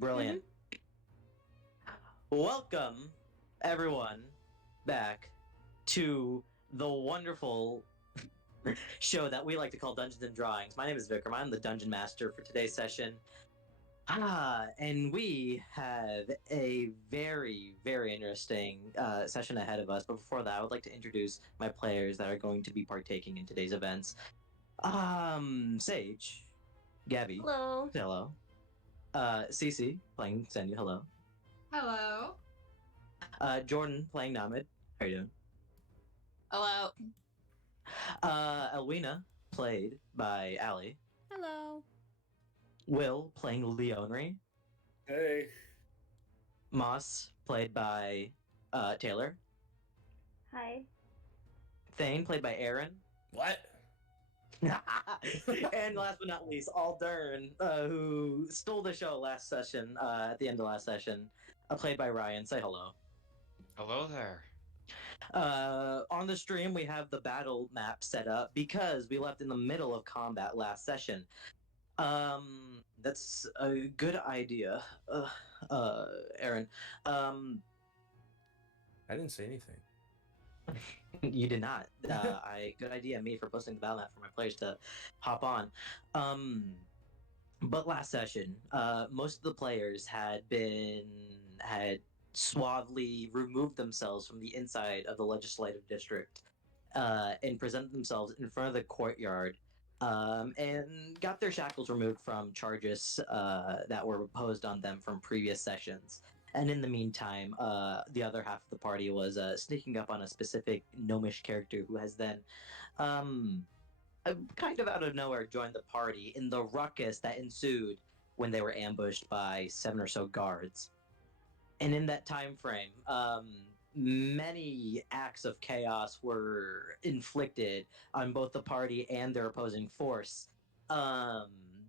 Brilliant. Welcome, everyone, back to the wonderful show that we like to call Dungeons and Drawings. My name is Vikram. I'm the Dungeon Master for today's session. And we have a very, very interesting session ahead of us. But before that, I would like to introduce my players that are going to be partaking in today's events. Sage, Gabby, Hello. hello. Cece, playing Senyu, hello. Hello. Jordan playing Namid. How you doing? Hello. Elwina played by Ali. Hello. Will playing Leonry. Hey. Moss played by Taylor. Hi. Thane played by Aaron. What? And last but not least, Aldern, who stole the show last session, at the end of last session, played by Ryan. Say hello. Hello there. On the stream, we have the battle map set up because we left in the middle of combat last session. That's a good idea, Aaron. I didn't say anything. You did not. Good idea, me, for posting the battle map for my players to hop on. But last session, most of the players had suavely removed themselves from the inside of the legislative district, and presented themselves in front of the courtyard, and got their shackles removed from charges that were posed on them from previous sessions. And in the meantime, the other half of the party was sneaking up on a specific gnomish character who has then, kind of out of nowhere, joined the party in the ruckus that ensued when they were ambushed by 7 or so guards. And in that time frame, many acts of chaos were inflicted on both the party and their opposing force.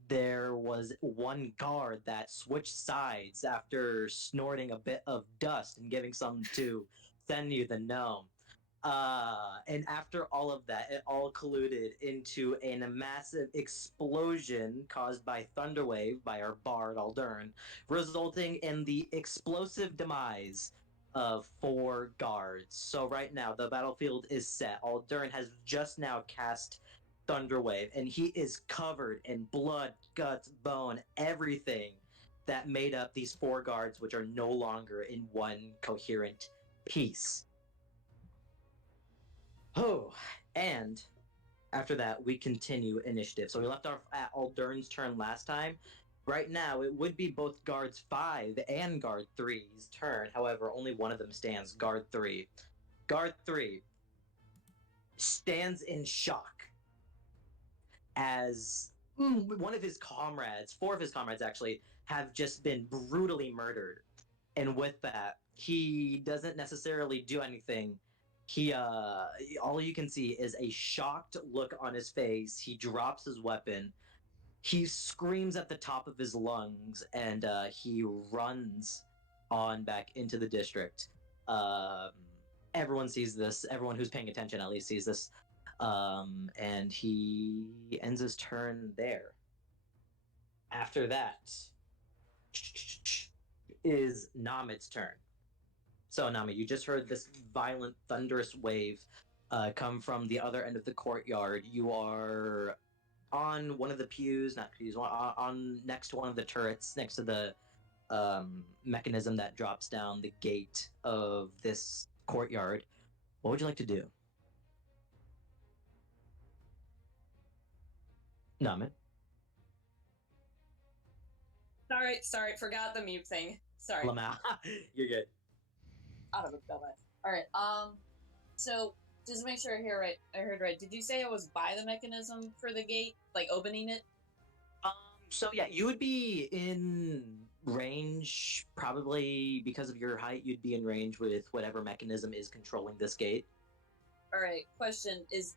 There was one guard that switched sides after snorting a bit of dust and giving some to Senyu the gnome. And after all of that, it all colluded into a massive explosion caused by Thunderwave by our bard Aldern, resulting in the explosive demise of 4 guards. So right now, the battlefield is set. Aldern has just now cast Thunderwave, and he is covered in blood, guts, bone, everything that made up these 4 guards, which are no longer in one coherent piece. Oh, and after that, we continue initiative. So we left off at Aldern's turn last time. Right now, it would be both Guards 5 and Guard 3's turn. However, only one of them stands, Guard 3. Guard 3 stands in shock as one of his comrades, 4 of his comrades actually, have just been brutally murdered. And with that, he doesn't necessarily do anything. All you can see is a shocked look on his face. He drops his weapon. He screams at the top of his lungs, and he runs on back into the district. Everyone sees this. Everyone who's paying attention at least sees this. And he ends his turn there. After that is Namid's turn. So, Nami, you just heard this violent, thunderous wave come from the other end of the courtyard. You are on one of the pews, not pews, on next to one of the turrets, next to the mechanism that drops down the gate of this courtyard. What would you like to do? Nami? Sorry, forgot the mute thing. Sorry. Lamau. You're good. Out of it, dumbass. Alright, so, just to make sure I heard right, did you say it was by the mechanism for the gate? Like, opening it? So yeah, you would be in range, probably because of your height, you'd be in range with whatever mechanism is controlling this gate. Alright, question is,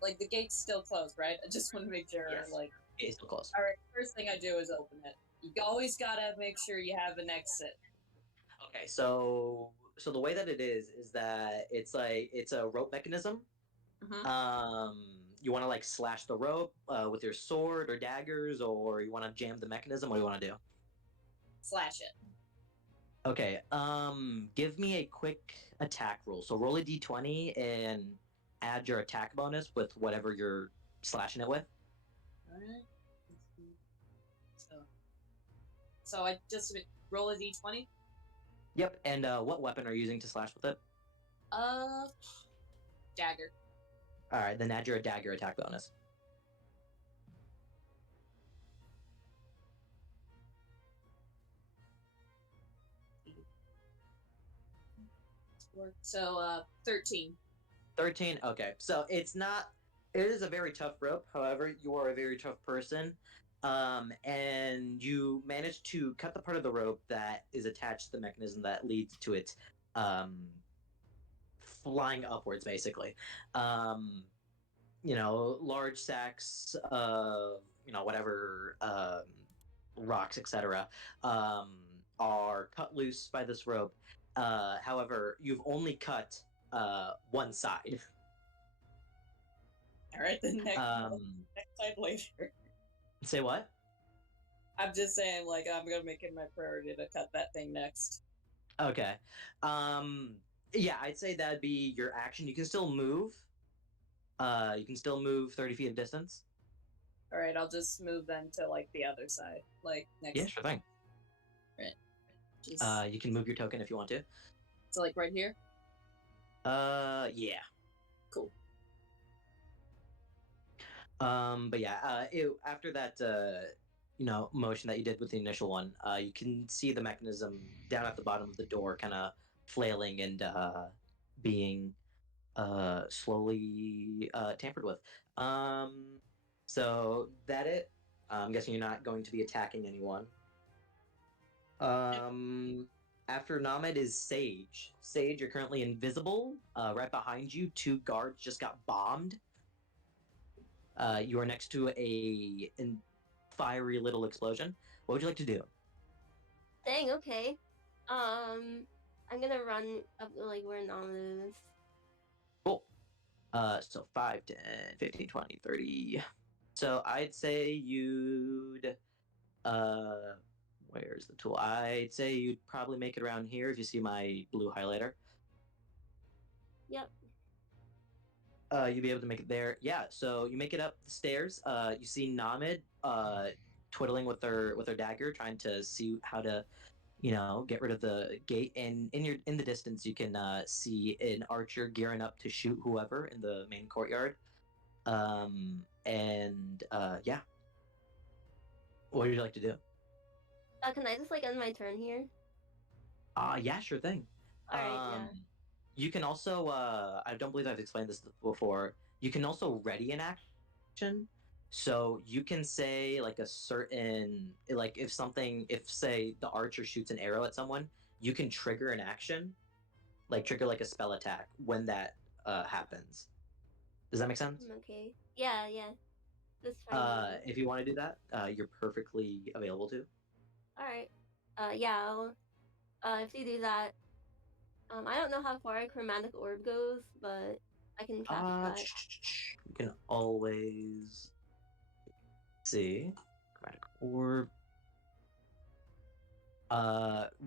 like, the gate's still closed, right? I just want to make sure, Yes. like... Gate's still closed. Alright, first thing I do is open it. You always gotta make sure you have an exit. Okay, so the way that it is that it's a rope mechanism. Mm-hmm. You want to like slash the rope with your sword or daggers, or you want to jam the mechanism. What do you want to do? slash it. Okay. Give me a quick attack roll. So roll a d20 and add your attack bonus with whatever you're slashing it with. Alright. So I just roll a d20? Yep. And what weapon are you using to slash with it? Dagger. All right. Then add your dagger attack bonus. So 13. 13. Okay. So it's not. It is a very tough rope. However, you are a very tough person. And you manage to cut the part of the rope that is attached to the mechanism that leads to it flying upwards, basically. Large sacks of, whatever, rocks, etc., are cut loose by this rope. However, you've only cut one side. All right, then next time later. Say what? I'm just saying, like, I'm gonna make it my priority to cut that thing next. Okay. Yeah, I'd say that'd be your action. You can still move. You can still move 30 feet of distance. All right, I'll just move then to like the other side, like next. Yeah, sure thing. Right. Just... You can move your token if you want to. So like right here. Yeah. Cool. But yeah, after that, motion that you did with the initial one, you can see the mechanism down at the bottom of the door, kind of flailing and being slowly tampered with. So that it. I'm guessing you're not going to be attacking anyone. After Namid is Sage. Sage, you're currently invisible. Right behind you, 2 guards just got bombed. You are next to a fiery little explosion. What would you like to do? Dang, okay. I'm gonna run up to, like, where Nama is. Cool. So 5, 10, 15, 20, 30. So I'd say you'd... Where's the tool? I'd say you'd probably make it around here if you see my blue highlighter. Yep. You'll be able to make it there. Yeah, so you make it up the stairs. You see Namid twiddling with her dagger, trying to see how to, get rid of the gate. And in the distance, you can see an archer gearing up to shoot whoever in the main courtyard. Yeah. What would you like to do? Can I just, like, end my turn here? Yeah, sure thing. Alright, yeah. You can also, I don't believe I've explained this before, you can also ready an action. So you can say, like, a certain, like, if say, the archer shoots an arrow at someone, you can trigger an action, like, trigger, like, a spell attack when that happens. Does that make sense? Okay. Yeah. That's fine. If you want to do that, you're perfectly available to. Alright. Yeah, if you do that, I don't know how far a chromatic orb goes, but I can cast that. You can always see chromatic orb.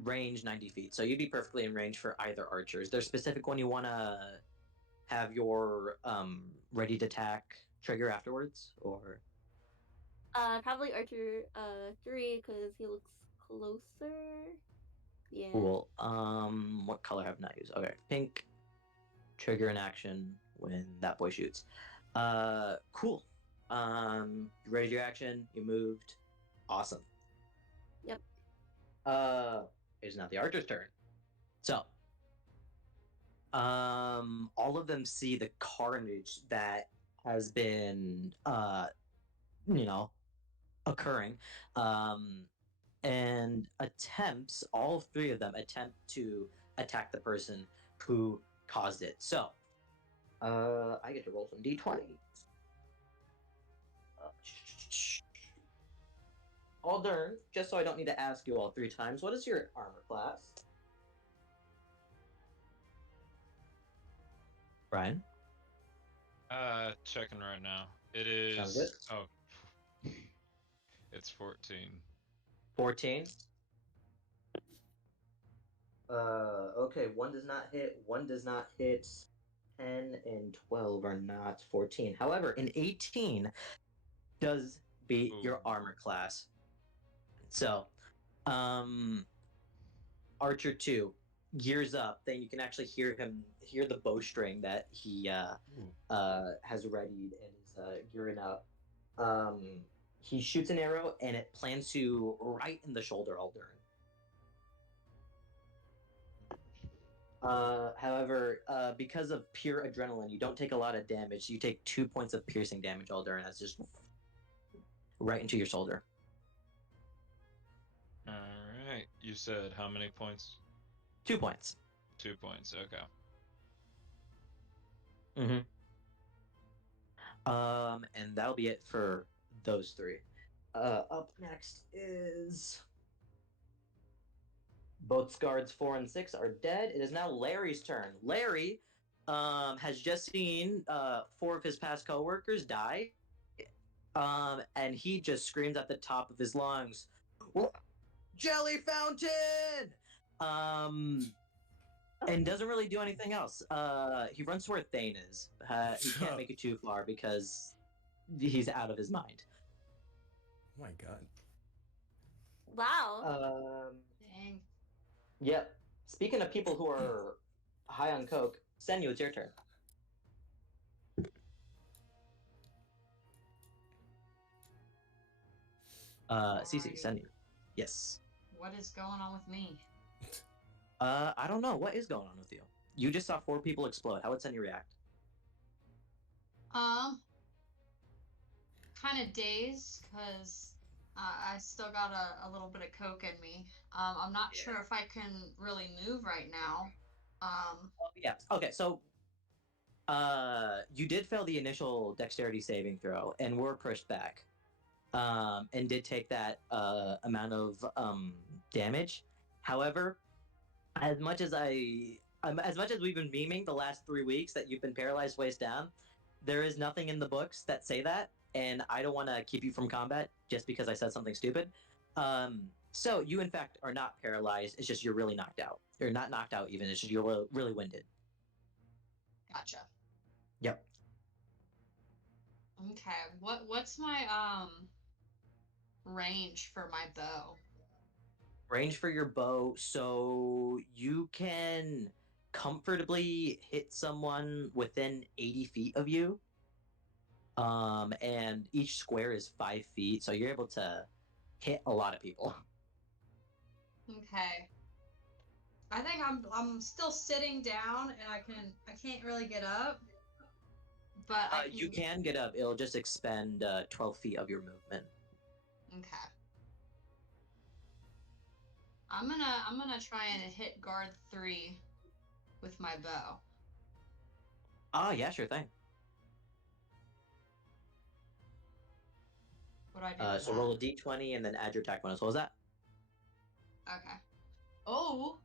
Range 90 feet, so you'd be perfectly in range for either archers. There's a specific one you want to have your ready to attack trigger afterwards, or? Probably Archer 3 because he looks closer. Yeah. Cool. What color have I not used? Okay, pink. Trigger an action when that boy shoots. Cool. You ready your action? You moved. Awesome. Yep. It's now the archer's turn. So, all of them see the carnage that has been, occurring. And all 3 of them attempt to attack the person who caused it. So, I get to roll some d20. Aldern, just so I don't need to ask you all 3 times, what is your armor class? Brian? Checking right now. It is. Sounds good. Oh, it's 14. 14? Okay, one does not hit, one does not hit. 10 and 12 are not 14. However, an 18 does beat your Ooh. armor class. So, um, Archer 2 gears up, then you can actually hear the bowstring that he has readied and is gearing up. He shoots an arrow and it plants you right in the shoulder, Aldern. However, because of pure adrenaline, you don't take a lot of damage. You take 2 points of piercing damage, Aldern. That's just right into your shoulder. All right. You said how many points? 2 points. 2 points. Okay. And that'll be it for those three. Up next is both guards 4 and 6 are dead. It is now Larry's turn. Larry has just seen 4 of his past coworkers die. And he just screams at the top of his lungs, "Jelly fountain!" And doesn't really do anything else. He runs to where Thane is. He can't make it too far because he's out of his mind. Oh my god. Wow. Dang. Yep. Speaking of people who are high on coke, Senyu, it's your turn. Cece, Alrighty. Senyu. Yes. What is going on with me? I don't know. What is going on with you? You just saw 4 people explode. How would Senyu react? Kind of dazed because I still got a little bit of coke in me. I'm not sure if I can really move right now. Yeah. Okay, so you did fail the initial dexterity saving throw and were pushed back. And did take that amount of damage. However, as much as we've been memeing the last 3 weeks that you've been paralyzed waist down, there is nothing in the books that say that, and I don't want to keep you from combat just because I said something stupid. So you in fact are not paralyzed. It's just you're really knocked out. You're not knocked out even. It's just you're really winded. Gotcha. Yep. Okay. What's my range for my bow? Range for your bow, so you can comfortably hit someone within 80 feet of you. And each square is 5 feet, so you're able to hit a lot of people. Okay. I think I'm still sitting down and I can't really get up. But You can get up. It'll just expend 12 feet of your movement. Okay. I'm gonna try and hit guard 3 with my bow. Yeah, sure thing. What do I do? So roll a d20 and then add your attack bonus. What was that? Okay. Oh,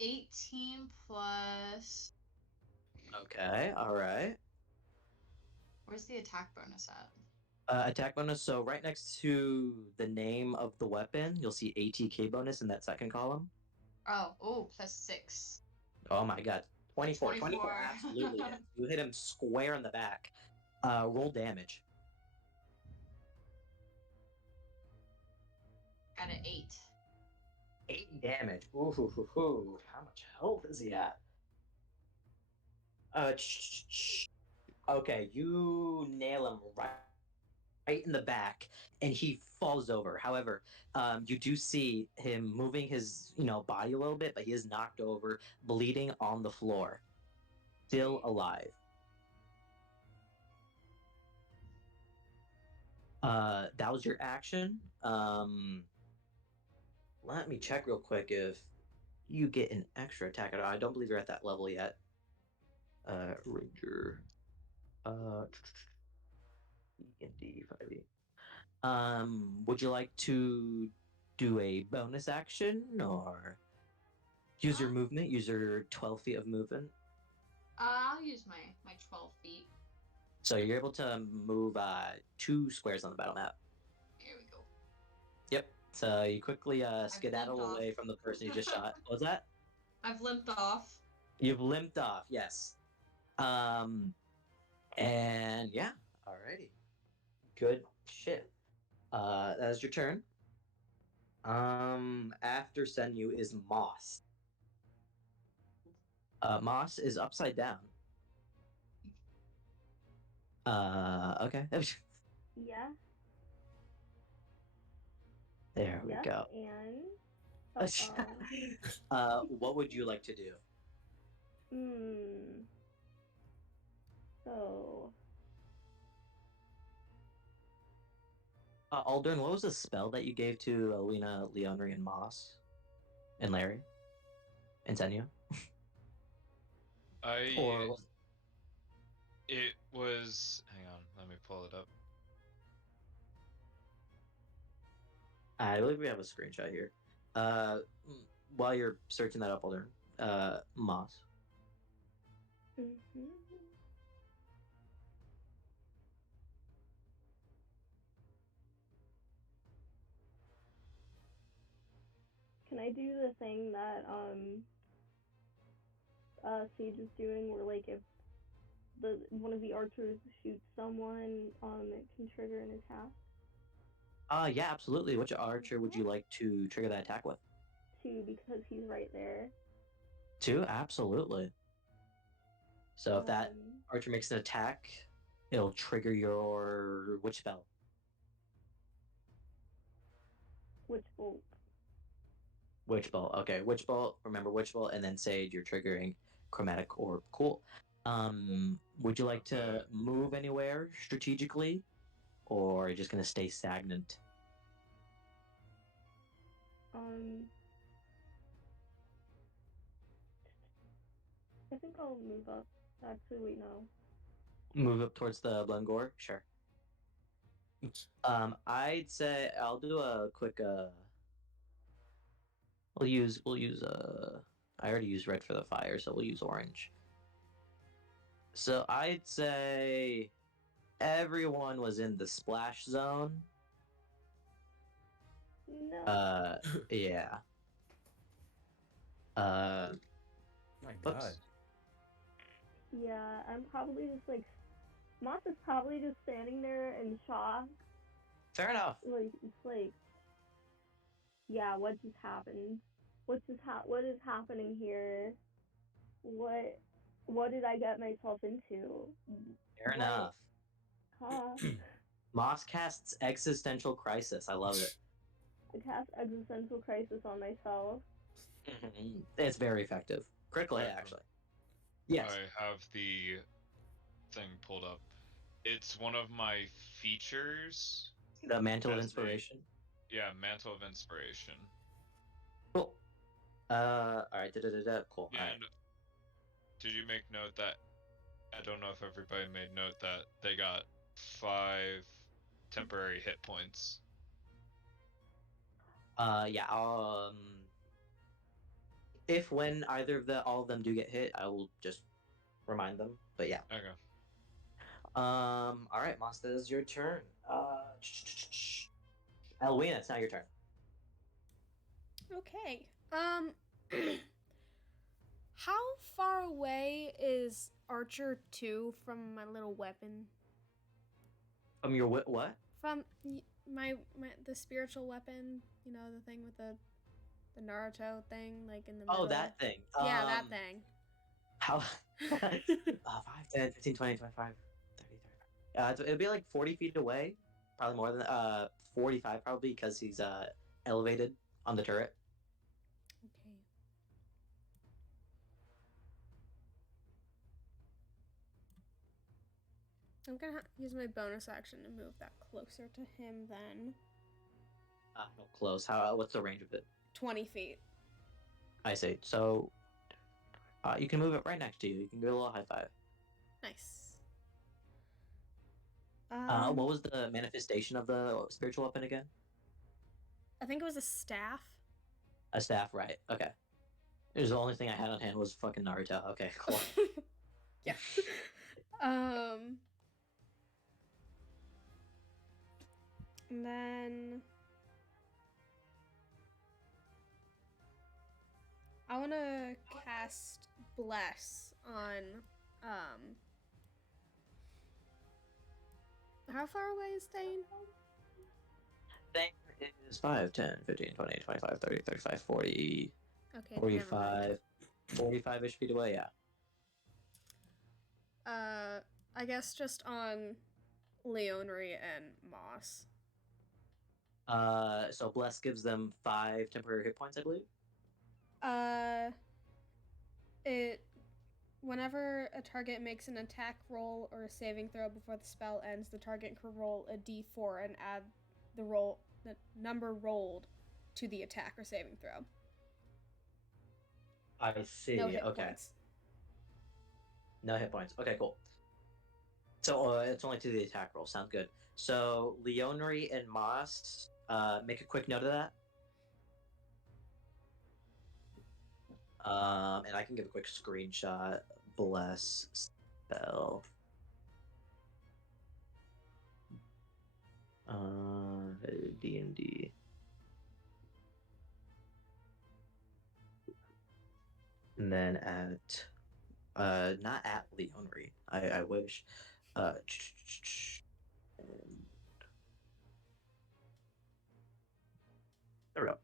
18 plus. Okay, all right. Where's the attack bonus at? Attack bonus. So right next to the name of the weapon, you'll see ATK bonus in that second column. Oh, plus 6. Oh my god. 24. 24, absolutely. Hits. You hit him square in the back. Roll damage. Got an 8. 8 damage. Ooh. How much health is he at? Okay, you nail him right in the back, and he falls over. However, you do see him moving his body a little bit, but he is knocked over, bleeding on the floor, still alive. That was your action. Let me check real quick if you get an extra attack. I don't believe you're at that level yet. Ranger. D&D 5e. Would you like to do a bonus action or use your movement? Use your 12 feet of movement? I'll use my 12 feet. So you're able to move 2 squares on the battle map. Here we go. Yep. So you quickly skedaddle blinked off. away from the person you just shot. What was that? I've limped off. You've limped off, yes. And yeah, alrighty. Good shit. That is your turn. After Senyu is Moss. Moss is upside down. Okay. Yeah. There we Yep, go. And What would you like to do? So Aldrin, what was the spell that you gave to Alina, Leonri, and Moss? And Larry? And Senyu? Or was It was. Hang on, let me pull it up. I believe we have a screenshot here. While you're searching that up, Aldrin, Moss. mhm. Can I do the thing that Sage is doing, where like if one of the archers shoots someone, it can trigger an attack? Yeah, absolutely. Which archer would you like to trigger that attack with? 2, because he's right there. 2? Absolutely. So if that Um, archer makes an attack, it'll trigger your which spell? Witch bolt. Witch bolt. Okay, witch bolt. Remember witch bolt, and then Sage, you're triggering chromatic orb. Cool. Would you like to move anywhere strategically, or are you just gonna stay stagnant? I think I'll move up. Actually, wait, no. Move up towards the Blengor? Sure. I'd say I'll do a quick we'll use I already used red for the fire, so we'll use orange. So I'd say everyone was in the splash zone. No. Yeah. My Whoops. God. Yeah, I'm probably just like, Moss is probably just standing there in shock. Fair enough. Like, it's like, yeah, what just happened? What is happening here? What did I get myself into? Fair enough. Huh? Moss casts existential crisis. I love it. I cast existential crisis on myself. It's very effective. Critical hit, actually. Yes. I have the thing pulled up. It's one of my features. The Mantle of as a- Inspiration. Yeah, Mantle of Inspiration. Cool. Alright, cool. And Alright. did you make note that I don't know if everybody made note that they got 5 temporary hit points. Yeah, if when either of all of them do get hit, I will just remind them. But yeah. Okay. Alright, Moss, that is your turn. Elwina, it's now your turn. Okay. How far away is Archer 2 from my little weapon? From your what? From my the spiritual weapon, you know, the thing with the Naruto thing, like in the middle. Oh, that thing. Yeah, that thing. How? 5, 10, 15, 20, 25, 30. It'd be like 40 feet away. Probably more than 45 probably, because he's elevated on the turret. Okay. I'm gonna use my bonus action to move that closer to him then. No, close. What's the range of it? 20 feet. I see. So you can move it right next to you. You can do a little high five. Nice. What was the manifestation of the spiritual weapon again? I think it was a staff. A staff, right? Okay. It was the only thing I had on hand was fucking Naruto. Okay, cool. Yeah. And then I want to cast Bless on, how far away is Thane? Thing is 5, 10, 15, 20, 25, 30, 35, 40, Okay, then never mind. 45 ish feet away, yeah. I guess just on Leonry and Moss. So Bless gives them 5 temporary hit points, I believe. It whenever a target makes an attack roll or a saving throw before the spell ends, the target can roll a d4 and add the number rolled to the attack or saving throw. I see. No hit Okay. points. No hit points. Okay, cool. So it's only to the attack roll. Sounds good. So Leonry and Moss, make a quick note of that. And I can give a quick screenshot. Bless spell. D&D. And then not at Leonry. I wish. There we go.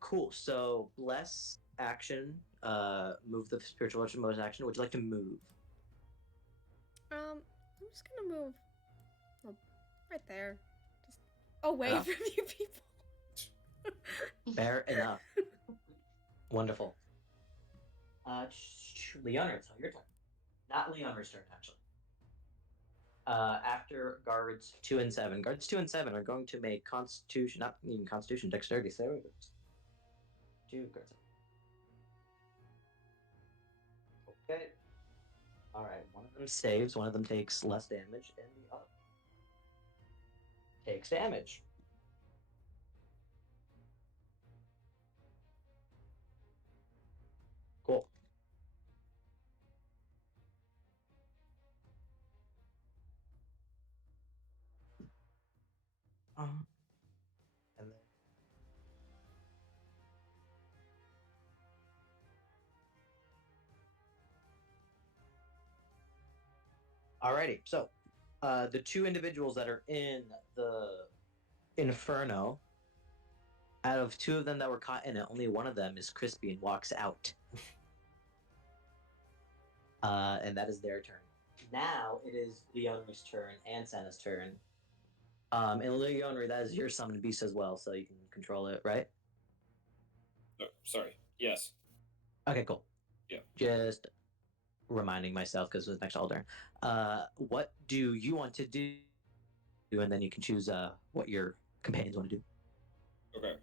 Cool. So bless action. Move the spiritual weapon bonus action. Would you like to move? I'm just gonna move right there, just away Yeah. from you people. Fair enough. Wonderful. Leonard, it's your turn. Not Leonard's turn, actually. After guards 2 and 7. Guards 2 and 7 are going to make Constitution, not even Constitution, Dexterity saving throws. 2 guards. Okay. Alright, one of them saves, one of them takes less damage, and the other takes damage. Cool. And then alrighty, so the 2 individuals that are in the Inferno, out of 2 of them that were caught in it, only one of them is crispy and walks out. And that is their turn. Now it is Leonry's turn and Senna's turn. And Leonry, that is your summoned beast as well, so you can control it, right? Oh, sorry. Yes. Okay, cool. Yeah. Just reminding myself because it was next all turn. What do you want to do? And then you can choose what your companions want to do. Okay.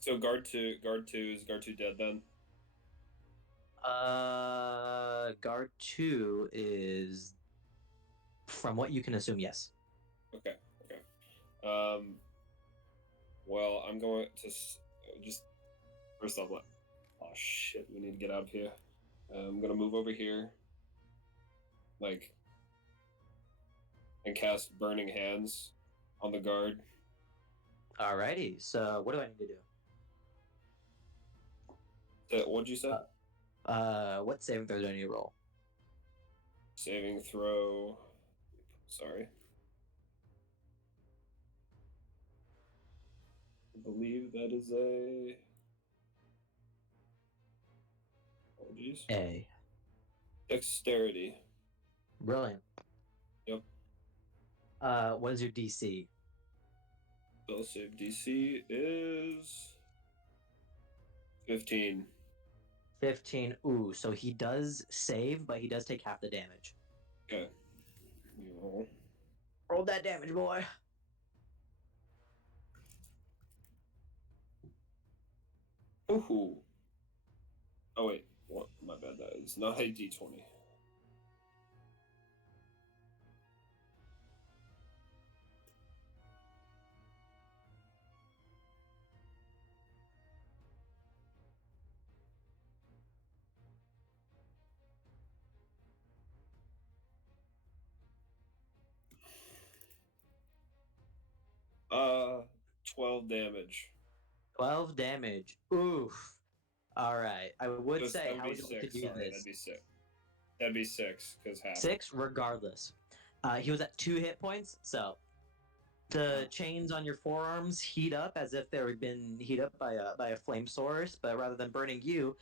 So guard two is guard 2 dead then? Guard 2 is, from what you can assume, yes. Okay. Well, I'm going to just first off, oh shit, we need to get out of here. I'm gonna move over here, like, and cast Burning Hands on the guard. Alrighty, so what do I need to do? What'd you say? What saving throw do I need to roll? Saving throw. Sorry. I believe that is a. Apologies. A. Dexterity. Brilliant. Yep. What is your DC? Spell save DC is 15. 15. Ooh, so he does save, but he does take half the damage. Okay. You roll. Roll that damage, boy. Ooh. Oh wait, what? My bad. That is not a D20. Uh, 12 damage. 12 damage. Oof. All right. I would Just- say, that would how be would you like to six. do Sorry, this? that'd be six. That'd be six because half. 6, regardless. He was at 2 hit points, so the chains on your forearms heat up as if they had been heat up by a flame source, but rather than burning you,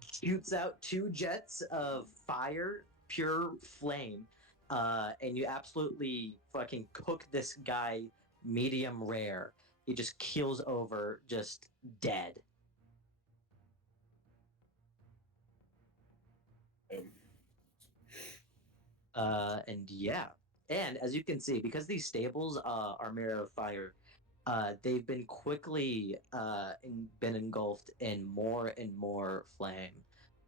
shoots out 2 jets of fire, pure flame, and you absolutely fucking cook this guy medium rare. He just keels over, just dead. And yeah, and as you can see, because these stables are Mirror of Fire, they've been quickly been engulfed in more and more flame,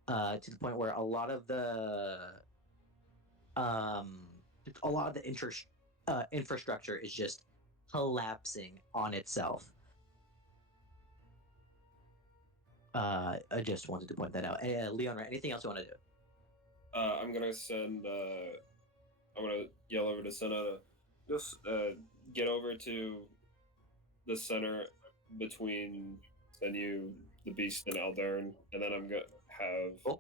to the point where um, a lot of the infrastructure is just collapsing on itself. I just wanted to point that out. Leon, anything else you want to do? I'm gonna send. I'm gonna yell over to Senna. Just get over to the center between Senu, the Beast, and Aldern, and then I'm gonna have Oh.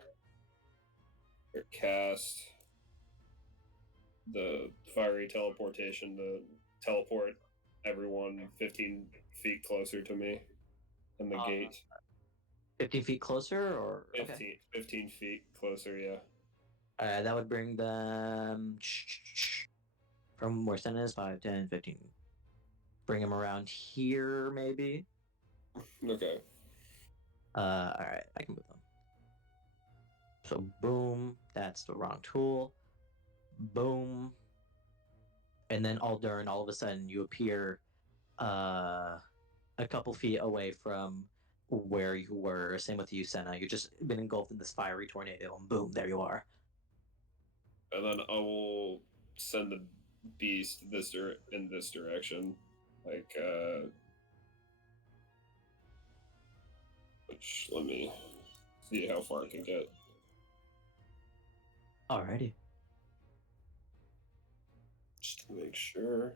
her cast the fiery teleportation to teleport everyone 15 feet closer to me and the gate. 15 feet closer, or 15 feet closer, yeah. That would bring them from where Senna is 5, 10, 15. Bring them around here, maybe. Okay. All right, I can move them. So boom, that's the wrong tool. Boom, and then Aldern, all of a sudden you appear, a couple feet away from where you were. Same with you, Senna. You've just been engulfed in this fiery tornado, and boom, there you are. And then I will send the beast in this direction. Like, which, let me see how far I can get. Alrighty. Just to make sure.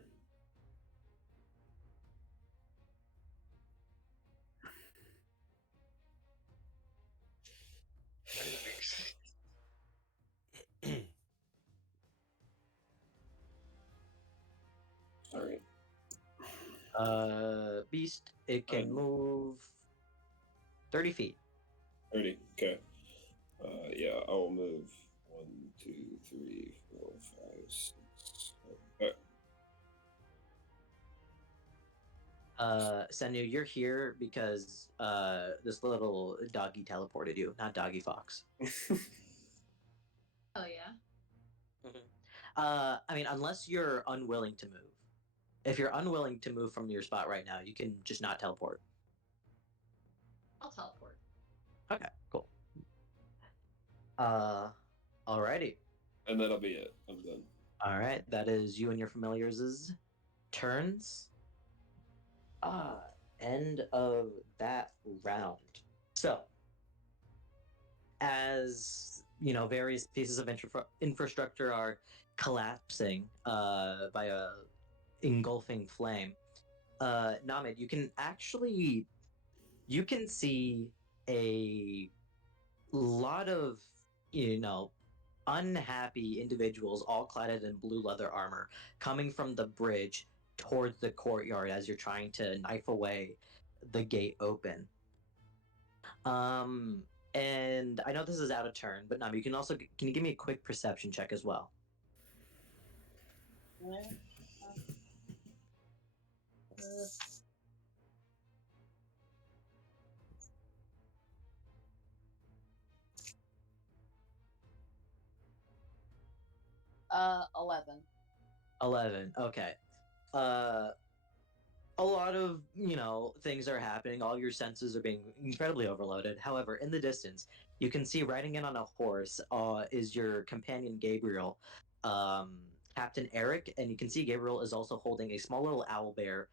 Sorry. Beast, it can move 30 feet. 30. Okay. Yeah, I will move 1, 2, 3, 4, 5, 6. Senu, you're here because this little doggy teleported you, not Doggy Fox. Oh yeah. I mean, unless you're unwilling to move. If you're unwilling to move from your spot right now, you can just not teleport. I'll teleport. Okay, cool. Alrighty. And that'll be it. I'm done. All right, that is you and your familiars' turns. End of that round. So, as you know, various pieces of infrastructure are collapsing by a engulfing flame. Namid, you can see a lot of, unhappy individuals, all clad in blue leather armor, coming from the bridge towards the courtyard as you're trying to knife away the gate open. And I know this is out of turn, but Nam, can you give me a quick perception check as well? Uh, 11. 11. Okay. A lot of, things are happening. All your senses are being incredibly overloaded. However, in the distance, you can see riding in on a horse is your companion Gabriel, Captain Eric, and you can see Gabriel is also holding a small little owl bear,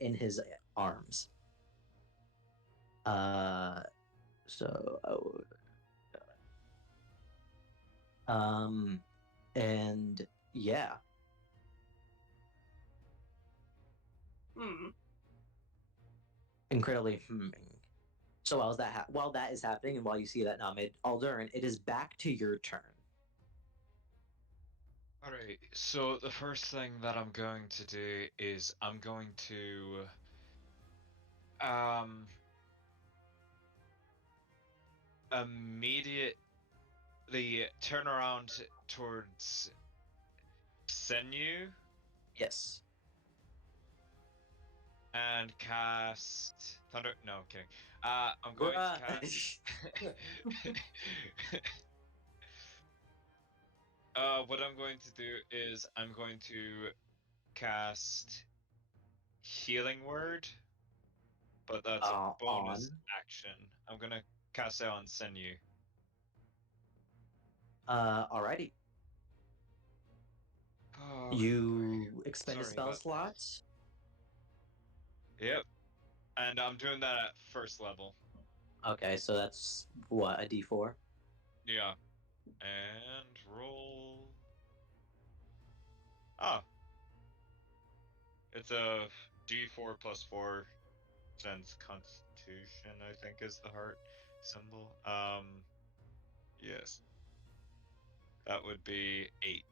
in his arms. And yeah. incredibly humming. So while that is happening, and while you see that Namid Aldern, it is back to your turn. Alright, so the first thing that I'm going to do is I'm going to immediately turn around towards Senyu Yes. and cast Thunder. No, I'm kidding. I'm going to cast. What I'm going to do is I'm going to cast Healing Word, but that's a bonus action. I'm gonna cast it on Senyu. Alrighty. Oh, You expend a sorry spell about that. slot. Yep. And I'm doing that at first level. Okay, so that's what, a D4? Yeah. And roll. Ah. It's a D4 plus 4 since Constitution, I think, is the heart symbol. Yes. That would be 8.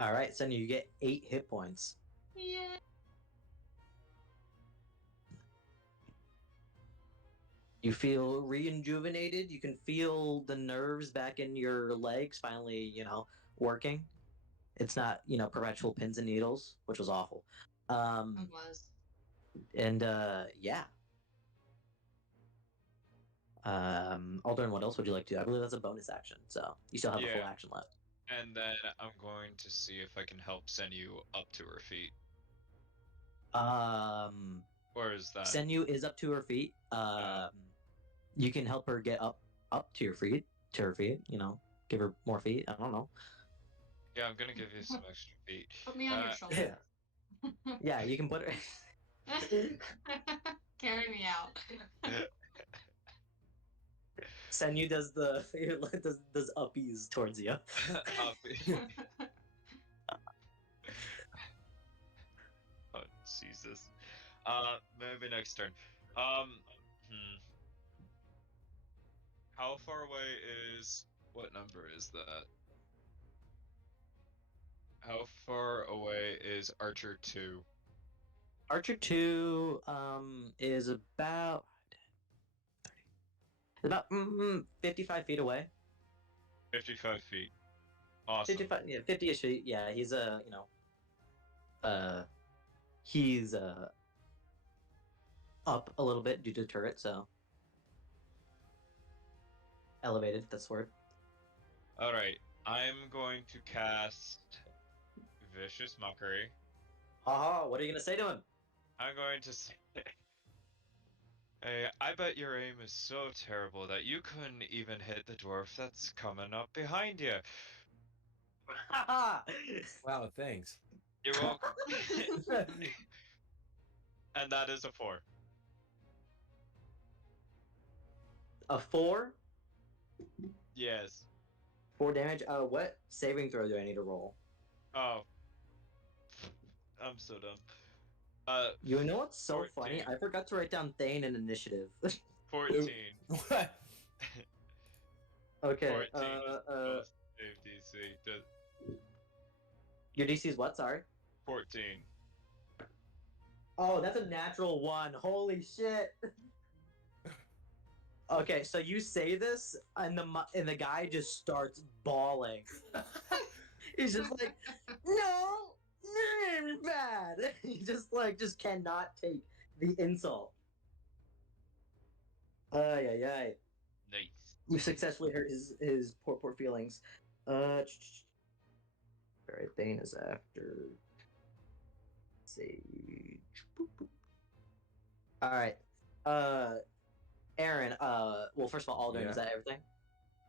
Alright, so you get 8 hit points. Yeah. You feel rejuvenated. You can feel the nerves back in your legs finally, working. It's not, perpetual pins and needles, which was awful. It was. And yeah. Aldern, what else would you like to do? I believe that's a bonus action, so you still have a full action left. And then I'm going to see if I can help Senyu up to her feet. Or is that? Senyu is up to her feet. You can help her get up to her feet. Give her more feet. I don't know. Yeah, I'm gonna give you some extra feet. Put me on your shoulder. Yeah, you can put her. Carry me out. Senyu does does uppies towards you. Oh Jesus. Maybe next turn. How far away is? What number is that? How far away is Archer 2? Archer 2 is about 55 feet away. 55 feet. Awesome. 50-ish feet. Yeah, he's he's up a little bit due to the turret, so elevated. That's the word. All right, I'm going to cast Vicious Mockery. Haha, what are you gonna say to him? I'm going to say, hey, I bet your aim is so terrible that you couldn't even hit the dwarf that's coming up behind you. Wow, thanks. You're welcome. And that is a 4. A 4? Yes. 4 damage. What saving throw do I need to roll? Oh. I'm so dumb. You know what's so 14. funny? I forgot to write down Thane in initiative. 14. What? Okay. 14 save DC. Your DC is what? Sorry. 14. Oh, that's a natural 1. Holy shit. Okay, so you say this, and the guy just starts bawling. He's just like, no, your name is bad. He just cannot take the insult. Ay. Nice. You successfully hurt his poor feelings. Alright, Thane is after Sage. Boop, boop. Alright. Aaron, well, first of all, Aldrin, is that everything?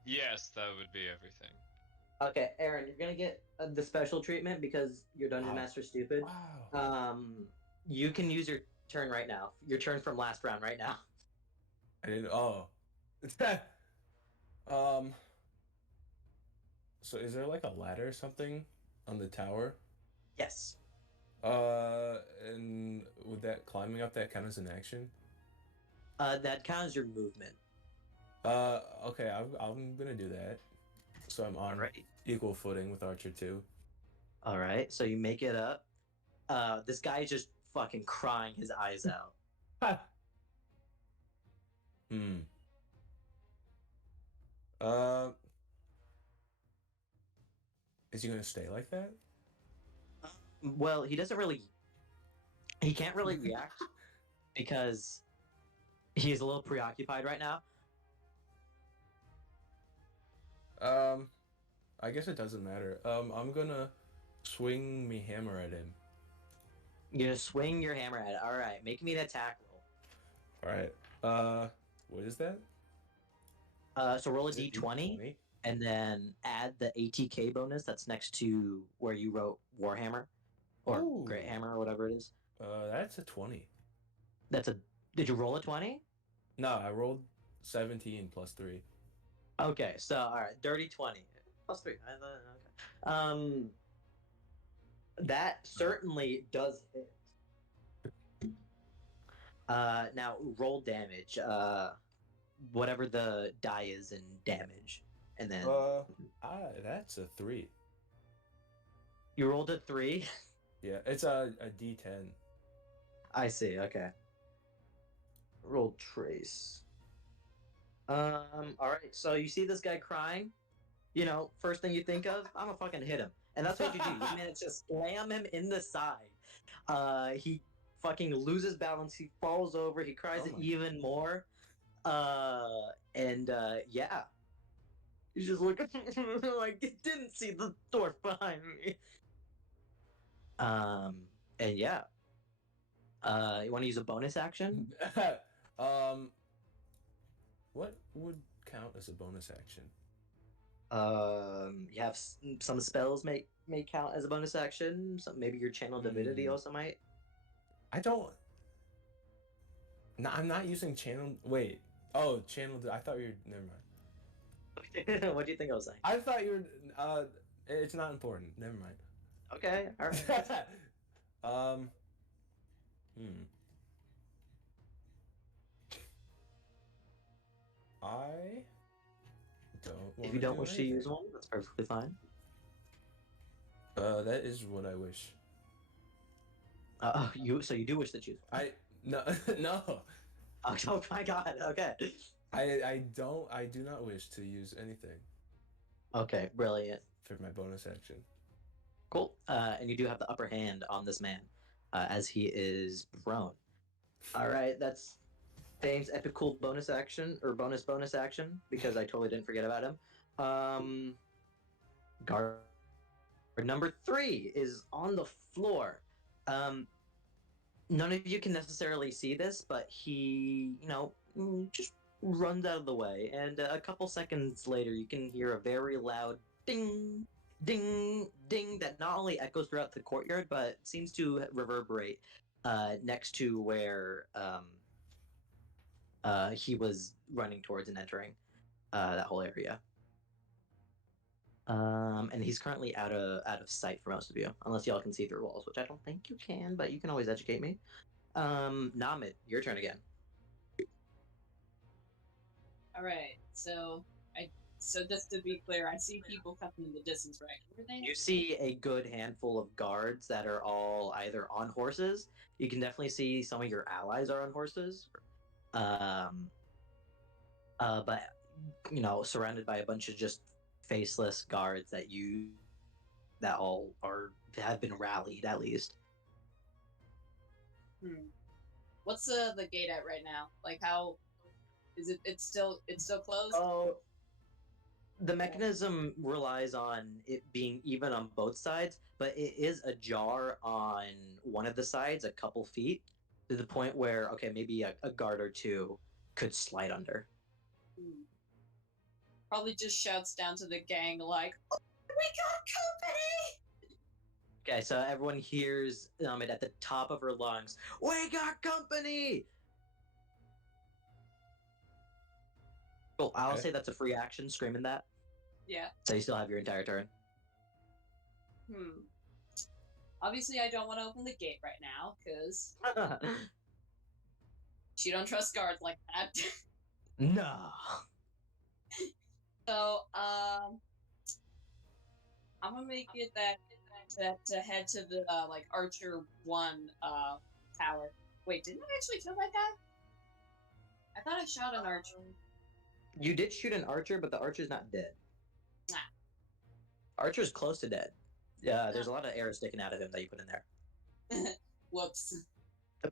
Yes, that would be everything. Okay, Aaron, you're gonna get the special treatment because your Dungeon Master's stupid. Wow. You can use your turn right now. Your turn from last round right now. I didn't. Oh. So is there like a ladder or something on the tower? Yes. And would that climbing up that count as an action? That counts your movement. Okay, I'm gonna do that. So I'm on Alright. equal footing with Archer 2. All right, so you make it up. This guy is just fucking crying his eyes out. Hmm. Uh, is he gonna stay like that? Well, he doesn't really. He can't really react because he's a little preoccupied right now. I guess it doesn't matter. I'm gonna swing me hammer at him. You're gonna swing your hammer at it. All right, make me an attack roll. All right. What is that? So roll a Is it d20 and then add the ATK bonus that's next to where you wrote Warhammer or Ooh. Great Hammer or whatever it is. That's a 20. That's a. Did you roll a 20? No, I rolled 17 plus 3. Okay, so all right, dirty 20 plus 3. Okay. That certainly does hit. Now roll damage. Whatever the die is in damage, and then That's a 3. you rolled a 3. Yeah, it's a D10. I see. Okay. Roll trace. All right. So you see this guy crying. You know, first thing you think of, I'm gonna fucking hit him, and that's what you do. You manage to slam him in the side. He fucking loses balance. He falls over. He cries Oh my even more. Yeah. He's just looking like he didn't see the dwarf behind me. And yeah. You want to use a bonus action? What would count as a bonus action? You have some spells may count as a bonus action. Some maybe your channel divinity also might. I don't. No, I'm not using channel. Wait. Oh, channel. I thought you were. Never mind. What do you think I was saying? I thought you were. It's not important. Never mind. Okay. All right. I don't. If you don't wish to use one, that's perfectly fine. That is what I wish. So you do wish to choose one. No. Oh my god. Okay. I do not wish to use anything Okay. Brilliant. for my bonus action. Cool. And you do have the upper hand on this man, as he is prone. All right. That's Fame's epic cool bonus action or bonus action because I totally didn't forget about him. Guard number 3 is on the floor. None of you can necessarily see this, but he, just runs out of the way, and a couple seconds later, you can hear a very loud ding, ding, ding that not only echoes throughout the courtyard, but seems to reverberate next to where he was running towards and entering that whole area. And he's currently out of sight for most of you, unless y'all can see through walls, which I don't think you can, but you can always educate me. Namid, your turn again. All right. So just to be clear, I see people coming in the distance, right? Where are they? You see a good handful of guards that are all either on horses. You can definitely see some of your allies are on horses. But surrounded by a bunch of just faceless guards that all have been rallied at least. What's the gate at right now? Like how is it? It's still closed. Oh, the mechanism relies on it being even on both sides, but it is ajar on one of the sides a couple feet to the point where maybe a guard or two could slide under. Probably just shouts down to the gang like, "We got company!" Okay, so everyone hears it at the top of her lungs. We got company! Cool, I'll say that's a free action, screaming that. Yeah. So you still have your entire turn. Obviously, I don't want to open the gate right now, because because she don't trust guards like that. No. So, I'm gonna make it that to head to the like Archer 1 tower. Wait, didn't I actually kill that guy? I thought I shot an archer. You did shoot an archer, but the archer's not dead. Nah. Archer's close to dead. Yeah, there's a lot of arrows sticking out of him that you put in there. Whoops.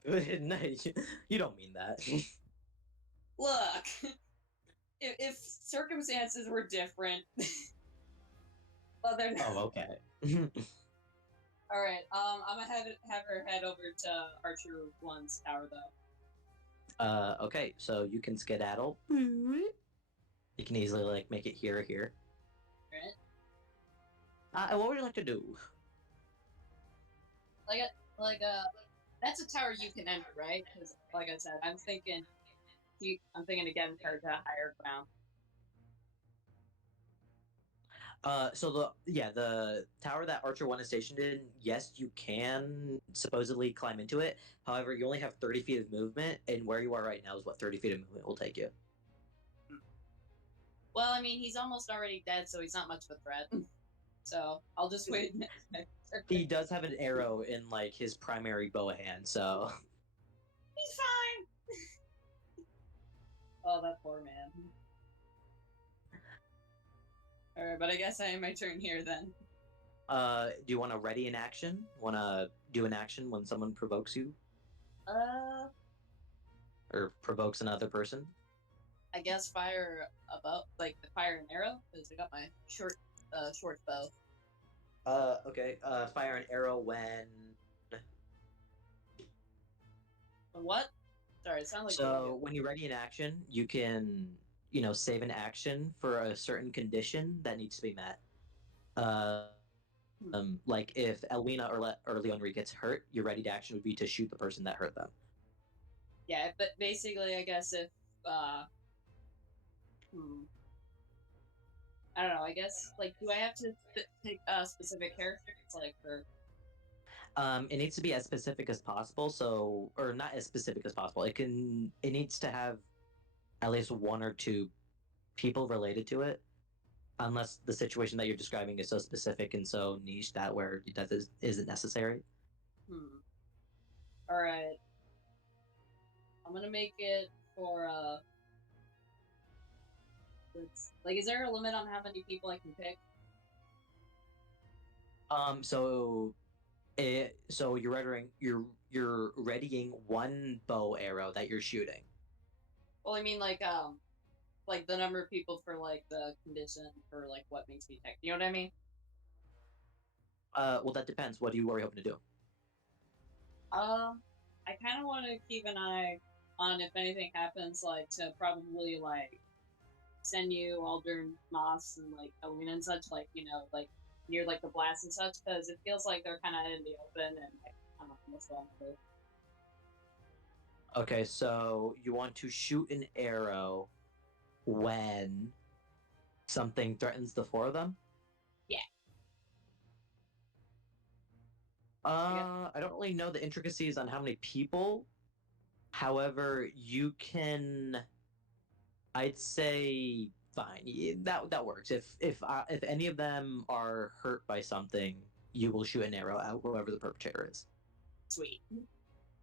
No, you don't mean that. Look, if circumstances were different, well, they're not. Oh, okay. All right. I'm gonna have her head over to Archer 1's tower though. Okay, so you can skedaddle. You can easily like make it here or here. Right. And what would you like to do? That's a tower you can enter, right? Because, like I said, I'm thinking to get her to higher ground. So the tower that Archer 1 is stationed in, yes, you can supposedly climb into it. However, you only have 30 feet of movement, and where you are right now is what 30 feet of movement will take you. Well, I mean, he's almost already dead, so he's not much of a threat. So I'll just wait. He does have an arrow in like his primary bow hand, so He's fine. Oh, that poor man. Alright, but I guess I am my turn here then. do you want to ready an action? Want to do an action when someone provokes you or provokes another person? I guess fire fire an arrow because I got my short bow. Okay. Fire an arrow when. What? Sorry, it sounded like. So when you ready an action, you can, save an action for a certain condition that needs to be met. Like if Elwina or Leonri gets hurt, your ready to action would be to shoot the person that hurt them. Yeah, but basically, I guess if I don't know. I guess do I have to pick a specific character? It's like for. It needs to be as specific as possible. So, or not as specific as possible. It needs to have at least one or two people related to it, unless the situation that you're describing is so specific and so niche that isn't necessary. All right. I'm gonna make it for is there a limit on how many people I can pick? So you're readying one bow arrow that you're shooting. Well, I mean like the number of people for the condition for what makes me pick. You know what I mean? Well, that depends. What are you hoping to do? I kind of want to keep an eye on if anything happens, to probably send you Aldern Moss and Elwina and such, near the blast and such, because it feels like they're kind of in the open and I'm almost on the. Okay, so you want to shoot an arrow when something threatens the four of them? Yeah. I don't really know the intricacies on how many people. However, you can. I'd say fine. That works. If any of them are hurt by something, you will shoot an arrow at whoever the perpetrator is. Sweet.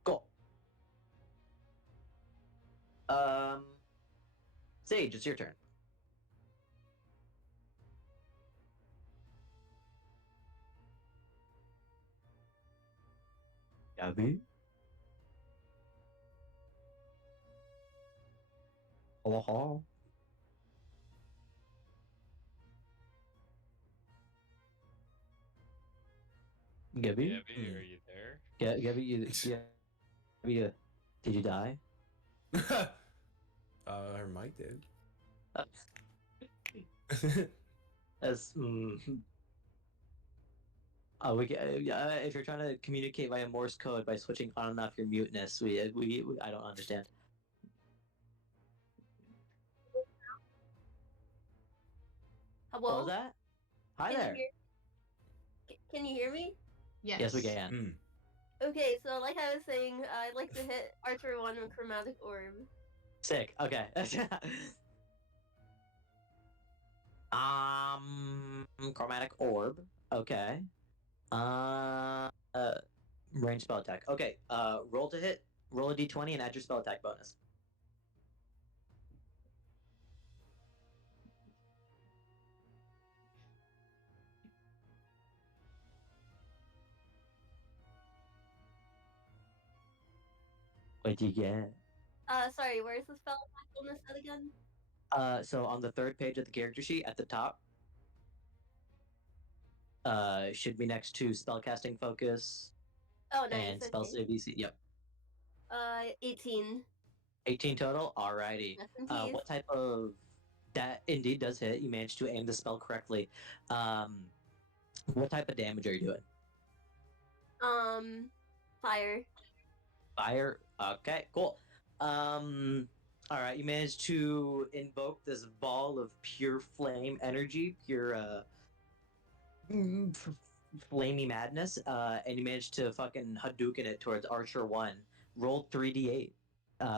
Cool. Sage, it's your turn. Gabby? Hello? Gabby? Gabby, are you there? Gabby, did you die? Her mic did. As if you're trying to communicate via Morse code by switching on and off your muteness, we I don't understand. Hello? What was that? Hi Can you there. Can you hear me? Yes. Yes, we can. Okay, so like I was saying, I'd like to hit Archer 1 with Chromatic Orb. Sick. Okay. Chromatic orb. Okay. Uh, uh range spell attack. Okay. Roll to hit. Roll a d20 and add your spell attack bonus. What'd you get? Sorry, where's the spell attack bonus at again? So on the third page of the character sheet at the top, should be next to spellcasting focus Oh, nice. and spell Okay. save DC. Yep. 18. 18 total. Alrighty. Rest in peace. What type of that indeed does hit? You managed to aim the spell correctly. What type of damage are you doing? Fire. Fire. Okay, cool. All right. You managed to invoke this ball of pure flame energy, pure flamey madness, and you managed to fucking Hadouken it towards Archer 1. Roll 3d8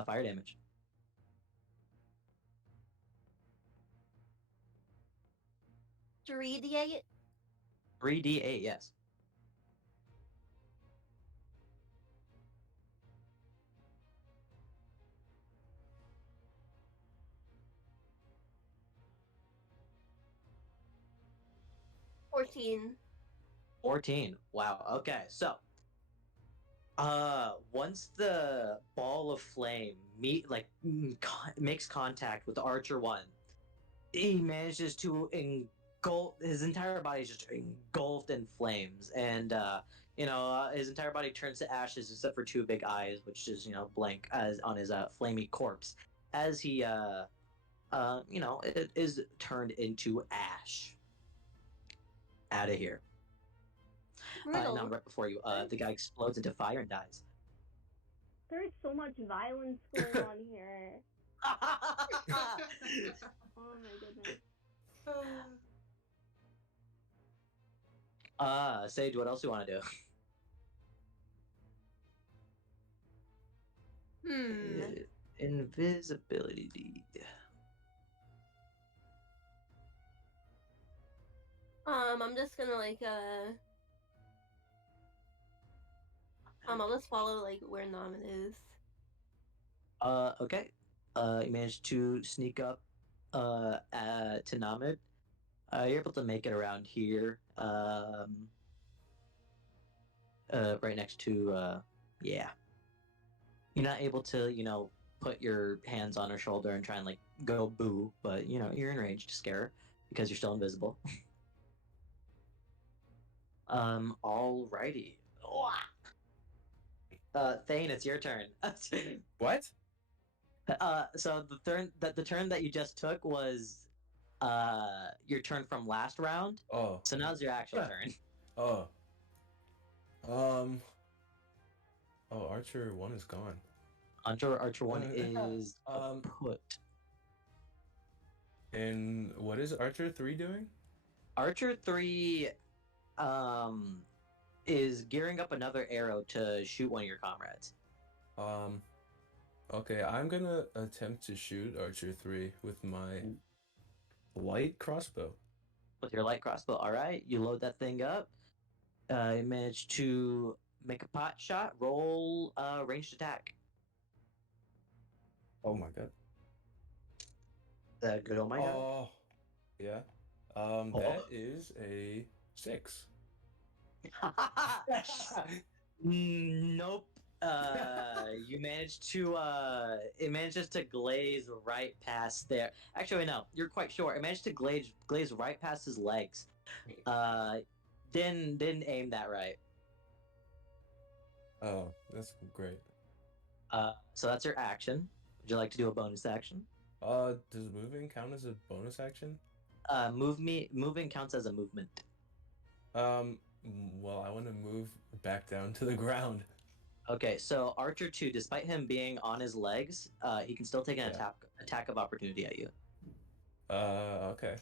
fire damage. 3d8? 3d8, yes. $14. 14. Wow. Okay. So, once the ball of flame makes contact with Archer 1, he manages to engulf his entire body is just engulfed in flames, and his entire body turns to ashes except for two big eyes, which is blank as on his flamey corpse as he it is turned into ash. Out of here. Brutal. Now, right before you, the guy explodes into fire and dies. There's so much violence going on here. Oh my goodness. Sage, what else do you want to do? Invisibility. I'm just gonna I'll just follow where Namen is. Okay. You managed to sneak up to Namid. You're able to make it around here. Right next to yeah. You're not able to, put your hands on her shoulder and try and go boo, but you're in range to scare her because you're still invisible. Alrighty. Thane, it's your turn. What? So the turn that you just took was your turn from last round. Oh. So now's your actual turn. Oh. Archer 1 is gone. Archer 1 is put. And what is Archer 3 doing? Archer 3 is gearing up another arrow to shoot one of your comrades. Okay, I'm gonna attempt to shoot Archer 3 with my light crossbow. With your light crossbow, alright. You load that thing up. You manage to make a pot shot. Roll ranged attack. Oh my god. Good, oh my god. Oh, yeah. That is a 6. Nope. You managed to it manages to glaze right past there. Actually, no, you're quite sure. It managed to glaze right past his legs. Didn't aim that right. Oh, that's great. So that's your action. Would you like to do a bonus action? Does moving count as a bonus action? Moving counts as a movement. Well, I want to move back down to the ground. Okay, so Archer 2, despite him being on his legs, he can still take an attack of opportunity at you. Okay.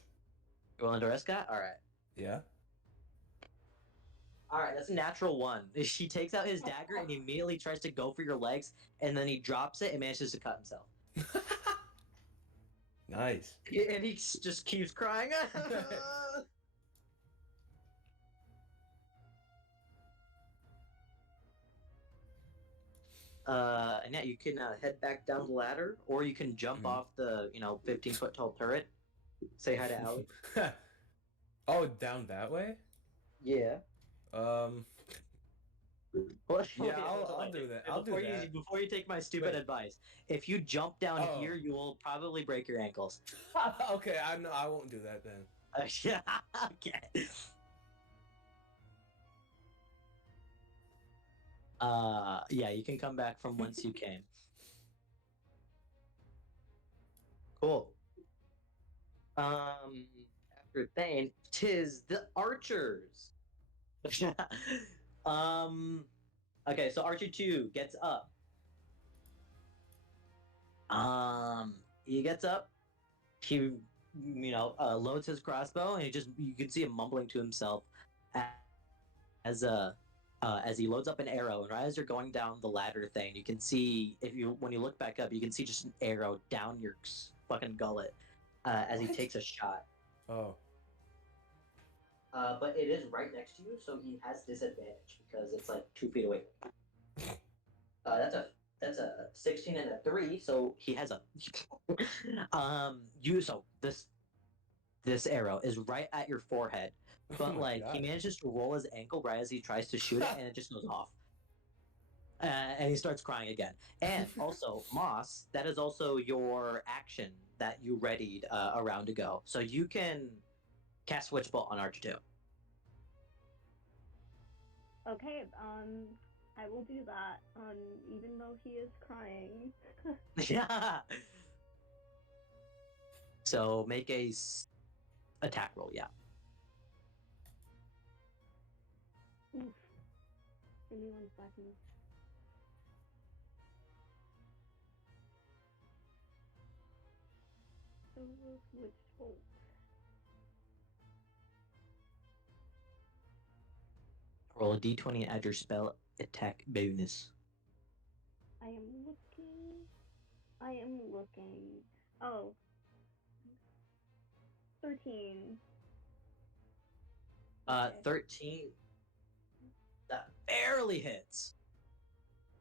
You willing to risk that? All right. Yeah. All right, that's a natural one. She takes out his dagger and he immediately tries to go for your legs, and then he drops it and manages to cut himself. Nice. And he just keeps crying. And yeah, you can head back down the ladder, or you can jump Mhm. off the 15-foot tall turret. Say hi to Allie. Oh, down that way? Yeah. Yeah, I'll do that. I'll do Before that. before you take my stupid Wait. advice, if you jump down Oh. here, you will probably break your ankles. Okay, I won't do that then. Yeah. Okay. Yeah, you can come back from whence you came. Cool. After Thane, 'tis the archers. Okay, so Archer 2 gets up. He gets up. He, loads his crossbow, and you can see him mumbling to himself as he loads up an arrow. And right as you're going down the ladder thing, you can see when you look back up, you can see just an arrow down your fucking gullet as he What? takes a shot. Oh. But it is right next to you, so he has disadvantage because it's like 2 feet away. That's a 16 and a 3, so he has a this arrow is right at your forehead, but Oh my he God. manages to roll his ankle right as he tries to shoot it, and it just goes off. And he starts crying again. And also, Moss, that is also your action that you readied a round ago, so you can cast Witch Bolt on Archer 2. Okay, I will do that, even though he is crying. Yeah. So make a attack roll, yeah. Oof. Give me 1 second. Witch Bolt. Roll a d20 and add your spell attack bonus. I am looking. Oh. 13. Okay. 13. That barely hits.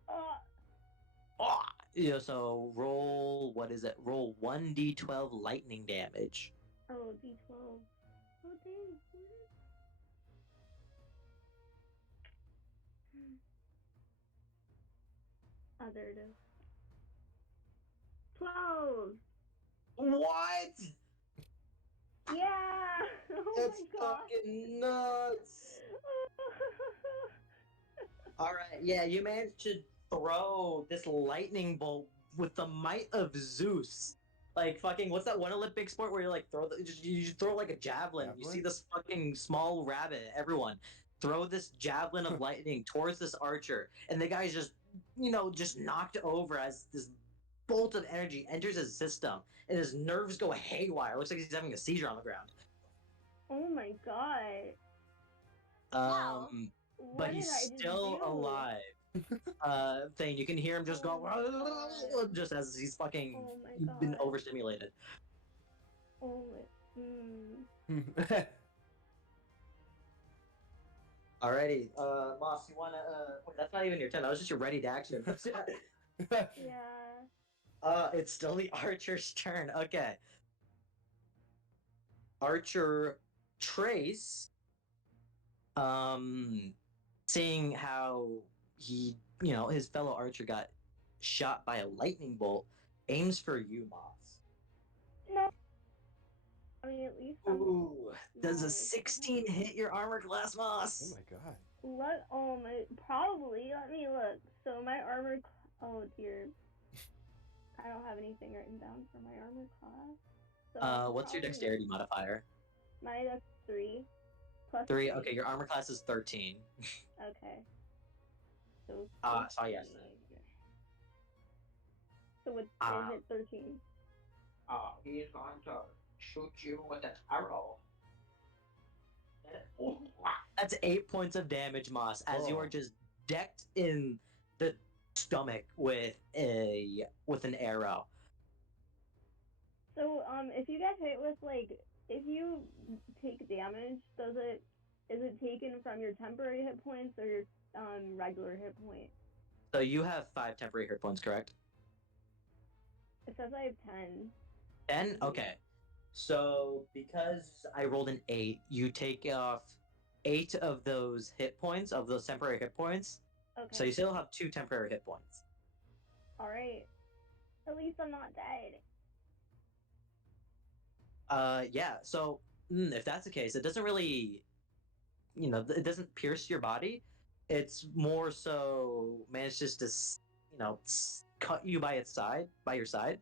Oh, yeah, so roll, what is it? Roll 1d12 lightning damage. Oh, D12. Oh, dang. Oh, there it is. 12! What? Yeah! Oh That's my god! fucking nuts! Alright, yeah, you managed to throw this lightning bolt with the might of Zeus. Like fucking, what's that one Olympic sport where you like you just throw like a javelin. You see Javelin? this fucking small rabbit. Everyone throw this javelin of lightning towards this archer, and the guy's just just knocked over as this bolt of energy enters his system, and his nerves go haywire. Looks like he's having a seizure on the ground. Oh my god. Wow. What But did he's I just still do? alive. Thing you can hear him just go Oh my God. just as he's fucking Oh my been god. overstimulated. Oh my. Alrighty, Moss, you wanna wait, that's not even your turn, that was just your ready to action. Yeah. It's still the archer's turn. Okay. Archer Trace, seeing how he, his fellow archer got shot by a lightning bolt, aims for you, Moss. No. I mean, at least I'm. Ooh, does a No, 16 hit your armor class, Moss? Oh my god. Probably. Let me look. So my armor. Oh dear. I don't have anything written down for my armor class. So What's your probably dexterity modifier? My dex 3. Plus 3. Okay, your armor class is 13. Okay. So. So yes. So what is it 13? He's going to shoot you with an arrow. That's 8 points of damage, Moss, as you are Oh. just decked in the stomach with an arrow. So, if you get hit with if you take damage, is it taken from your temporary hit points or your regular hit points? So you have 5 temporary hit points, correct? It says I have 10. 10? Okay. So because I rolled an 8, you take off 8 of those hit points, of those temporary hit points. Okay. So you still have 2 temporary hit points. All right. At least I'm not dead. Yeah. So if that's the case, it doesn't really, it doesn't pierce your body. It's more so manages to, cut you by your side.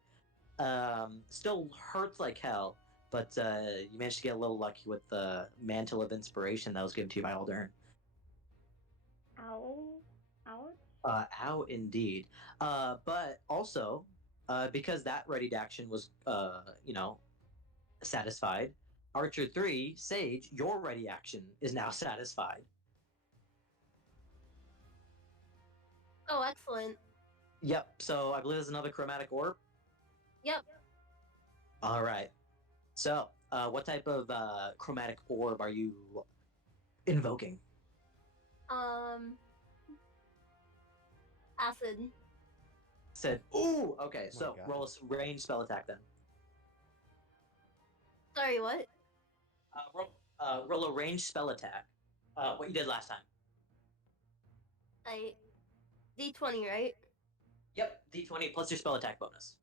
Still hurts like hell, but you managed to get a little lucky with the mantle of inspiration that was given to you by Aldern. Ow. Ouch. Ow, indeed. But also, because that readied action was, satisfied, Archer 3, Sage, your ready action is now satisfied. Oh, excellent. Yep, so I believe there's another chromatic orb. Yep. Alright. So, what type of chromatic orb are you invoking? Acid. Said, ooh, okay, Oh my so God. roll a range spell attack then. Sorry, what? Roll a range spell attack. What you did last time. D20, right? Yep, d20 plus your spell attack bonus.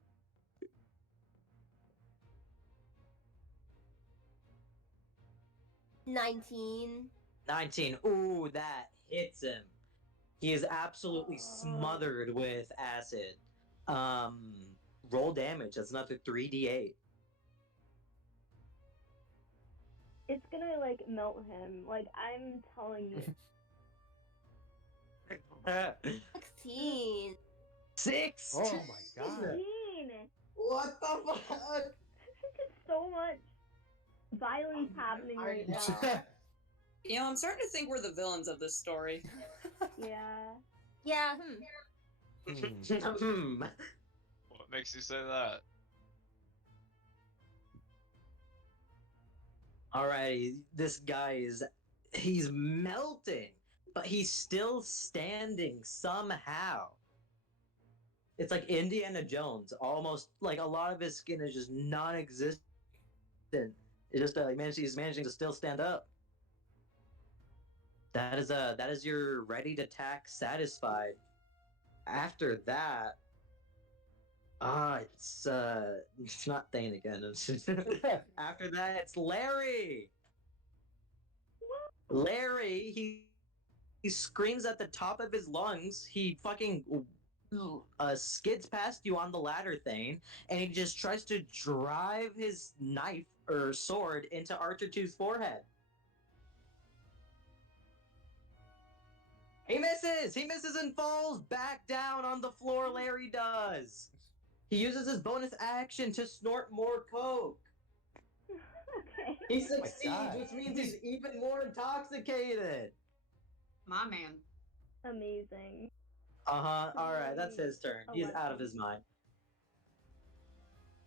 19. 19. Ooh, that hits him. He is absolutely smothered with acid. Roll damage. That's another 3d8. It's gonna melt him. I'm telling you. 16. 6. Oh my God. 16. What the fuck? So much violence happening right now. I'm starting to think we're the villains of this story. Yeah. Yeah, What makes you say that? Alrighty, this guy he's melting, but he's still standing somehow. It's like Indiana Jones, almost like a lot of his skin is just non-existent. It's just he's managing to still stand up. That is your ready to attack satisfied. After that, it's not Thane again. After that, it's Larry. Larry, he screams at the top of his lungs. He fucking skids past you on the ladder thing, and he just tries to drive his knife or sword into Archer 2's forehead. He misses and falls back down on the floor. Larry does. He uses his bonus action to snort more coke. Okay. He Oh my succeeds, God. which means he's even more intoxicated. My man. Amazing. Uh-huh. Alright, that's his turn. Oh, He's wow. out of his mind.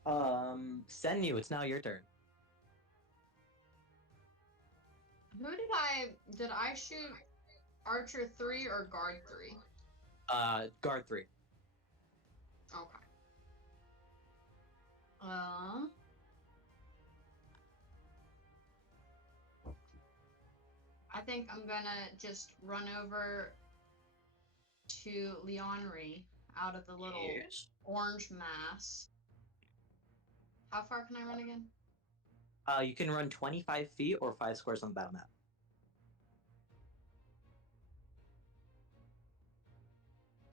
Senyu, it's now your turn. Who did I shoot? Archer 3 or Guard 3? Guard 3. Okay. I think I'm gonna just run over to Leonry out of the little orange mass. How far can I run again? You can run 25 feet or 5 squares on the battle map.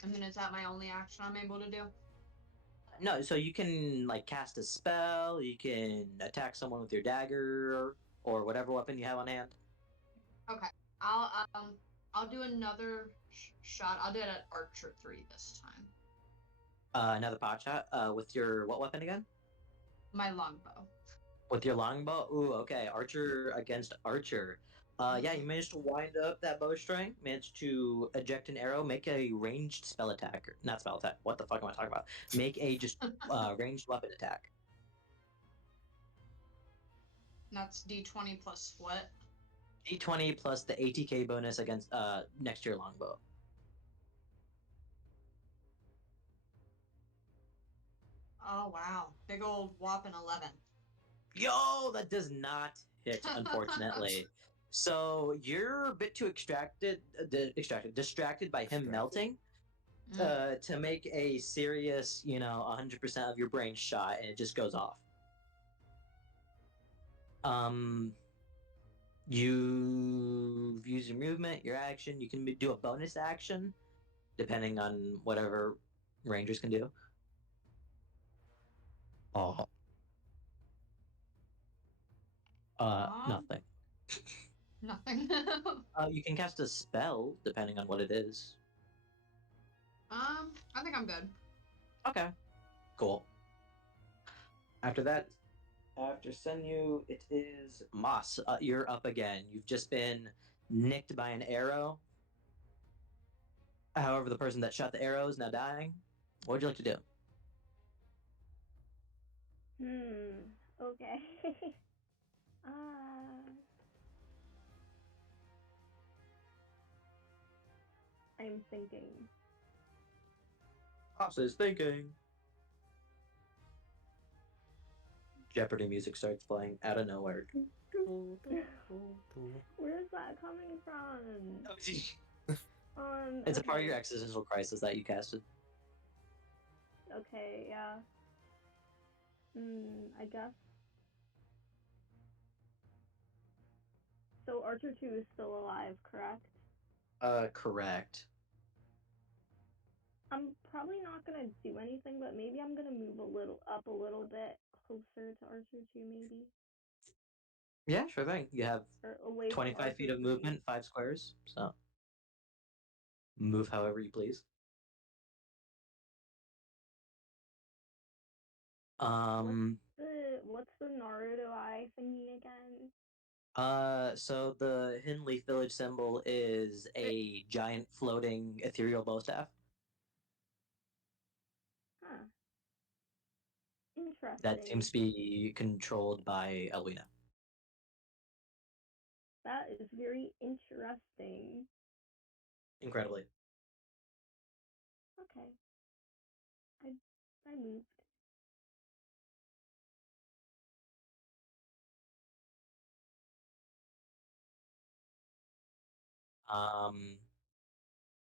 And then is that my only action I'm able to do? No, so you can cast a spell, you can attack someone with your dagger or whatever weapon you have on hand. Okay. I'll do another shot. I'll do it at Archer 3 this time. Another pot shot. With your what weapon again? My longbow. With your longbow? Ooh, okay. Archer against Archer. Yeah, you managed to wind up that bowstring, managed to eject an arrow, make a ranged spell attack. Not spell attack. What the fuck am I talking about? Make a just ranged weapon attack. That's D20 plus what? D20 plus the ATK bonus against next to your longbow. Oh wow, big old whopping 11. Yo, that does not hit, unfortunately. So you're a bit too distracted by him melting to make a serious, 100% of your brain shot, and it just goes off. You've used your movement, your action. You can do a bonus action, depending on whatever rangers can do. Oh. Nothing. Nothing. You can cast a spell, depending on what it is. I think I'm good. Okay. Cool. After that, after Senyu, it is Moss. You're up again. You've just been nicked by an arrow. However, the person that shot the arrow is now dying. What would you like to do? Okay. I'm thinking. Moss is thinking. Jeopardy music starts playing out of nowhere. Where's that coming from? It's a part of your existential crisis that you casted. Okay, yeah. I guess. So Archer 2 is still alive, correct? Correct. I'm probably not gonna do anything, but maybe I'm gonna move up a little bit closer to Archer 2, maybe. Yeah, sure thing. You have Or away 25 feet of movement, 5 squares, so move however you please. What's the Naruto eye thingy again? So the Hidden Leaf Village symbol is a giant floating ethereal bow staff. Huh. Interesting. That seems to be controlled by Elwina. That is very interesting. Incredibly. Okay. I moved.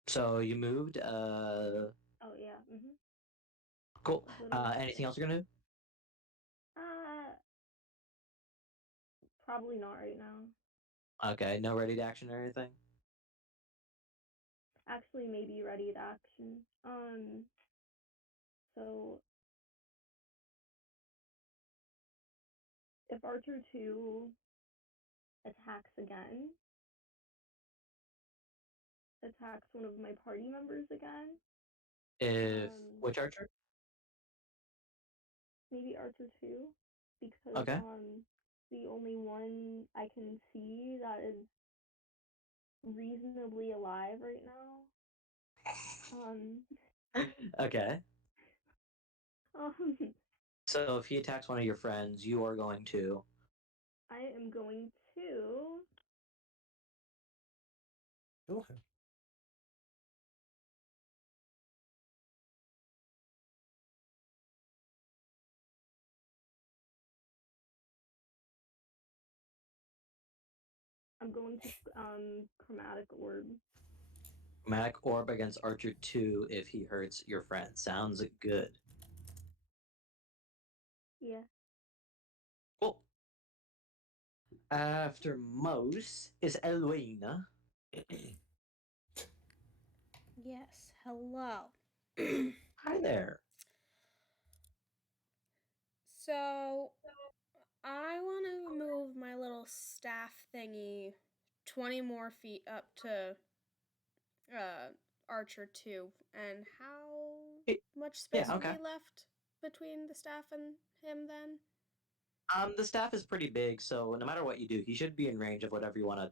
So you moved. Oh yeah. Cool. Anything else you're gonna do? Probably not right now. Okay, no ready to action or anything? Actually, maybe ready to action. So if Archer 2 attacks again, attacks one of my party members again. If which Archer? Maybe Archer 2, because Okay. the only one I can see that is reasonably alive right now. Okay. So if he attacks one of your friends, you are going to. I am going to. Kill him. I'm going to Chromatic Orb. Chromatic Orb against Archer 2 if he hurts your friend. Sounds good. Yeah. Cool. After Mose is Elwina. Yes, hello. Hi there. So, I want to move my little staff thingy 20 more feet up to Archer 2. And how much space would be left between the staff and him then? The staff is pretty big, so no matter what you do, he should be in range of whatever you want to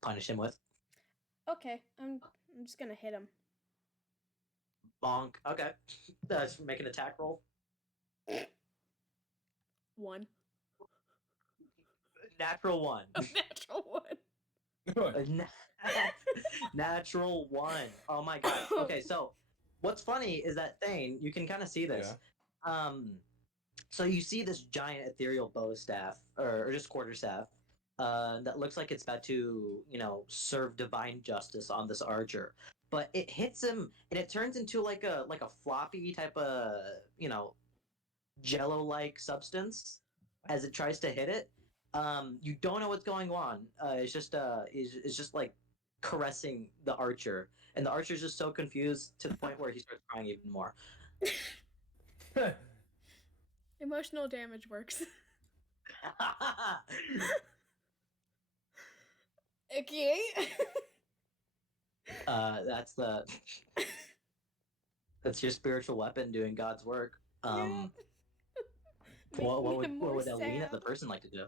punish him with. Okay, I'm just gonna hit him. Bonk. Okay. Make an attack roll. 1. Natural 1. Natural 1. A Natural 1. Oh my god. Okay, so what's funny is that Thane, you can kind of see this. So you see this giant ethereal bow staff, or just quarterstaff, that looks like it's about to, serve divine justice on this archer. But it hits him, and it turns into like a floppy type of, jello-like substance as it tries to hit it. You don't know what's going on. It's just like caressing the archer, and the archer's just so confused to the point where he starts crying even more. Emotional damage works. Okay. That's your spiritual weapon doing God's work. Yeah. What Making would him more Alina, the sad. person, like to do?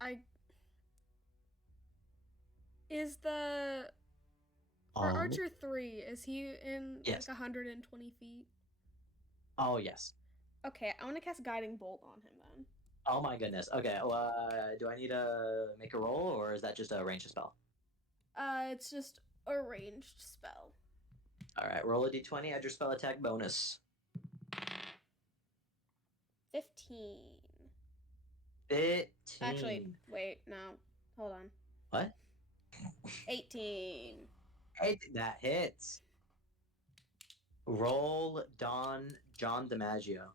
I is the for Archer 3, is he in Yes. like 120 feet? Oh yes. Okay, I want to cast Guiding Bolt on him then. Oh my goodness. Okay. Do I need to make a roll, or is that just a ranged spell? It's just a ranged spell. All right. Roll a d20. Add your spell attack bonus. 15. 15. Actually, wait, no. Hold on. What? 18. Hey, that hits. Roll John DiMaggio.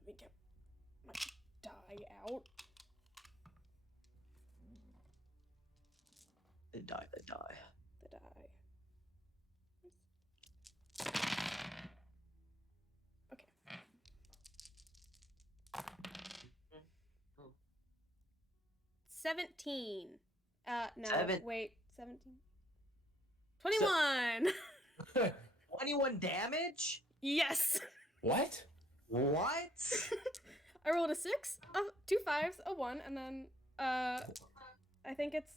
Let me get my die out. The die. The die. Okay. 17. No, wait. 17. 21! 21 damage? Yes! What? What? I rolled a 6, 2 5s, a 1, and then, I think it's,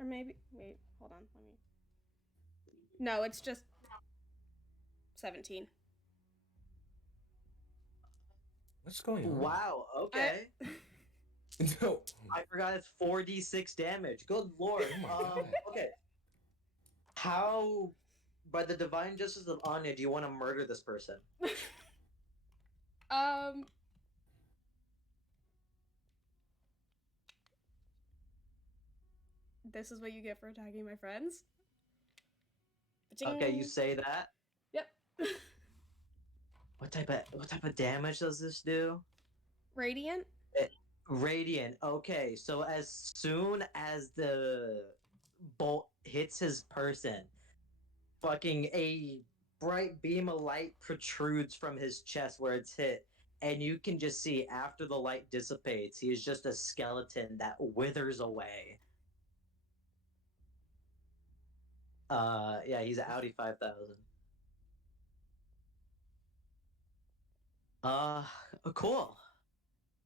or maybe, wait, hold on, let me, no, it's just 17. What's going on? Wow, okay. No. I forgot it's 4d6 damage. Good lord. Oh my God. Okay. How, by the divine justice of Anya, do you want to murder this person? This is what you get for attacking my friends? Okay, you say that. Yep. What type of damage does this do? Radiant? Radiant. Okay, so as soon as the bolt hits his person, fucking a bright beam of light protrudes from his chest where it's hit, and you can just see after the light dissipates, he is just a skeleton that withers away. Yeah, he's Audi 5000. Cool.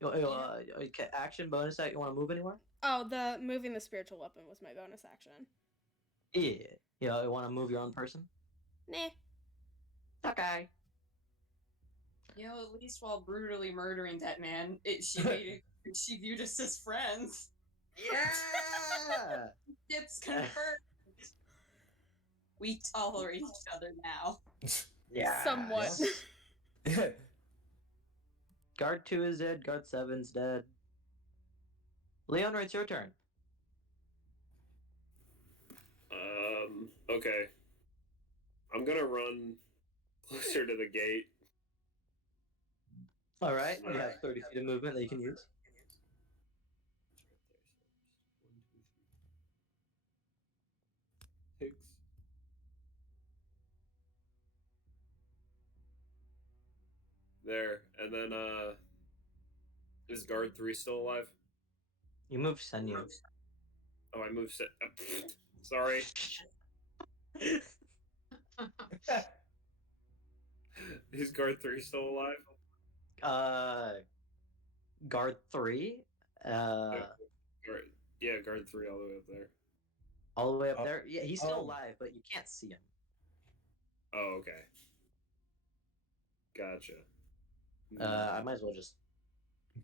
Okay, action bonus act. You want to move anywhere? Oh, the moving the spiritual weapon was my bonus action. Yeah. You want to move your own person? Nah. Okay. At least while brutally murdering that man, she viewed us as friends. Yeah. It's confirmed. We tolerate each other now. Yeah. Somewhat. Guard 2 is dead. Guard 7's dead. Leonor, it's your turn. Okay. I'm gonna run closer to the gate. All right. You have 30 feet of movement that you can use. Six. There, and then is guard 3 still alive? You move Senyu. Oh, I moved. Sorry. Is guard 3 still alive? Guard 3, Guard, yeah, guard 3 all the way up there. all the way up Oh. there. Yeah, he's still Oh. alive, but you can't see him. Oh, okay. Gotcha. I might as well just.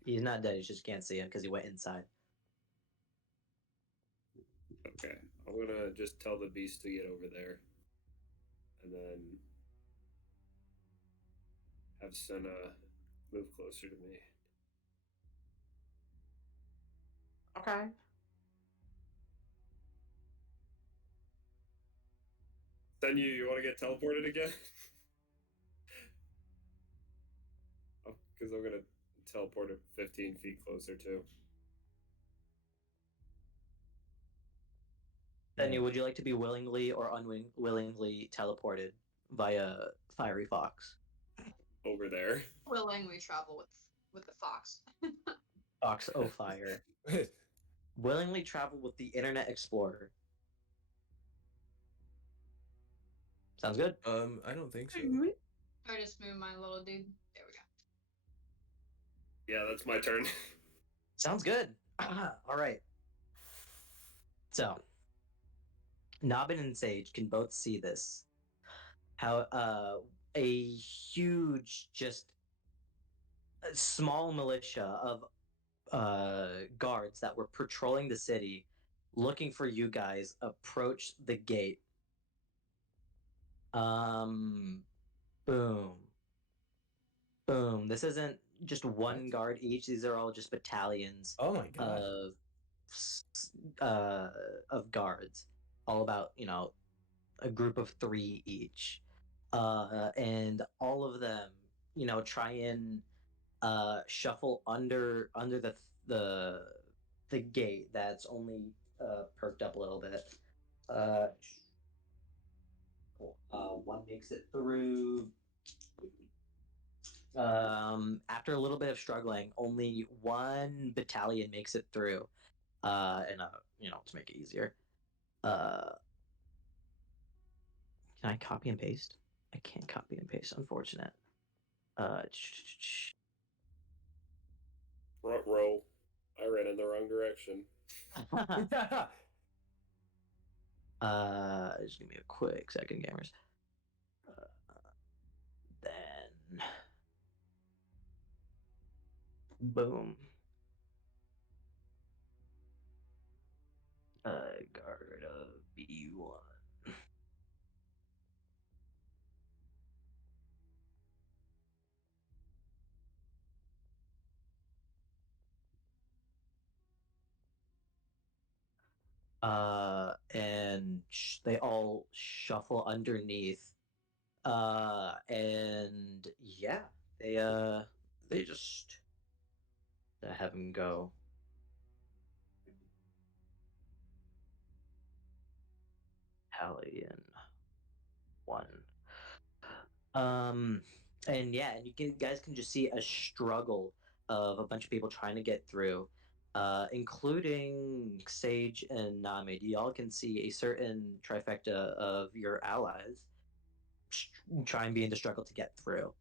He's not dead. You just can't see him because he went inside. Okay, I'm gonna just tell the beast to get over there, and then have Senna move closer to me. Okay. Then you want to get teleported again? Because I'm gonna teleport it 15 feet closer too. Then would you like to be willingly or unwillingly teleported via Fiery Fox? Over there. Willingly travel with the fox. Fox O Fire. Willingly travel with the Internet Explorer. Sounds good. I don't think so. I just moved my little dude. There we go. Yeah, that's my turn. Sounds good. All right. So, Nobbin and Sage can both see this. How a huge, just a small militia of guards that were patrolling the city, looking for you guys, approach the gate. Boom. Boom. This isn't just one guard each. These are all just battalions Oh my god. of guards, all about a group of 3 each, and all of them try and shuffle under the gate that's only perked up a little bit. One makes it through. After a little bit of struggling, only one battalion makes it through. And to make it easier, can I copy and paste? I can't copy and paste. Unfortunate. Front row. I ran in the wrong direction. Just give me a quick second, gamers. Then, boom. Guard of B1. And they all shuffle underneath. And yeah, they just have him go. Battalion 1. And yeah, and guys can just see a struggle of a bunch of people trying to get through, including Sage and Nami. Y'all can see a certain trifecta of your allies try and be in the struggle to get through.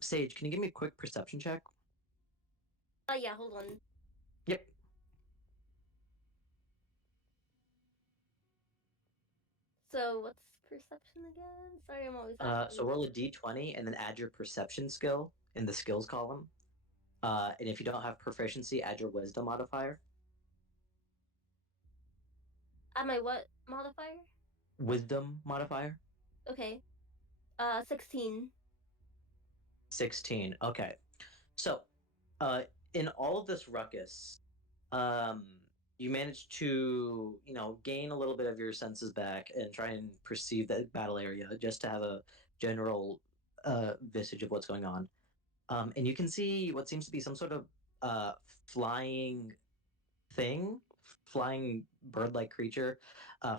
Sage, can you give me a quick perception check? Yeah, hold on. Yep. So what's perception again? Sorry, I'm always So roll a d20 and then add your perception skill in the skills column. And if you don't have proficiency, add your wisdom modifier. Add my what modifier? Wisdom modifier. Okay. 16. 16. Okay. So, in all of this ruckus, you managed to, gain a little bit of your senses back and try and perceive the battle area just to have a general visage of what's going on. And you can see what seems to be some sort of flying thing, flying bird-like creature,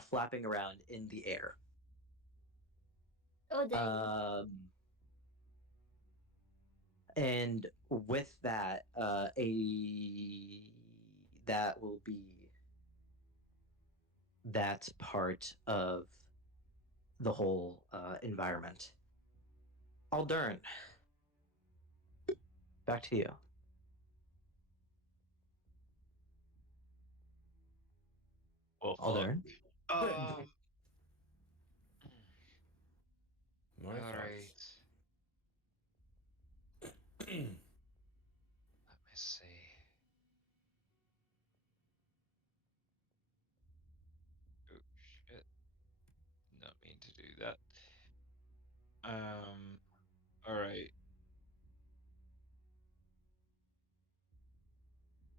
flapping around in the air. Oh, dang. And with that, that will be that part of the whole environment. Aldern. Back to you. Well, Aldern. Um. My All thoughts. right. Let me see. Oh shit! Did not mean to do that. All right.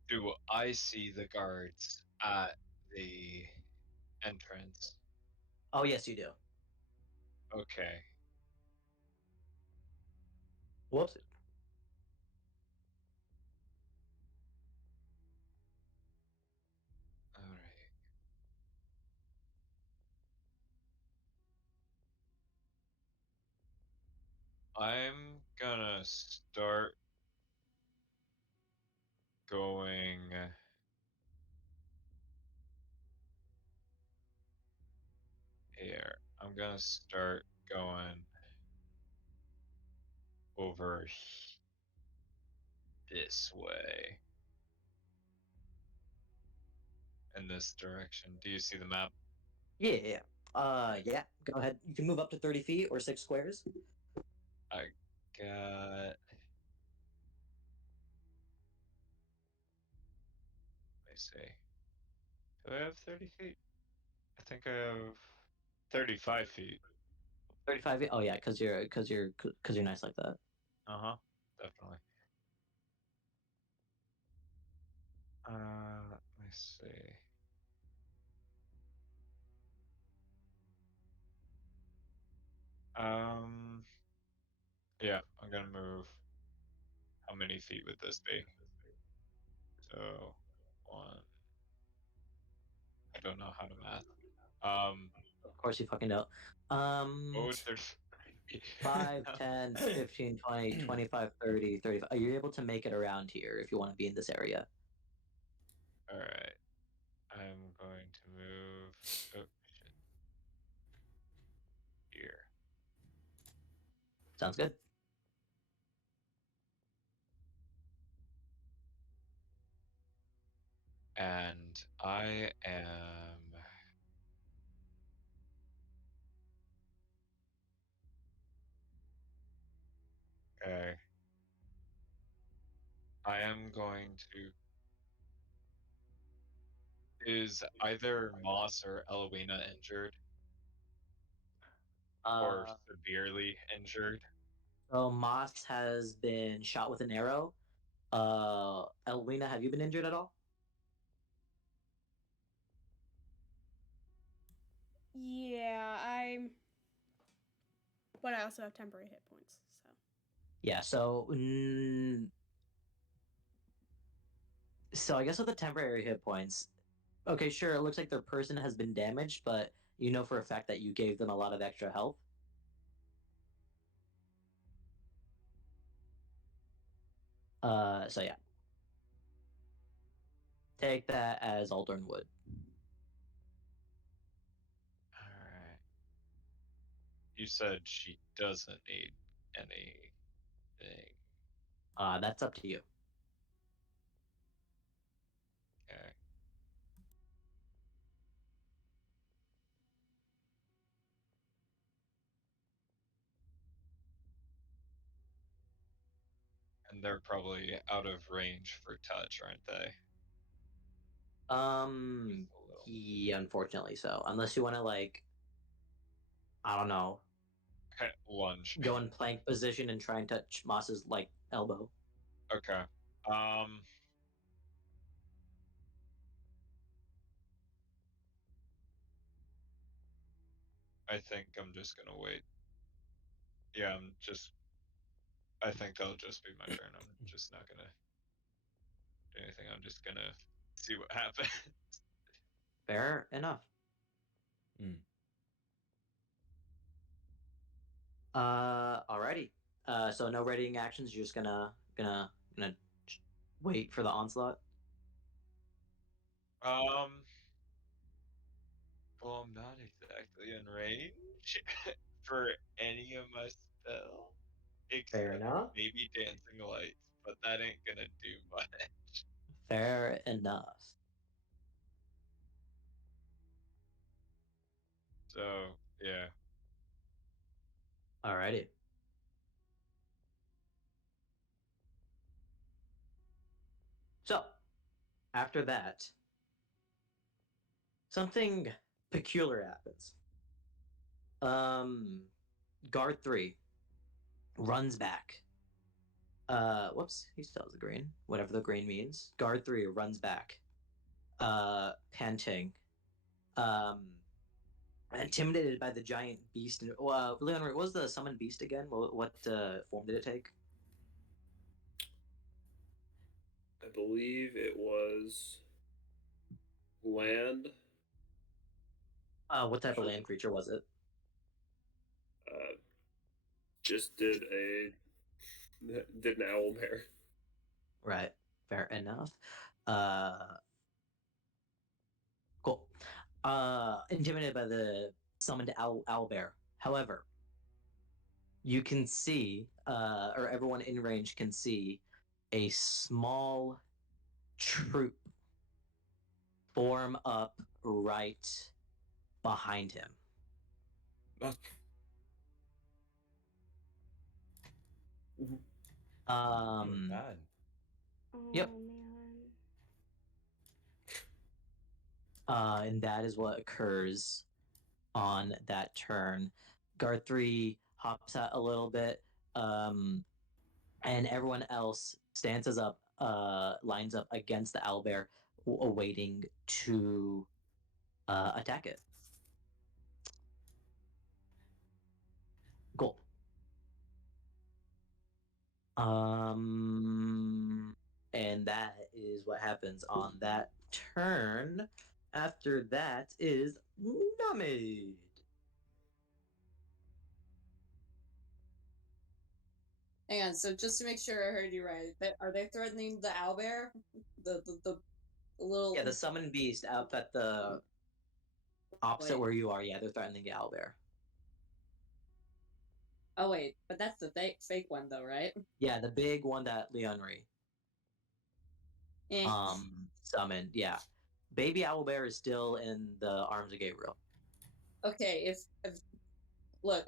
Do I see the guards at the entrance? Oh yes, you do. Okay. Whoops. All right. I'm gonna start going here. I'm gonna start going over this way. In this direction. Do you see the map? Yeah. Yeah. Go ahead. You can move up to 30 feet or 6 squares. I got. Let me see. Do I have 30 feet? I think I have 35 feet. 35 feet. Oh yeah, because you're nice like that. Uh-huh. Definitely. Let me see. Yeah, I'm gonna move. How many feet would this be? So, 1. I don't know how to math. Of course you fucking don't. What would 30 5, 10, 15, 20, 25, 30, 35. You're able to make it around here if you want to be in this area. Alright. I'm going to move. Oh, shit. Here. Sounds good. And I am. Okay. I am going to. Is either Moss or Elwina injured? Or Uh, severely injured? so Moss has been shot with an arrow. Elwina, have you been injured at all? Yeah, but I also have temporary hit points, so. Yeah. So I guess with the temporary hit points, okay, sure, it looks like their person has been damaged, but you know for a fact that you gave them a lot of extra health. So yeah. Take that as Aldern would. Alright. You said she doesn't need anything. That's up to you. Okay. And they're probably out of range for touch, aren't they? Yeah, unfortunately so. Unless you want to like, I don't know, Lunge. go in plank position and try and touch Moss's like elbow. Okay. I think I'm just gonna wait. Yeah, I think that'll just be my turn. I'm just not gonna do anything. I'm just gonna see what happens. Fair enough. Mm. Alrighty. So no readying actions. You're just gonna wait for the onslaught. Well, I'm not exactly in range for any of my spells. Fair except enough. maybe dancing lights, but that ain't gonna do much. Fair enough. So yeah. Alrighty. So, after that, something peculiar happens. Guard 3 runs back. Whoops, he still has the green. Whatever the green means. Guard 3 runs back. Panting. Intimidated by the giant beast. Leon, what was the summoned beast again? What form did it take? I believe it was land. What type of land creature was it? Just did an owl bear. Right. Fair enough. Cool. Intimidated by the summoned owlbear. However, you can see, or everyone in range can see, a small troop form up right behind him. Oh my god. Yep. man. And that is what occurs on that turn. Guard 3 hops out a little bit, and everyone else stances up, lines up against the owlbear, awaiting to attack it. Cool. And that is what happens on that turn. After that is Namid. Hang on, so just to make sure I heard you right, are they threatening the owlbear? The little... Yeah, the summoned beast up at the opposite where you are. Yeah, they're threatening the owlbear. Oh wait, but that's the fake one though, right? Yeah, the big one that Leonry summoned. Yeah, baby owlbear is still in the arms of Gabriel. Okay, if look,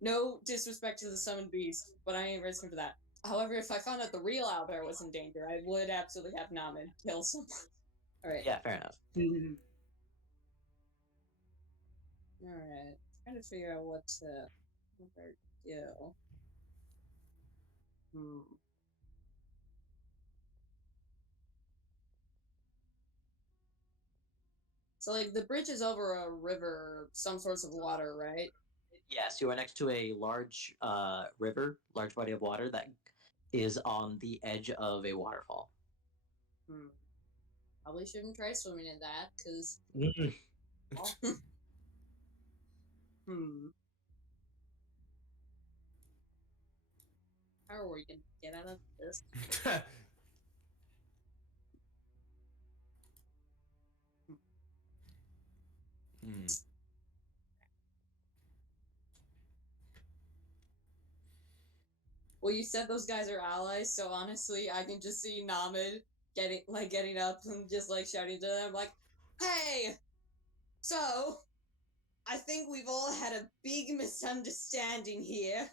no disrespect to the summoned beast, but I ain't risking for that. However, if I found out the real owlbear was in danger, I would absolutely have Namid kill someone. All right. Yeah, fair enough. All right, trying to figure out what to do. So, like, the bridge is over a river, some source of water, right? Yes, you are next to a large river, large body of water that is on the edge of a waterfall. Probably shouldn't try swimming in that, because... How are we gonna get out of this? Well, you said those guys are allies, so honestly, I can just see Namid getting up and just like shouting to them like, "Hey! So, I think we've all had a big misunderstanding here.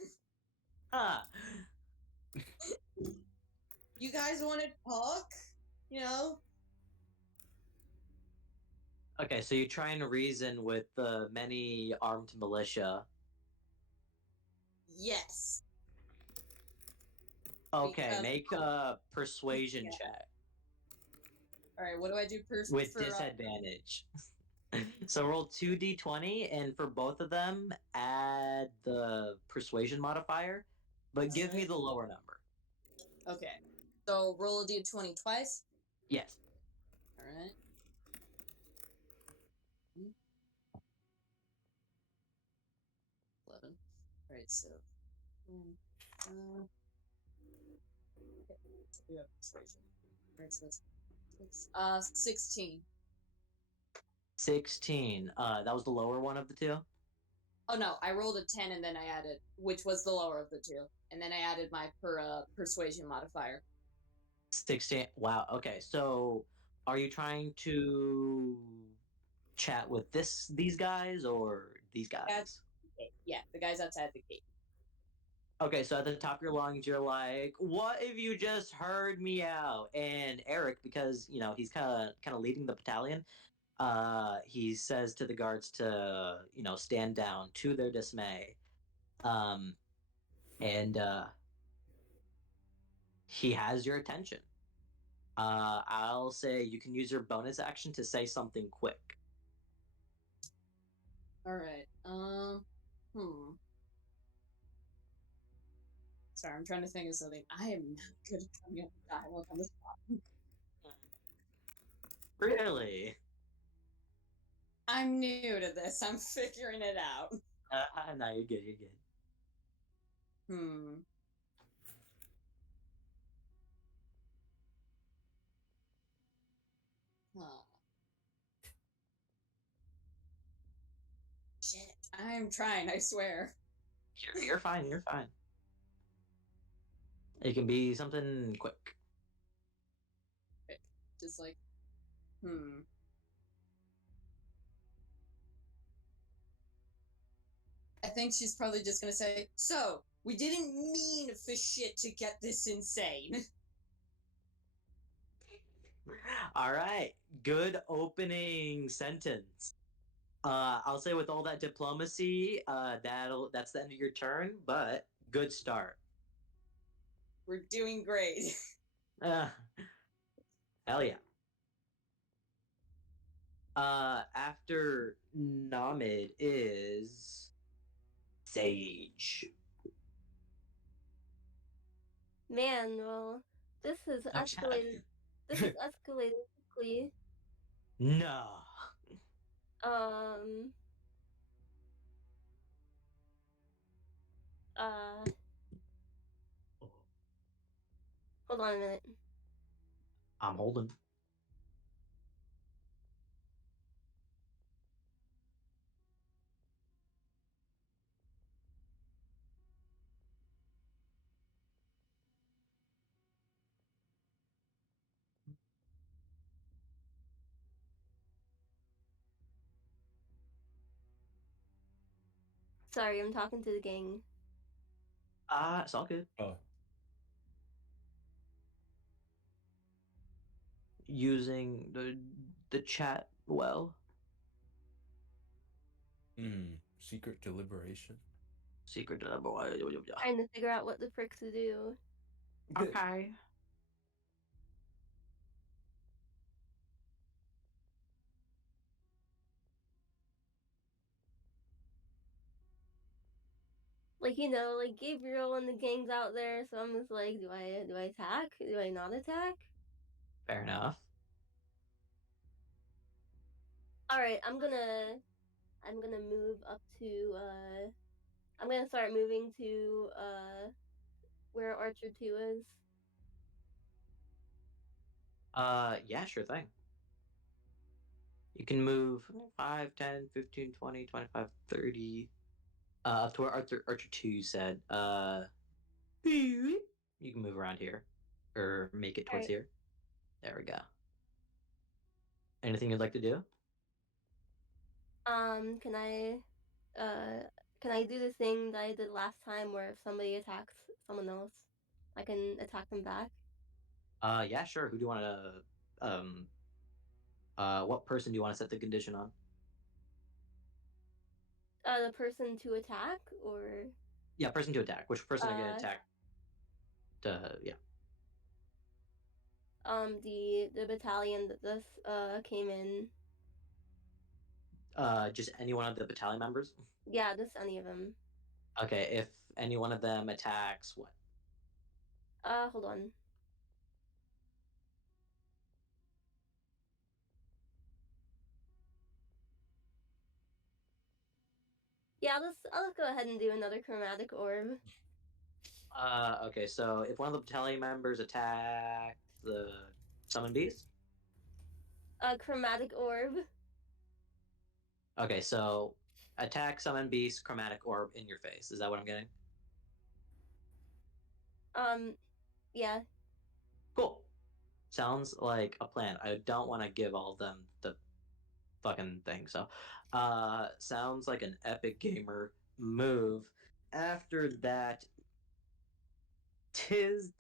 You guys want to talk? You know?" Okay, so you try and reason with the many armed militia. Yes. Okay, Because... make a persuasion check. Alright, what do I do with disadvantage? So roll 2d20, and for both of them, add the persuasion modifier, but give me the lower number. Okay. So roll a d20 twice? Yes. Alright. 11. Alright, so... you have persuasion. Alright, so that's 16. 16. That was the lower one of the two? Oh no, I rolled a 10 and then I added, which was the lower of the two, and then I added my persuasion modifier. 16. Wow. Okay. So, are you trying to chat with these guys or these guys? Yeah, the guys outside the gate. Okay, so at the top of your lungs, you're like, "What if you just heard me out?" And Eric, because he's kind of leading the battalion, he says to the guards to stand down to their dismay, and he has your attention. I'll say you can use your bonus action to say something quick. All right. Sorry, I'm trying to think of something. I am not good at coming up with dialogue on the spot. Really? I'm new to this. I'm figuring it out. No, you're good. You're good. Huh. Shit. I'm trying, I swear. You're fine. You're fine. It can be something quick. Just like, I think she's probably just gonna say, "So, we didn't mean for shit to get this insane." All right. Good opening sentence. I'll say with all that diplomacy, that's the end of your turn, but good start. We're doing great. Hell yeah. After Namid is Sage. Man, well, this has escalated. This has escalated quickly. No. Hold on a minute. I'm holding. Sorry, I'm talking to the gang. It's all good. Oh. Using the chat well. Secret deliberation. Secret deliberation. Trying to figure out what the frick to do. Okay. Like, like Gabriel and the gang's out there, so I'm just like, do I attack? Do I not attack? Fair enough. Alright, I'm gonna move up to I'm gonna start moving to where Archer 2 is. Yeah, sure thing. You can move 5, 10, 15, 20, 25, 30. Up to where Archer 2 said. You can move around here. Or make it towards here. There we go. Anything you'd like to do? Can I do the thing that I did last time where if somebody attacks someone else, I can attack them back? Yeah, sure. Who do you want to what person do you want to set the condition on? The person to attack, or yeah, person to attack. Which person are you gonna attack? Yeah. The battalion that this came in. Just any one of the battalion members? Yeah, just any of them. Okay, if any one of them attacks what? Hold on. Yeah, I'll just go ahead and do another chromatic orb. Okay, so if one of the battalion members attack the summon beast? Chromatic orb. Okay, so Attack, summon beast, chromatic orb in your face. Is that what I'm getting? Yeah. Cool. Sounds like a plan. I don't want to give all of them the fucking thing. So, sounds like an epic gamer move. After that, it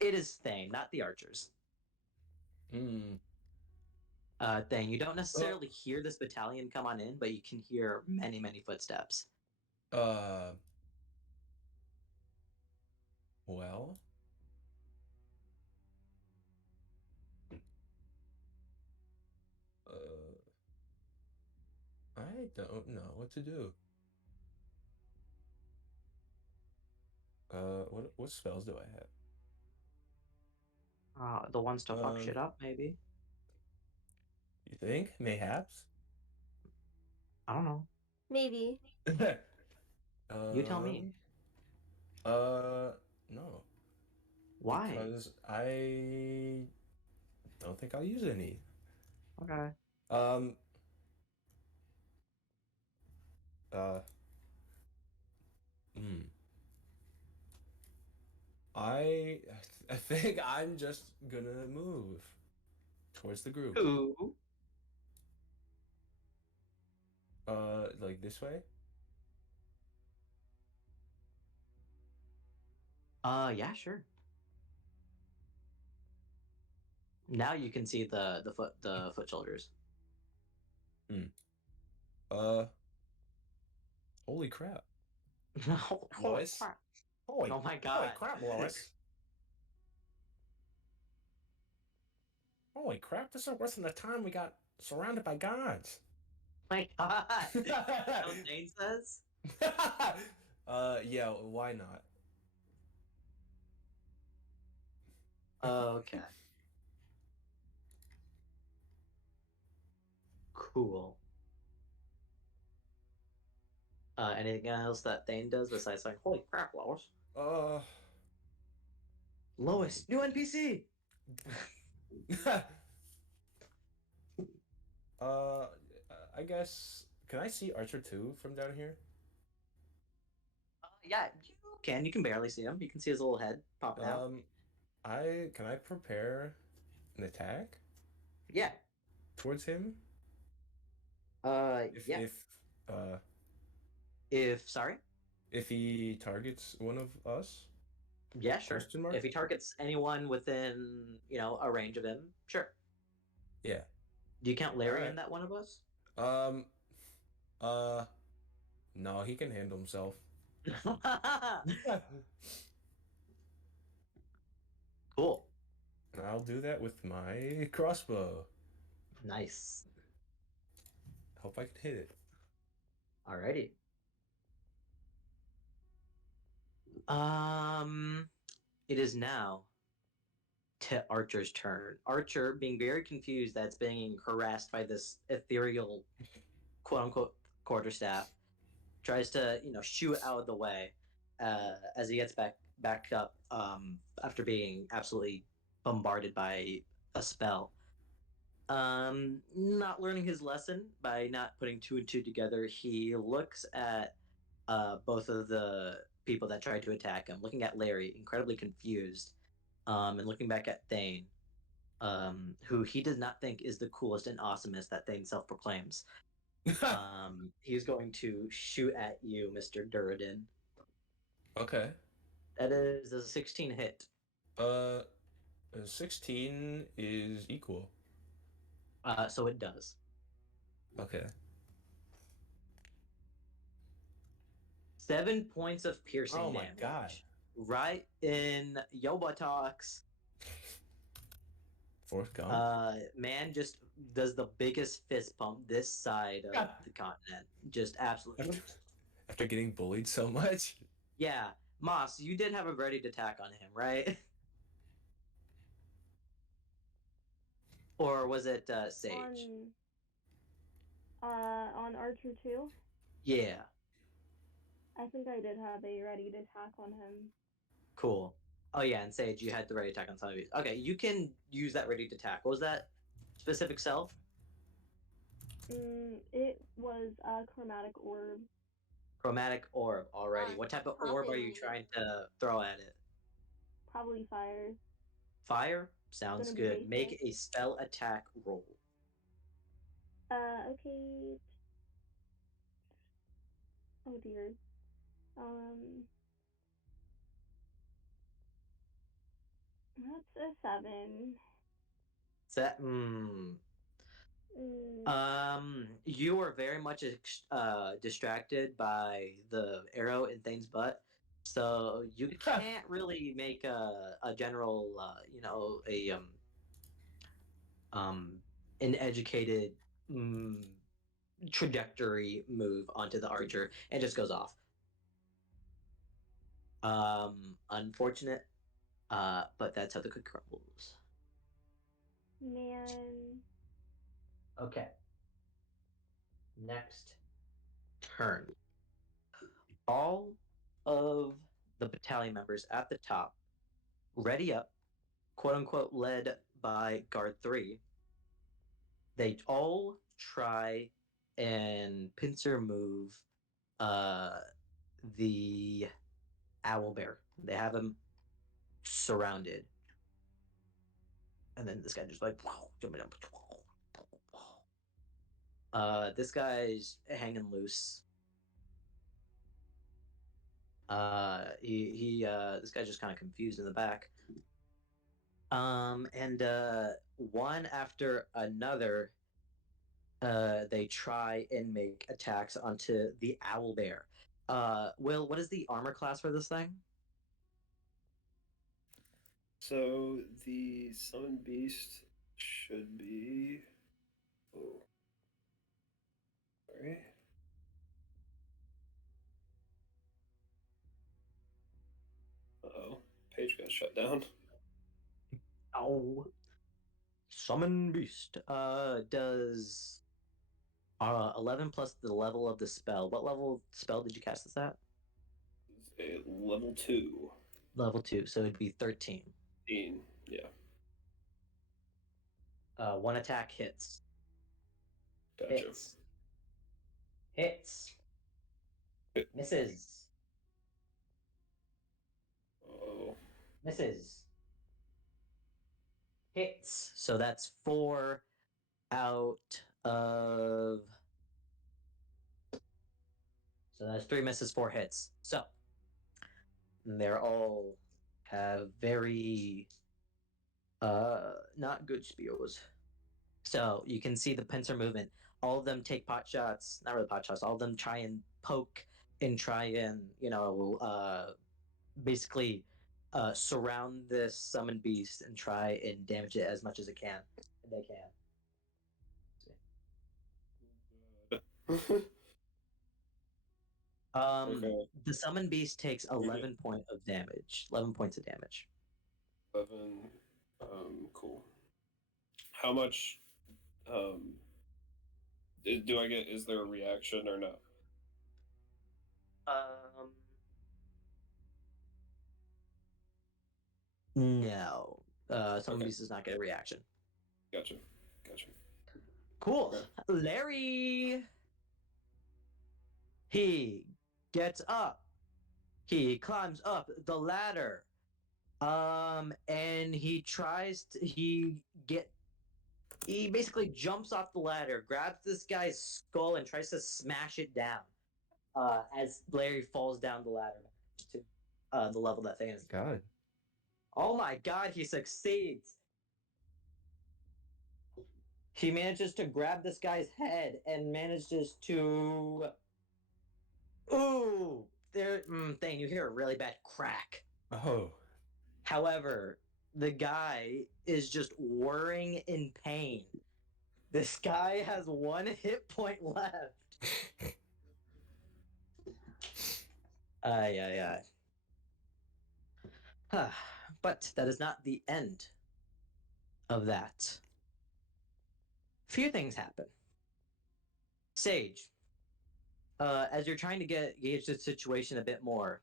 is Thane, not the archers. Hmm. Thane, you don't necessarily hear this battalion come on in, but you can hear many, many footsteps. Well. I don't know what to do. What spells do I have? The ones to fuck shit up, maybe. You think? Mayhaps? I don't know. Maybe. You tell me. No. Why? Because I don't think I'll use any. Okay. I think I'm just gonna move towards the group. Ooh. Like this way? Yeah, sure. Now you can see the foot soldiers. Holy crap. Holy crap. Oh my god. Holy crap, Lois. Holy crap, this is worse than the time we got surrounded by gods. My god. Is that what Thane says? Yeah, why not? Okay. Cool. Anything else that Thane does besides saying, holy crap, Lois? Lois, new NPC! I guess, can I see Archer 2 from down here? Yeah, you can. You can barely see him. You can see his little head popping out. Can I prepare an attack? Yeah. Towards him? Yeah. Sorry? If he targets one of us? Yeah, sure. Question mark? If he targets anyone within, a range of him, sure. Yeah. Do you count Larry in that one of us? No, he can handle himself. Cool. I'll do that with my crossbow. Nice. Hope I can hit it. Alrighty. It is now to Archer's turn. Archer, being very confused that's being harassed by this ethereal, quote-unquote, quarterstaff, tries to, shoo it out of the way as he gets back up after being absolutely bombarded by a spell. Not learning his lesson by not putting two and two together, he looks at both of the people that tried to attack him, looking at Larry, incredibly confused, and looking back at Thane, who he does not think is the coolest and awesomest that Thane self-proclaims. He's going to shoot at you, Mr. Durden. Okay. That is a 16 hit. 16 is equal. So it does. Okay. 7 points of piercing damage. Oh my god. Right in your buttocks. Forrest Gump. Man just does the biggest fist pump this side of the continent. Just absolutely. After getting bullied so much? Yeah. Moss, you did have a ready to attack on him, right? Or was it Sage? On Archer 2? Yeah. I think I did have a ready to attack on him. Cool. Oh yeah, and Sage, you had the ready attack on some of these. Okay, you can use that ready to attack. What was that specific self? It was a chromatic orb. Chromatic orb. Alrighty. Uh, What type of orb are you popping. trying to throw at it? Probably fire. Fire? Sounds Gonna be good. Make basic. a spell attack roll. Okay. Oh dear. That's a 7. That you are very much distracted by the arrow in Thane's butt, so you can't really make a general, an educated trajectory move onto the archer. It just goes off. Unfortunate, but that's how the cookie crumbles. Man. Okay. Next turn. All of the battalion members at the top, ready up, quote unquote, led by Guard 3. They all try and pincer move the owlbear. They have him surrounded. And then this guy just like this guy's hanging loose. This guy's just kind of confused in the back. And one after another, they try and make attacks onto the owlbear. Will, what is the armor class for this thing? So the summon beast should be. Oh. Sorry. Uh-oh. Page got shut down. Oh. Summon beast. Does 11 plus the level of the spell. What level spell did you cast this at? A level 2. Level 2, so it'd be 13. 13, yeah. One attack hits. Gotcha. Hits. Hits. Misses. Oh. Misses. Hits. So that's 4 out of. So that's 3 misses, 4 hits. So they're all have very not good spears. So you can see the pincer movement. All of them take pot shots, not really pot shots. All of them try and poke and try and basically surround this summoned beast and try and damage it as much as it can. They can. Okay. The summoned beast takes 11 points of damage. 11 points of damage. 11. Cool. How much do I get? Is there a reaction or no? No. Summoned Okay. beast does not get a reaction. Gotcha. Cool. Okay. Larry. He gets up. He climbs up the ladder. And he tries to he basically jumps off the ladder, grabs this guy's skull and tries to smash it down. As Larry falls down the ladder to the level that thing is. God. Oh my god, he succeeds. He manages to grab this guy's head and manages to. Ooh! Thing, you hear a really bad crack. Oh. However, the guy is just whirring in pain. This guy has 1 hit point left. Ay. But that is not the end of that. Few things happen. Sage, as you're trying to gauge the situation a bit more,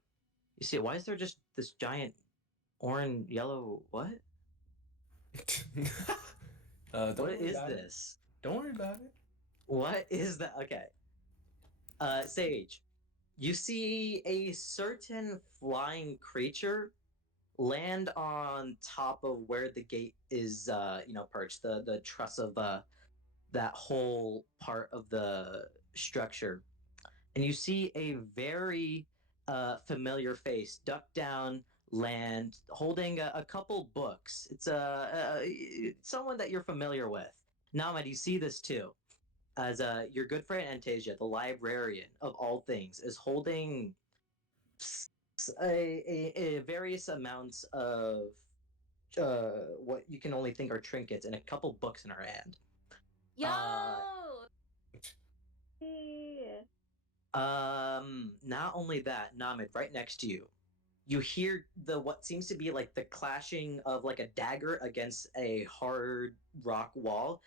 you see, why is there just this giant orange, yellow, what? Don't What worry is about it. this? Don't worry about it. What is that? Okay. Sage, you see a certain flying creature land on top of where the gate is, perched, the truss of that whole part of the structure, and you see a very familiar face duck down, land, holding a couple books. It's someone that you're familiar with. Namad, you see this too, as your good friend Antasia, the librarian of all things, is holding a various amounts of what you can only think are trinkets and a couple books in her hand. Yo! Not only that, Namid, right next to you, you hear the what seems to be like the clashing of like a dagger against a hard rock wall.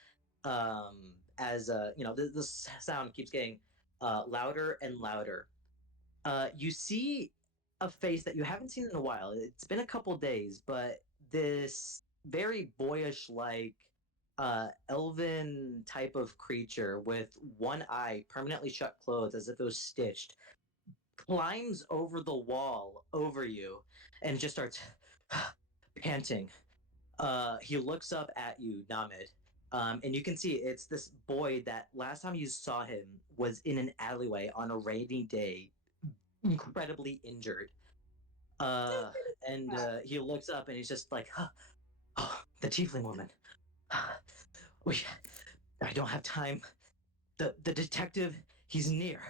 As the sound keeps getting louder and louder. You see a face that you haven't seen in a while. It's been a couple days, but this very boyish like elven type of creature with one eye permanently shut closed as if it was stitched climbs over the wall over you and just starts panting. He looks up at you, Namid, and you can see it's this boy that last time you saw him was in an alleyway on a rainy day, incredibly injured. And he looks up and he's just like, oh, the tiefling woman. I don't have time. The detective, he's near.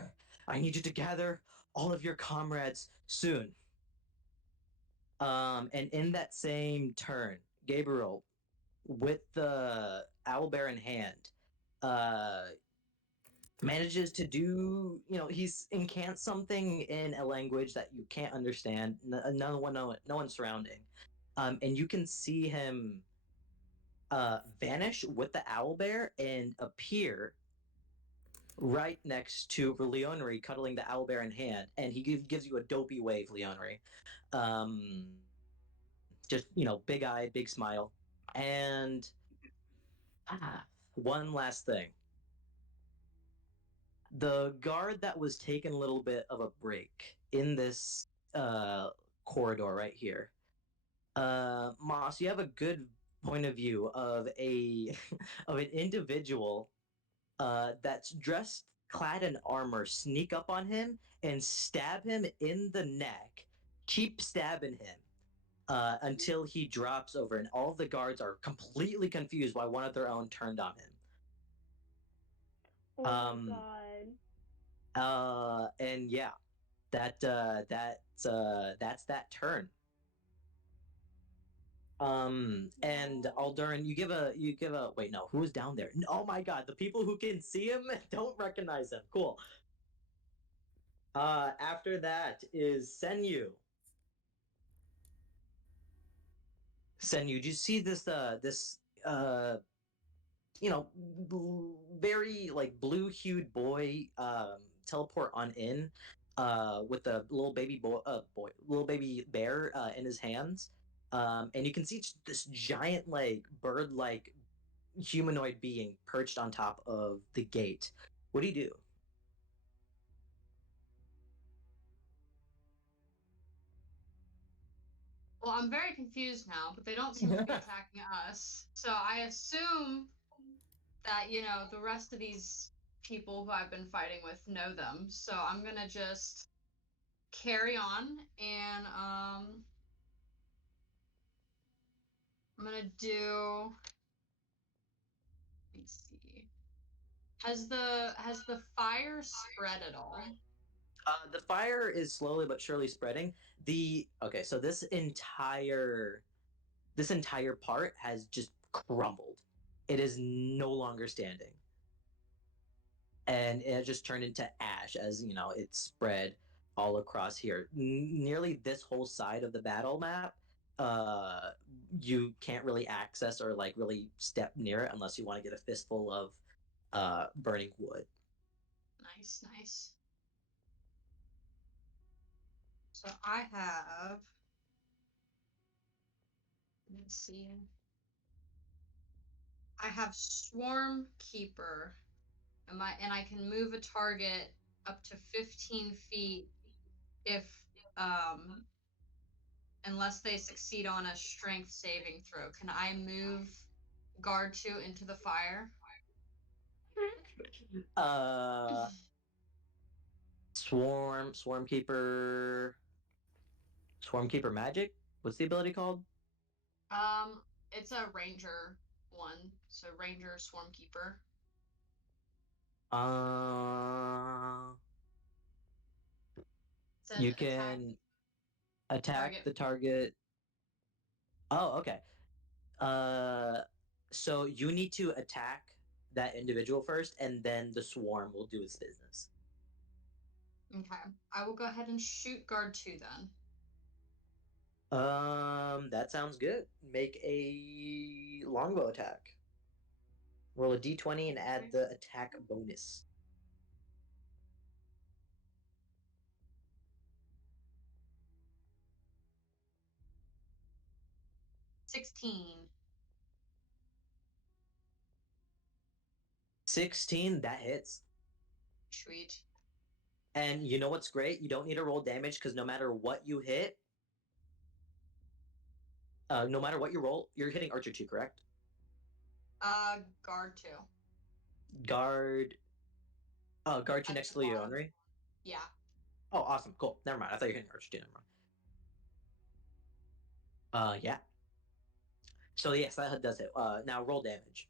I need you to gather all of your comrades soon. And in that same turn, Gabriel, with the owlbear in hand, manages to do, he's incant something in a language that you can't understand. No one surrounding. And you can see him vanish with the owlbear and appear right next to Leonri cuddling the owlbear in hand, and he gives you a dopey wave, Leonri. Just big eye, big smile, and one last thing. The guard that was taking a little bit of a break in this corridor right here. Moss, you have a good point of view of a of an individual that's dressed, clad in armor, sneak up on him and stab him in the neck. Keep stabbing him until he drops over, and all the guards are completely confused why one of their own turned on him. Oh my god. And yeah, that's that turn. And Aldurin, you give a wait, no, who's down there? Oh my god, the people who can see him don't recognize him. Cool. After that is Senyu. Senyu, do you see this very like blue-hued boy teleport on in with a little baby little baby bear in his hands? And you can see this giant like bird-like humanoid being perched on top of the gate. What do you do? Well, I'm very confused now, but they don't seem to be attacking us. So I assume that, the rest of these people who I've been fighting with know them. So I'm going to just carry on and I'm going to do, let me see. Has the fire spread at all? The fire is slowly but surely spreading. So this entire part has just crumbled. It is no longer standing, and it just turned into ash as it spread all across here. Nearly this whole side of the battle map, you can't really access or like really step near it unless you want to get a fistful of burning wood. Nice. So I have, let's see, I have Swarm Keeper, And I can move a target up to 15 feet if unless they succeed on a strength saving throw. Can I move guard 2 into the fire? Swarm keeper magic. What's the ability called? It's a ranger one, so ranger swarm keeper. You can attack the target. Oh, okay. So you need to attack that individual first, and then the swarm will do its business. Okay, I will go ahead and shoot guard 2 then. That sounds good. Make a longbow attack. Roll a d20 and add the attack bonus. $16. 16, that hits. Sweet. And you know what's great? You don't need to roll damage because no matter what you hit, no matter what you roll, you're hitting Archer 2, correct? Guard 2. Guard 2 next to Leonry? Yeah. Oh, awesome. Cool. Never mind. I thought you were hitting Archer 2. Never mind. Yeah. So, yes, that does hit. Now roll damage.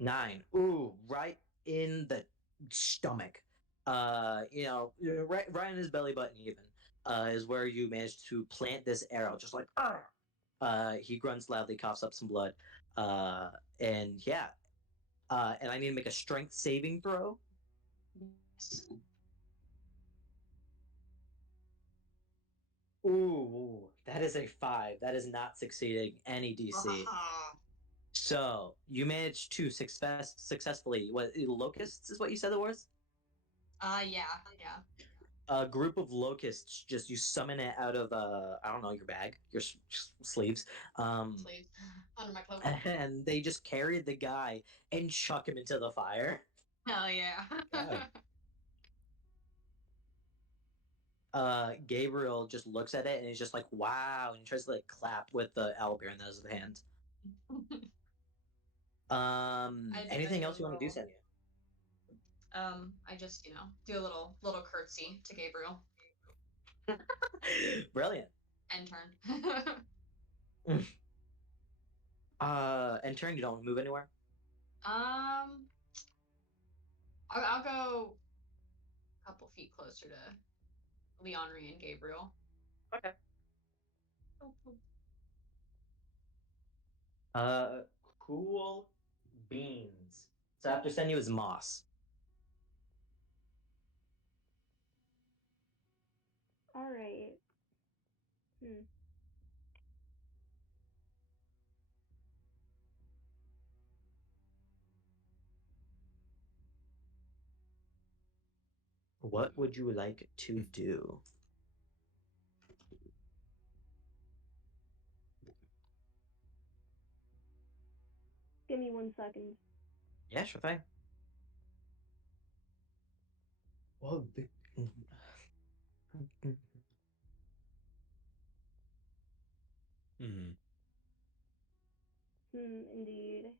Nine. Ooh, right in the stomach. Right in his belly button even. Is where you managed to plant this arrow, just like he grunts loudly, coughs up some blood. And yeah. And I need to make a strength saving throw. Yes. Ooh, that is a 5. That is not succeeding any DC. So you managed to successfully. What, locusts is what you said it was? Yeah. A group of locusts, just you summon it out of I don't know, your bag, your sleeves. Sleeves under my cloak. And they just carry the guy and chuck him into the fire. Hell yeah. Gabriel just looks at it and he's just like, wow, and he tries to like clap with the owlbear in his hand. Anything else you want to do, Senya? I just, do a little curtsy to Gabriel. Brilliant. End turn. End turn, you don't move anywhere? I'll go a couple feet closer to Leonry and Gabriel. Okay. Cool beans. So after sending you is moss. All right. What would you like to do? Give me 1 second. Yeah, sure thing. Well, Indeed.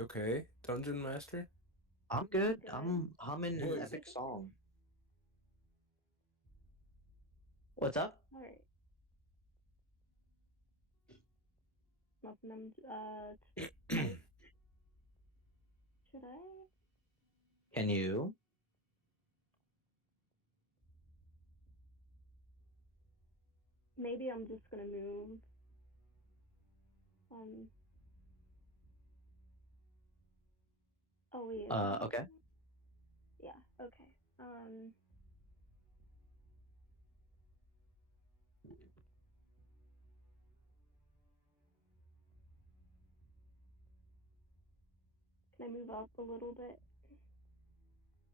Okay, Dungeon Master? I'm good. Okay. I'm humming an epic song. What's up? All right. Nothing. Should I? Can you? maybe I'm just gonna move. Oh wait. Okay. Yeah. Okay. Can I move up a little bit?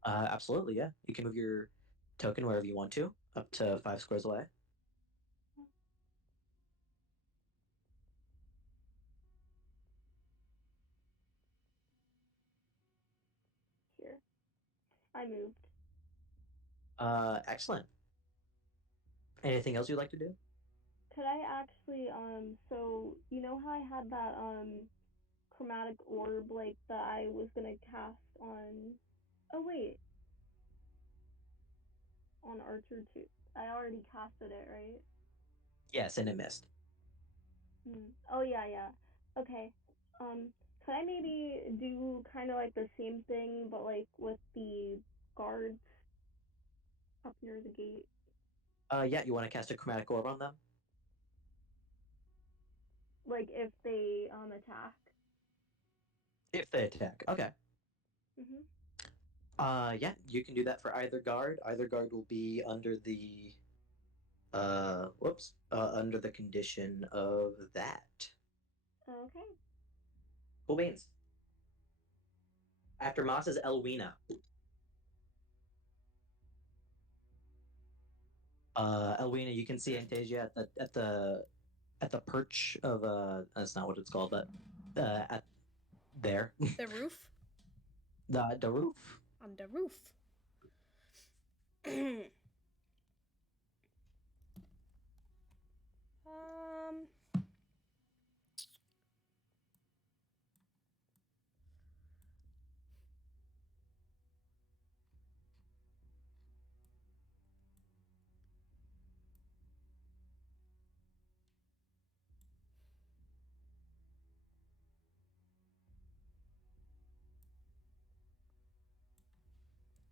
Absolutely, yeah. You can move your token wherever you want to, up to 5 squares away. Here. I moved. Excellent. Anything else you'd like to do? Could I actually, so you know how I had that chromatic orb like that I was gonna cast on? Oh wait, on Archer too. I already casted it, right? Yes, and it missed. Oh yeah, yeah. Okay. Could I maybe do kind of like the same thing, but like with the guards up near the gate? Yeah, you want to cast a chromatic orb on them? Like if they attack. If they attack. Okay. Yeah, you can do that for either guard. Either guard will be under the under the condition of that. Okay. Cool beans. After Moss is Elwina. Elwina, you can see Antasia at the perch of that's not what it's called, but at there. The roof? The roof. On the roof.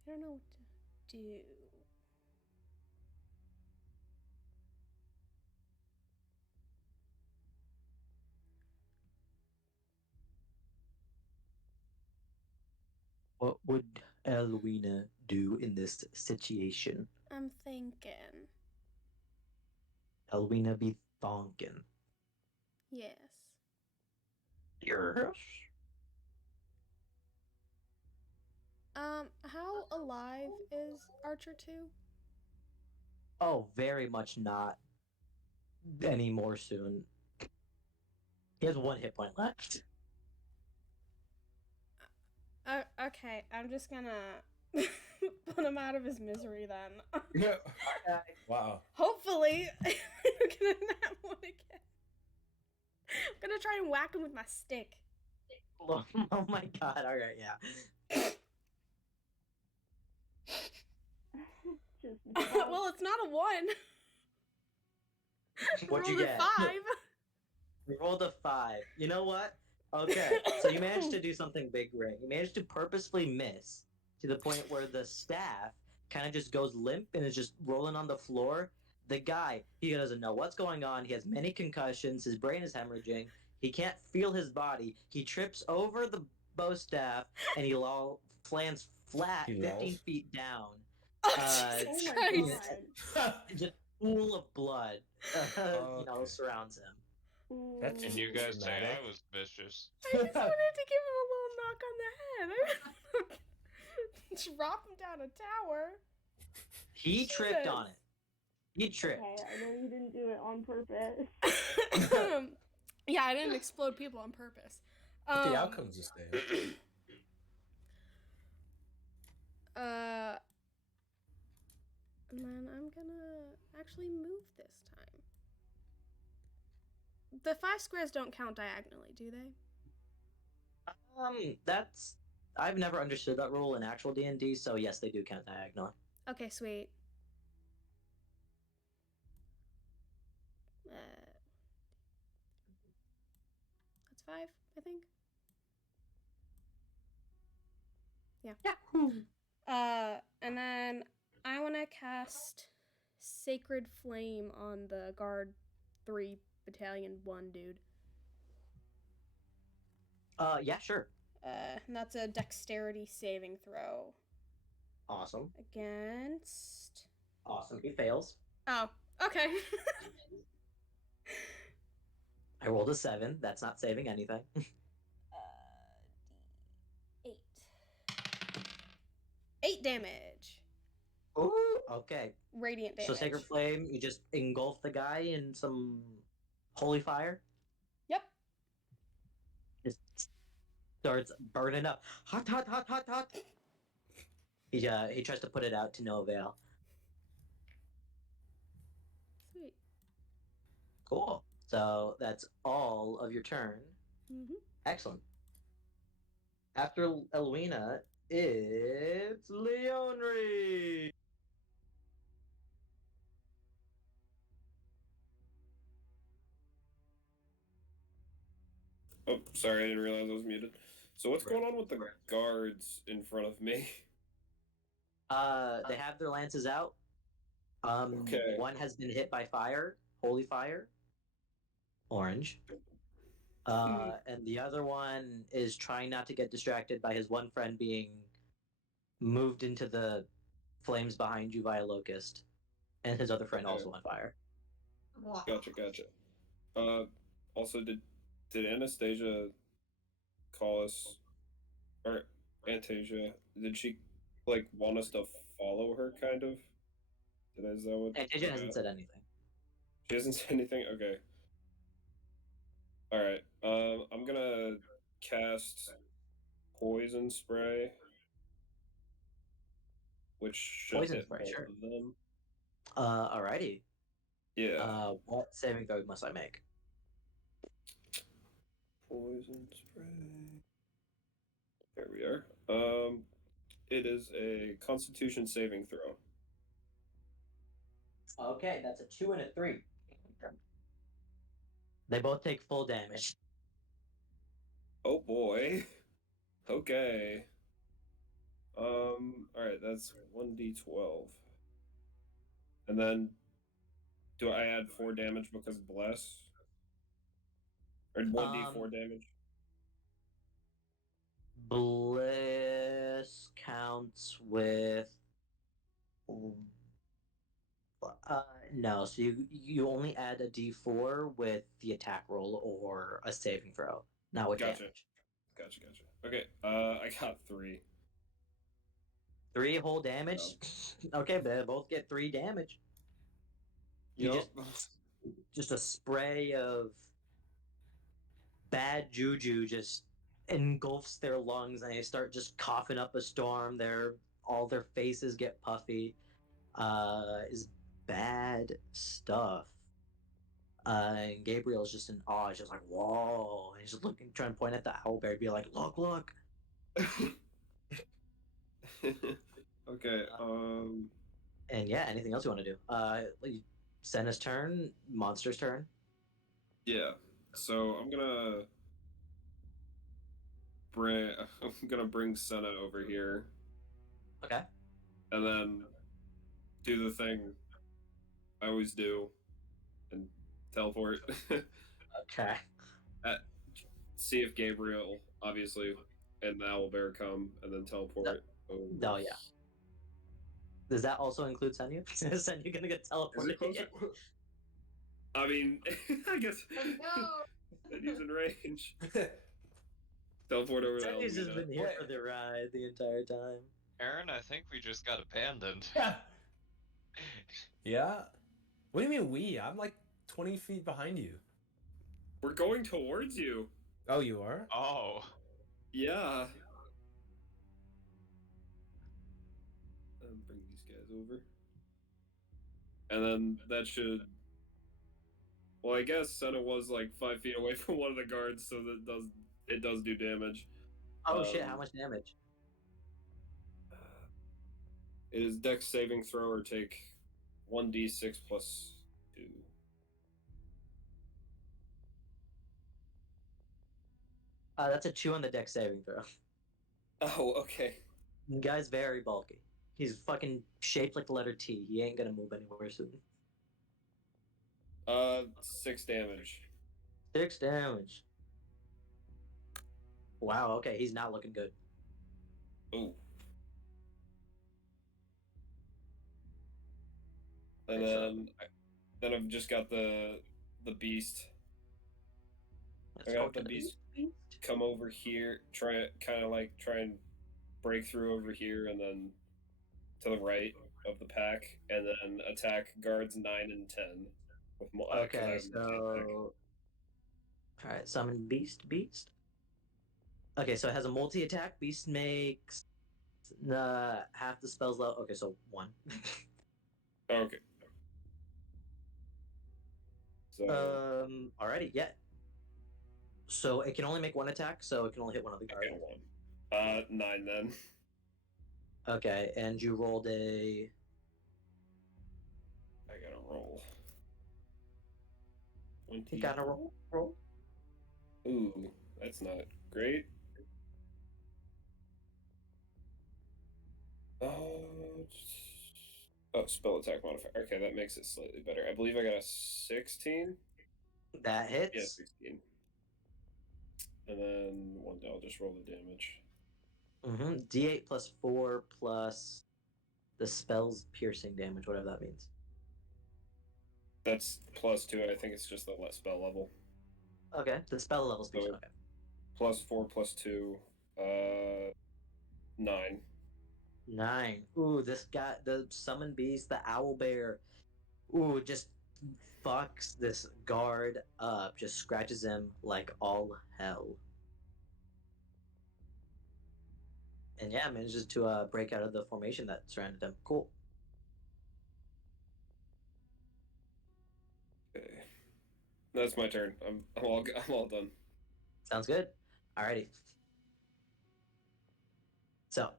I don't know what to do. What would Elwina do in this situation? I'm thinking. Elwina be thonkin. Yes. Yes. How alive is Archer 2? Oh, very much not anymore soon. He has 1 hit point left. Okay, I'm just gonna put him out of his misery then. Yeah. Wow. Hopefully, I'm gonna not one again. I'm gonna try and whack him with my stick. Oh my god, alright, yeah. Well, it's not a 1. What'd you Rolled get? a 5. We rolled a 5. You know what? Okay, so you managed to do something big, Ray. You managed to purposefully miss to the point where the staff kind of just goes limp and is just rolling on the floor. The guy, he doesn't know what's going on. He has many concussions. His brain is hemorrhaging. He can't feel his body. He trips over the bow staff and he lands flat 15 feet down. Oh, Jesus Christ. Just pool of blood, surrounds him. That's And you guys say dramatic. I was vicious. I just wanted to give him a little knock on the head. Drop him down a tower. He tripped Jesus. on it. He tripped. Okay, I know you didn't do it on purpose. Yeah, I didn't explode people on purpose. But the outcome's the same. And then I'm gonna actually move this time. The 5 squares don't count diagonally, do they? I've never understood that rule in actual D&D, so yes, they do count diagonally. Okay, sweet. That's 5, I think. Yeah. And then I want to cast Sacred Flame on the Guard 3 Battalion 1 dude. Yeah, sure. And that's a dexterity saving throw. Awesome. Against. Awesome. He fails. Oh, okay. I rolled a 7. That's not saving anything. D8. 8 damage. Ooh, okay. Radiant damage. So Sacred Flame, you just engulf the guy in some holy fire. Yep. Just starts burning up. Hot, hot, hot, hot, hot. He tries to put it out to no avail. Sweet. Cool. So that's all of your turn. Mm-hmm. Excellent. After Elwina, it's Leonry. Oh, sorry, I didn't realize I was muted. So what's going on with the guards in front of me? They have their lances out. Okay. One has been hit by fire, holy fire, orange. And the other one is trying not to get distracted by his one friend being moved into the flames behind you by a locust, and his other friend also on fire. Gotcha. Also, did Anastasia call us, or Antasia? Did she like want us to follow her? Kind of. Is that what? Antasia hasn't said anything. She hasn't said anything. Okay. All right. I'm gonna cast poison spray, which should Poison hit spray, both sure. of them. Alrighty. Yeah. What saving throw must I make? Poison spray. There we are. It is a Constitution saving throw. Okay, that's a 2 and a 3. They both take full damage. Oh boy. Okay. All right, that's 1d12. And then, do I add 4 damage because bless? Or 1d4 damage? Bliss counts with. No, so you only add a d4 with the attack roll or a saving throw, not with Gotcha. damage. Gotcha. Okay, I got 3. 3 whole damage? Okay, they both get 3 damage. You just a spray of bad juju just engulfs their lungs and they start just coughing up a storm. All their faces get puffy. Is bad stuff. And Gabriel's just in awe. He's just like, whoa. And he's just looking, trying to point at the owlbear, be like, look. Okay. And yeah, anything else you want to do? Senna's turn, Monster's turn. Yeah. So I'm gonna bring Senna over here. Okay. And then do the thing I always do and teleport. Okay. See if Gabriel, obviously, and the owlbear come, and then teleport. No, yeah. Does that also include Senyu? Is Senyu gonna get teleported again? I mean, I guess. Senyu's in range. Teleport over to Senyu's just Elvina. been here for the ride the entire time. Aaron, I think we just got abandoned. Yeah? What do you mean we? I'm like 20 feet behind you. We're going towards you. Oh, you are? Oh. Yeah. Bring these guys over. And then that should... Well, I guess Senna was like 5 feet away from one of the guards, so it does do damage. Oh shit, how much damage? It is Dex saving throw or take 1d6 plus 2. That's a 2 on the Dex saving throw. Oh, okay. The guy's very bulky. He's fucking shaped like the letter T. He ain't gonna move anywhere soon. 6 damage. 6 damage. Wow, okay, he's not looking good. Ooh. And Okay, so- then I've just got the beast. Let's I go got the to beast come over here, try and break through over here, and then to the right of the pack, and then attack guards 9 and 10 with more. 'Cause I Okay, have multi-attack. so alright, summon beast. Okay, so it has a multi-attack. Beast makes half the spells level. Okay, so 1. Okay. So Alrighty, yeah. So it can only make 1 attack, so it can only hit one of the I guards. got 1. 9 then. Okay, and you rolled a. I gotta roll. You 20. gotta roll. Ooh, that's not great. Oh, spell attack modifier. Okay, that makes it slightly better. I believe I got a 16. That hits. Yeah, 16. And then I'll just roll the damage. D8 plus 4 plus the spell's piercing damage, whatever that means. That's +2. I think it's just the spell level. Okay, the spell level's piercing. So- Okay. +4 +2, 9. 9. Ooh, this guy, the summon beast, the owl bear. Ooh, just fucks this guard up. Just scratches him like all hell. And yeah, manages to break out of the formation that surrounded him. Cool. Okay. That's my turn. I'm all done. Sounds good. Alrighty. So.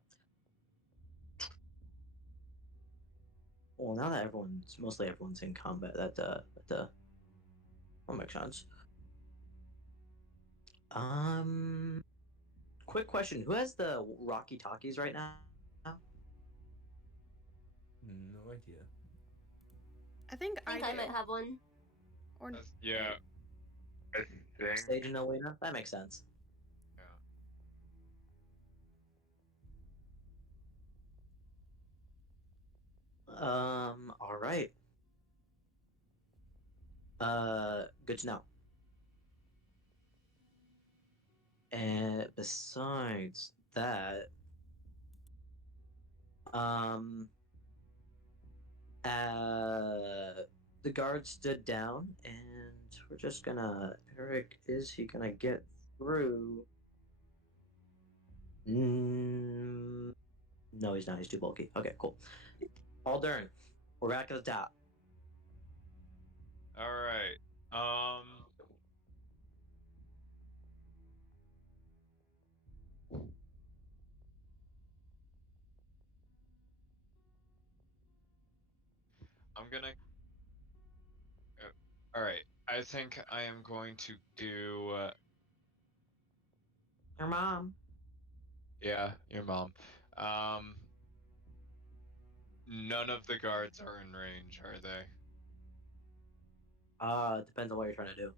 Well, now that mostly everyone's in combat, that makes sense. Quick question: who has the Rocky Talkies right now? No idea. I think I think I might have one. Or Yeah. I think. Sage and Elena. That makes sense. All right. Good to know. And besides that, the guard stood down, and we're just gonna. Eric, is he gonna get through? No, he's not. He's too bulky. Okay, cool. Aldern, we're back at the top. All right. I'm gonna. All right. I think I am going to do. Your mom. Yeah, your mom. None of the guards are in range, are they? Depends on what you're trying to do.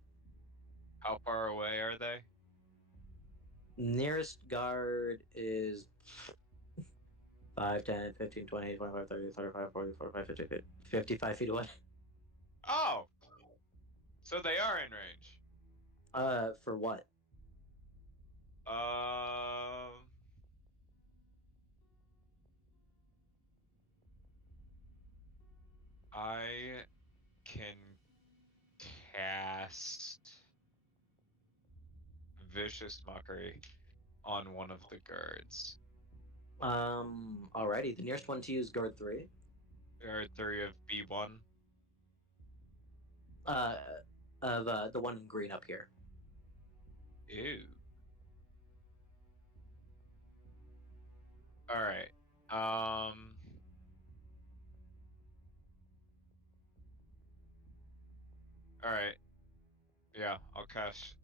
How far away are they? Nearest guard is 5, 10, 15, 20, 25, 30, 35, 40, 45, 50, 55 feet away. Oh! So they are in range. For what? I can cast Vicious Mockery on one of the guards. Alrighty. The nearest one to you is guard 3. Guard 3 of B1. The one in green up here. Ew. Alright. Alright. Yeah, I'll cast.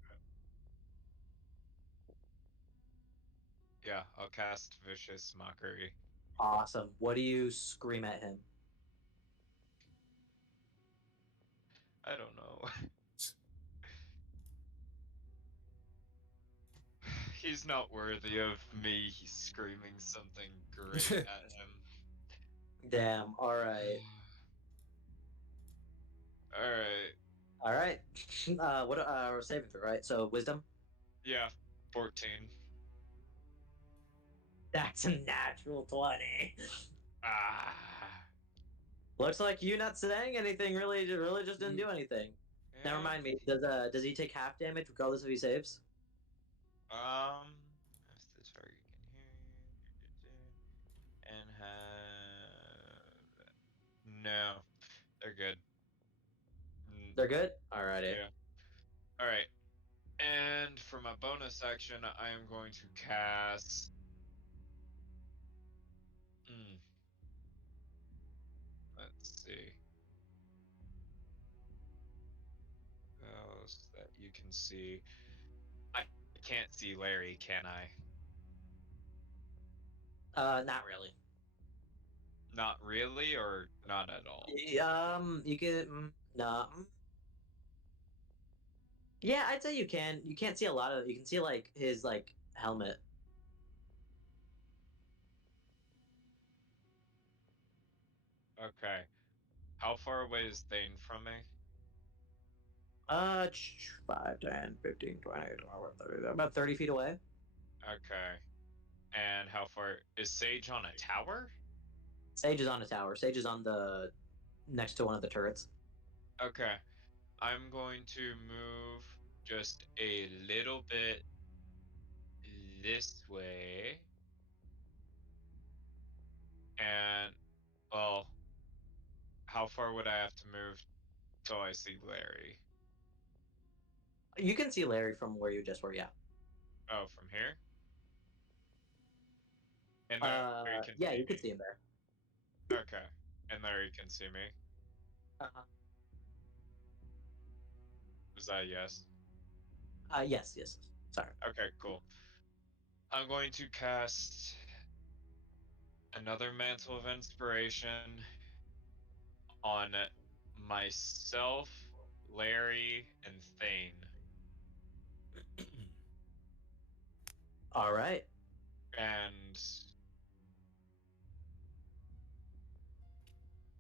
Yeah, I'll cast Vicious Mockery. Awesome. What do you scream at him? I don't know. He's not worthy of me screaming something great at him. Damn. All right. All right. What? Saving throw, right? So wisdom. Yeah, 14. That's a natural 20. Ah. Looks like you not saying anything really just didn't do anything. Yeah. Now remind me, does he take half damage regardless if he saves? If the target can hear you, and have no, they're good. They're good. Alrighty. Yeah. All right. And for my bonus action, I am going to cast. Let's see. What else that you can see? I can't see Larry, can I? Not really. Not really, or not at all? You can no. Yeah, I'd say you can. You can't see a lot of. You can see like his like helmet. Okay. How far away is Thane from me? 5, 10, 15, 20, 30, about 30 feet away. Okay. And how far is Sage on a tower? Sage is on a tower. Sage is on the next to one of the turrets. Okay. I'm going to move just a little bit this way. And, well, how far would I have to move till I see Larry? You can see Larry from where you just were, yeah. Oh, from here? And Larry can yeah, see you me. can see him there. Okay. And Larry can see me. Is that a yes? Yes. Sorry. Okay, cool. I'm going to cast another Mantle of Inspiration on myself, Larry, and Thane. All right. And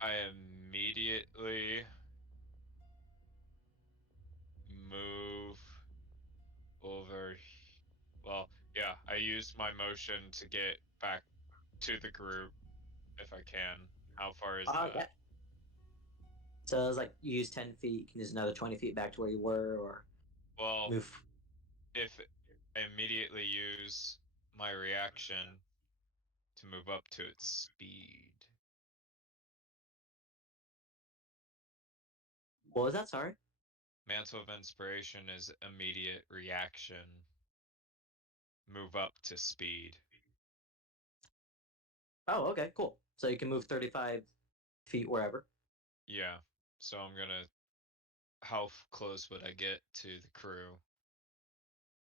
I immediately move over. Well, yeah, I use my motion to get back to the group if I can. How far is that? Yeah. So it's like you use 10 feet, you can use another 20 feet back to where you were, or Well, move. if I immediately use my reaction to move up to its speed. What was that? Sorry. Mantle of Inspiration is immediate reaction. Move up to speed. Oh, okay, cool. So you can move 35 feet wherever. Yeah. So I'm gonna. How close would I get to the crew?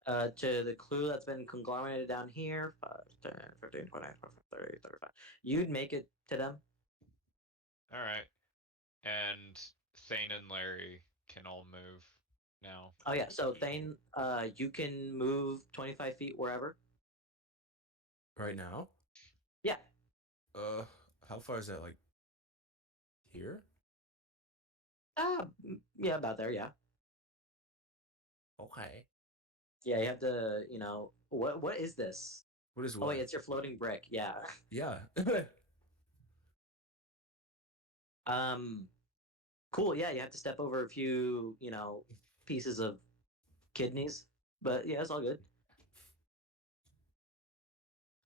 To the clue that's been conglomerated down here 5, 10, 15, 20, 30, 35. You'd make it to them. All right. And Thane and Larry can all move now. Oh yeah, so Thane, you can move 25 feet wherever. Right now? Yeah. How far is that? Like here? Yeah, about there. Yeah. Okay. Yeah, you have to. What is this? What is Oh what? wait, it's your floating brick. Yeah. Yeah. Cool. Yeah, you have to step over a few, pieces of kidneys, but yeah, it's all good.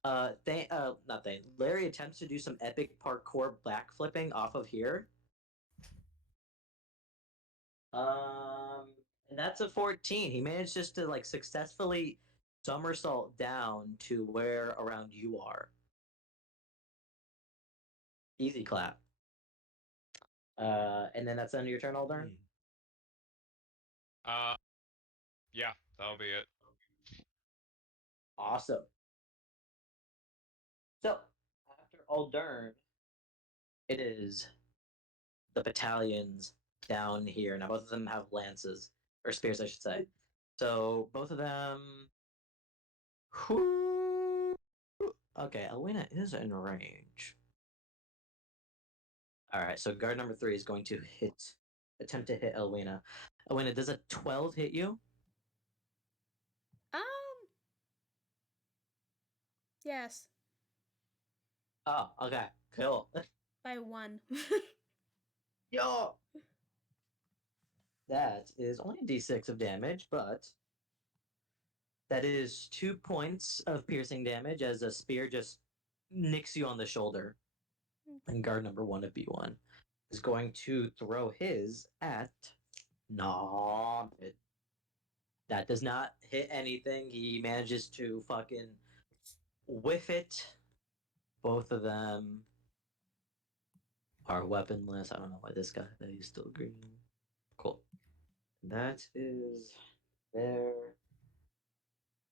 Not Thane. Larry attempts to do some epic parkour backflipping off of here. And that's a 14. He managed just to like successfully somersault down to where around you are. Easy clap. And then that's the end of your turn, Aldern? Yeah, that'll be it. Awesome. So, after Aldern, it is the battalion's down here. Now both of them have lances or spears, I should say. So both of them. Who? Okay, Elena is in range. All right, so guard number 3 is going to attempt to hit Elena. Elena, does a 12 hit you? Yes, Oh, okay, cool. by 1. Yo! That is only a d6 of damage, but that is 2 points of piercing damage as a spear just nicks you on the shoulder. And guard number 1 of B1 is going to throw his at Nomad. That does not hit anything. He manages to fucking whiff it. Both of them are weaponless. I don't know why this guy is still green. Cool. That is there.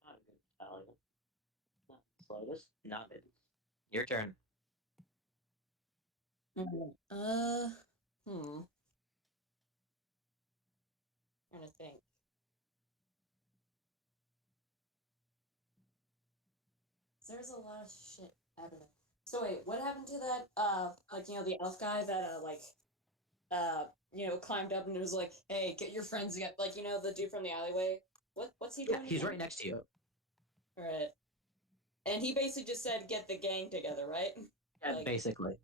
Not a good battalion. Not the slightest. Not it. Your turn. Trying to think. There's a lot of shit happening. So wait, what happened to that? The elf guy that climbed up and was like, "Hey, get your friends together." The dude from the alleyway. What's he doing? Yeah, he's again? right next to you. All right. And he basically just said, "Get the gang together," right? Yeah, basically.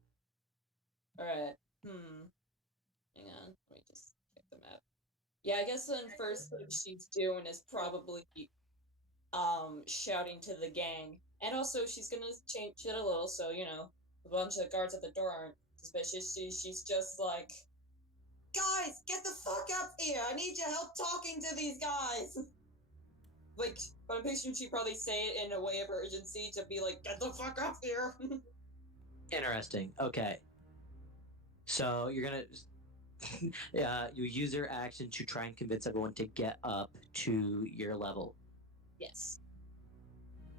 All right. Hang on. Let me just check the map. Yeah, I guess then first thing she's doing is probably shouting to the gang. And also she's gonna change it a little so, a bunch of guards at the door aren't suspicious. She's just like, "Guys, get the fuck up here! I need your help talking to these guys!" But I'm picturing she'd probably say it in a way of urgency to be like, "Get the fuck up here!" Interesting. Okay. So you're gonna you use your action to try and convince everyone to get up to your level. Yes.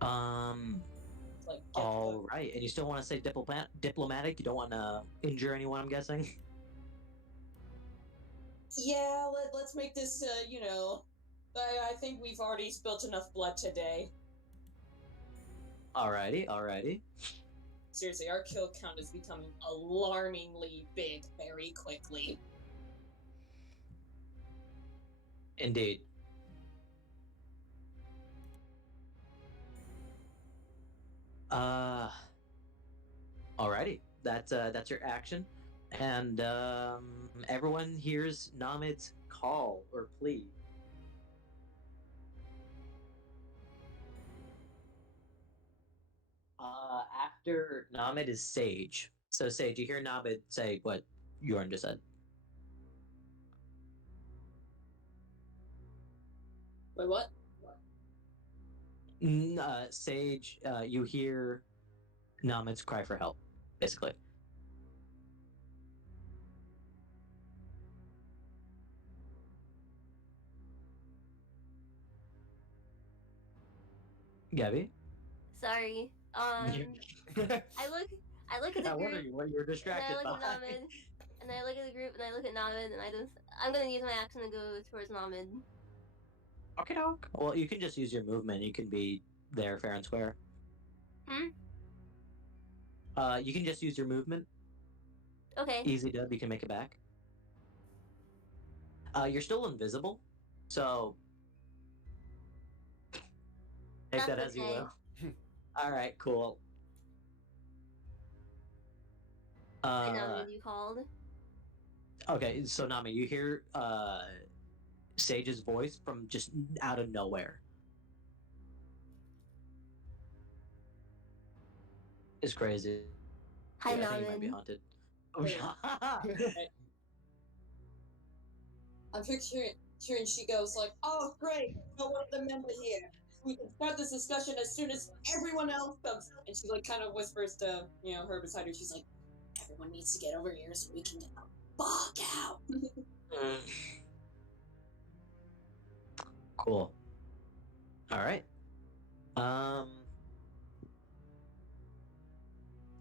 All right, and you still want to say diplomatic? You don't want to injure anyone, I'm guessing. Yeah, let's make this. I think we've already spilt enough blood today. Alrighty. Seriously, our kill count is becoming alarmingly big very quickly. Indeed. Alrighty. That's your action, and everyone hears Namid's call or plea. After Namid is Sage. So Sage, you hear Namid say what Yorn just said. Wait, what? Sage, you hear Namid's cry for help, basically. Gabby? Sorry. I look at the group. What you're distracted and I look by. at Namid, and I look at the group, and I look at Namid, and I'm gonna use my action to go towards Namid. Okay, dog. Well, you can just use your movement. You can be there fair and square. You can just use your movement. Okay. Easy dub. You can make it back. You're still invisible, so take that as you will. All right, cool. Namid, you called. Okay, so Nami, you hear Sage's voice from just out of nowhere. It's crazy. Hi, I think you might be Namid. haunted. I'm picturing she goes like, "Oh, great, no one of the members here. We can start this discussion as soon as everyone else comes." And she kind of whispers to her beside her. She's like, "Everyone needs to get over here so we can get the fuck out." Cool. All right.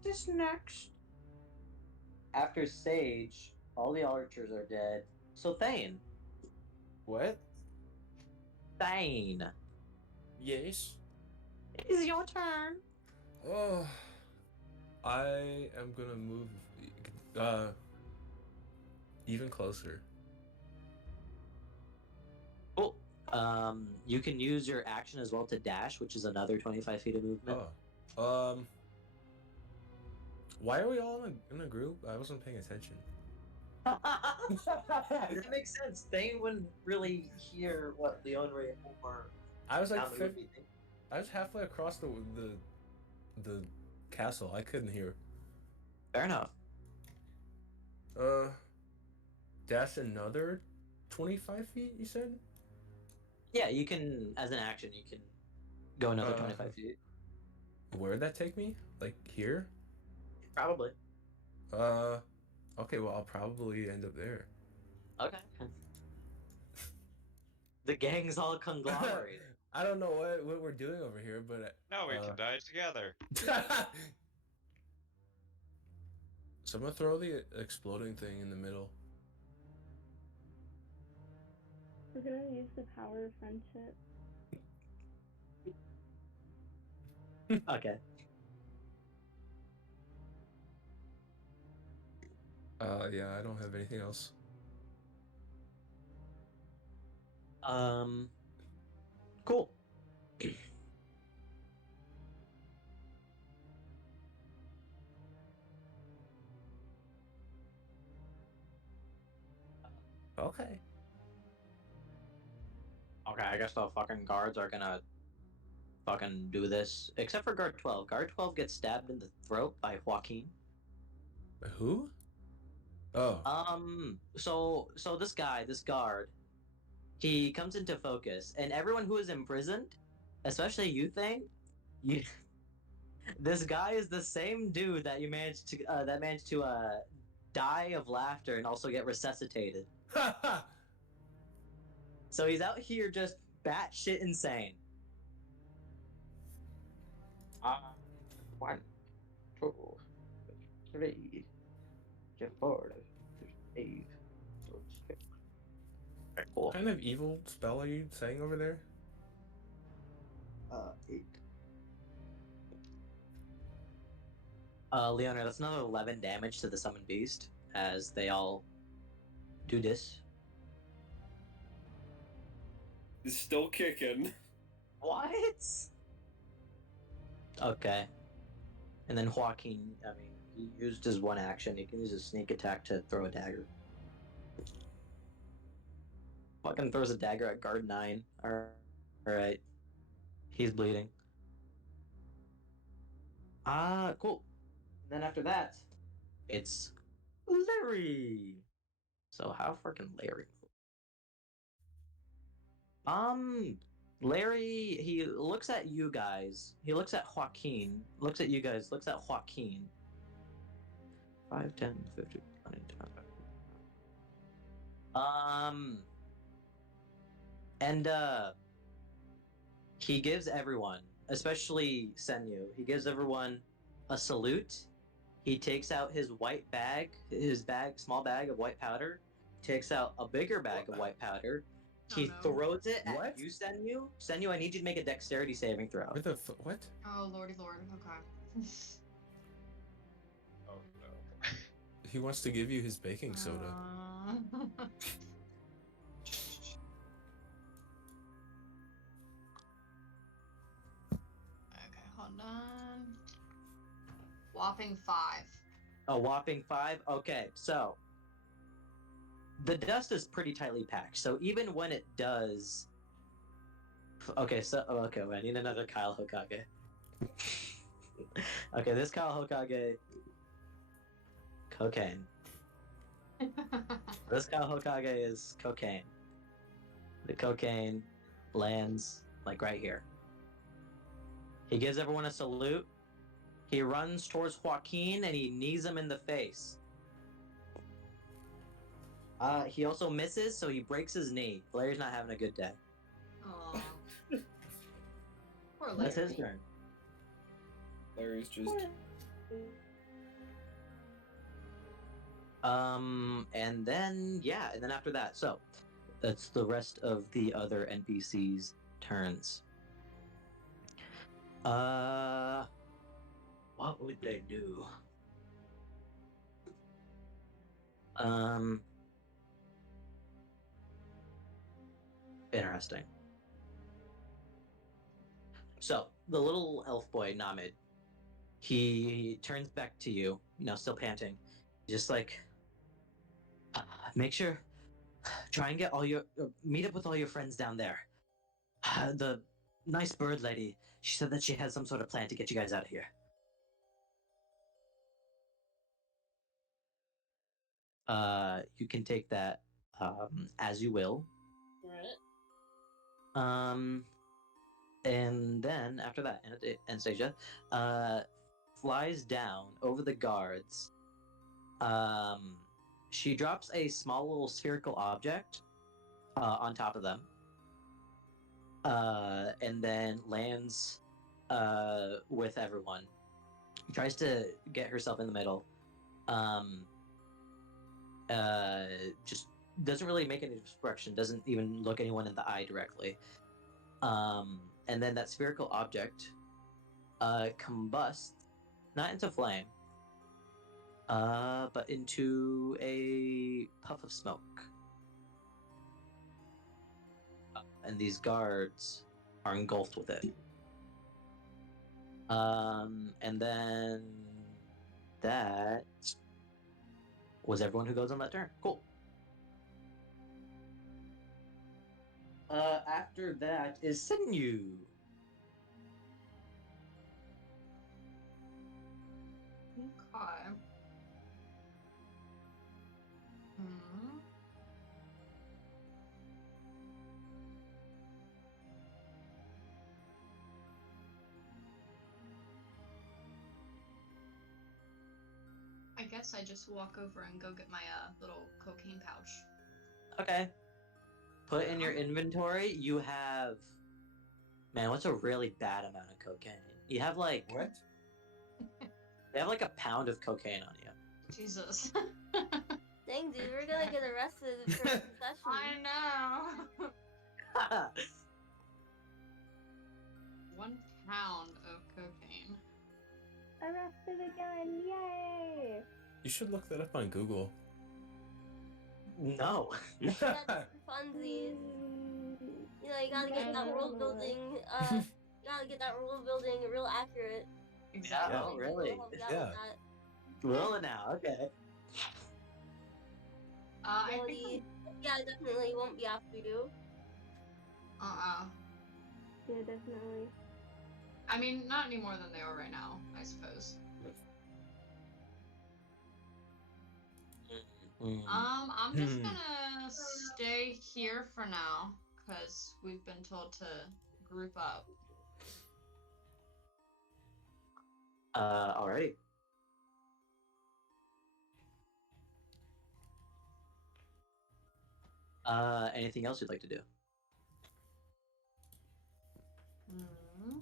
This next. After Sage, all the archers are dead. So Thane. What? Thane. Yes. It's your turn. Oh, I am gonna move even closer. Cool. You can use your action as well to dash, which is another 25 feet of movement. Oh, why are we all in a group? I wasn't paying attention. That makes sense. Thane wouldn't really hear what Leonre or I was like, Nami would be thinking. I was halfway across the castle. I couldn't hear. Fair enough. Dash another 25 feet. You said? Yeah, you can, as an action, you can go another 25 feet. Where'd that take me? Like here? Probably. Okay. Well, I'll probably end up there. Okay. The gang's all conglomerated. I don't know what we're doing over here, but Now we can die together. So I'm gonna throw the exploding thing in the middle. We're gonna use the power of friendship. Okay. Yeah, I don't have anything else. Cool. Okay. Okay, I guess the fucking guards are gonna fucking do this. Except for guard 12. Guard 12 gets stabbed in the throat by Joaquin. Who? Oh. So this guard, he comes into focus, and everyone who is imprisoned, especially you, Thane, this guy is the same dude that you managed to die of laughter and also get resuscitated. So he's out here just batshit insane. 1, 2, 3, 4, 5. Cool. What kind of evil spell are you saying over there? 8. Leonard, that's another 11 damage to the summoned beast as they all do this. It's still kicking. What? Okay. And then Joaquin, I mean, he used his one action. He can use a sneak attack to throw a dagger. Fucking throws a dagger at guard 9. Alright. He's bleeding. Cool. And then after that, it's Larry. So how freaking Larry? Larry, he looks at you guys. He looks at Joaquin. Looks at you guys. Looks at Joaquin. 5, 10, 15, 20, 25. And he gives everyone, especially Senyu, he gives everyone a salute. He takes out his white bag, small bag of white powder. Takes out a bigger bag of white powder. He throws it at you, Senyu. Senyu, I need you to make a dexterity saving throw. What? Oh, lordy lord. Okay. Oh no. He wants to give you his baking soda. Okay, hold on. Whopping 5. A whopping 5? Okay, so the dust is pretty tightly packed, so even when it does... Okay, I need another Kyle Hokage. Okay, this Kyle Hokage... Cocaine. This Kyle Hokage is cocaine. The cocaine lands, like, right here. He gives everyone a salute. He runs towards Joaquin, and he knees him in the face. He also misses, so he breaks his knee. Larry's not having a good day. Aww. Poor Larry. That's his turn. Larry's just. And then yeah, and then after that, so that's the rest of the other NPCs' turns. What would they do? Interesting. So the little elf boy Namid, he turns back to you, still panting, just like, make sure, try and get meet up with all your friends down there. The nice bird lady, she said that she has some sort of plan to get you guys out of here. You can take that as you will. Right. And then after that, Anastasia flies down over the guards. She drops a small little spherical object on top of them, and then lands with everyone. Tries to get herself in the middle. Just doesn't really make any expression. Doesn't even look anyone in the eye directly. And then that spherical object combusts, not into flame, but into a puff of smoke. And these guards are engulfed with it. And then that was everyone who goes on that turn. Cool. After that is Sinew. Okay. Hmm. I guess I just walk over and go get my little cocaine pouch. Okay. Put in your inventory, you have... Man, what's a really bad amount of cocaine? You have like... What? They have like a pound of cocaine on you. Jesus. Dang, dude, we're gonna get arrested for possession. I know. 1 pound of cocaine. Arrested again! Yay! You should look that up on Google. No. That's funsies. You know, you gotta get that world building. You gotta get that world building real accurate. Exactly. Oh, really? We'll help you out Yeah. with that. Well, now, okay. I think. Quality- Yeah, definitely won't be after you. Yeah, definitely. I mean, not any more than they are right now, I suppose. I'm just gonna stay here for now, because we've been told to group up. Alrighty. Anything else you'd like to do? Hmm.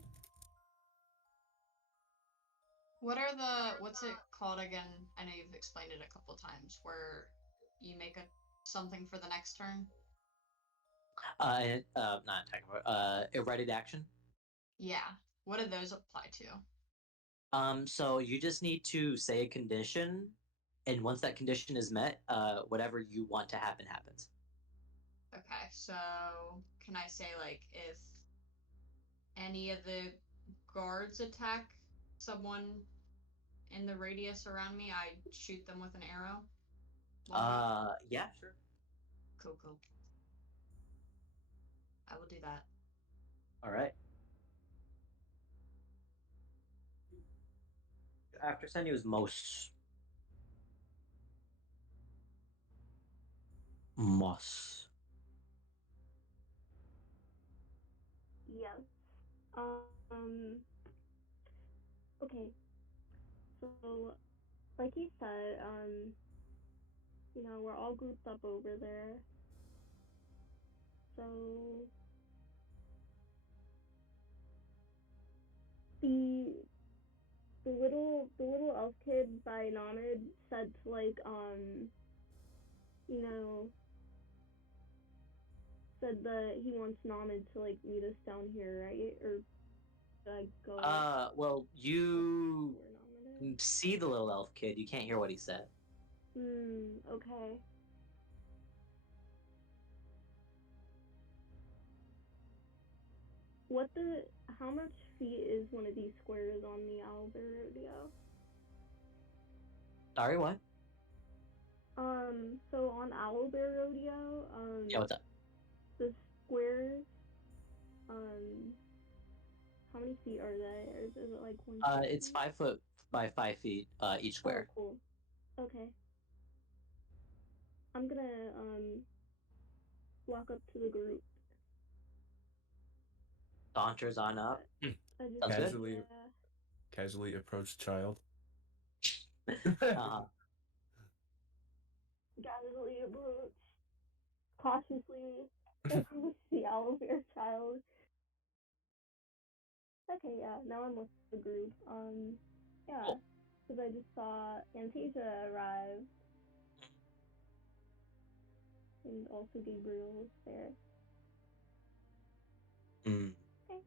What's it called again? I know you've explained it a couple times, where you make something for the next turn. Not attack, irradiated action. Yeah. What do those apply to? So you just need to say a condition, and once that condition is met, whatever you want to happen happens. Okay, so can I say, like, if any of the guards attack someone in the radius around me, I shoot them with an arrow? Yeah, sure. Cool. I will do that. All right. After Senyu's Moss. Yes. Okay. So, like you said, we're all grouped up over there. So, the little elf kid by Namid said to like you know, said that he wants Namid to like meet us down here, right? Or should I go? Well, you Where Namid is? see the little elf kid. You can't hear what he said. Okay. How much feet is one of these squares on the Owlbear Rodeo? Sorry, what? So on Owlbear Rodeo, Yeah, what's up? the squares, how many feet are they? Or is it like 1? It's 5 foot by 5 feet, each square. Oh, cool. Okay. I'm gonna, walk up to the group. Saunters on up. I just, Sounds good. Casually, casually approach child. Casually approach. Cautiously approach the owlbear child. Okay, yeah, now I'm with the group. Yeah, Cool. because I just saw Antasia arrive. And also Gabriel was there. Mm. Okay.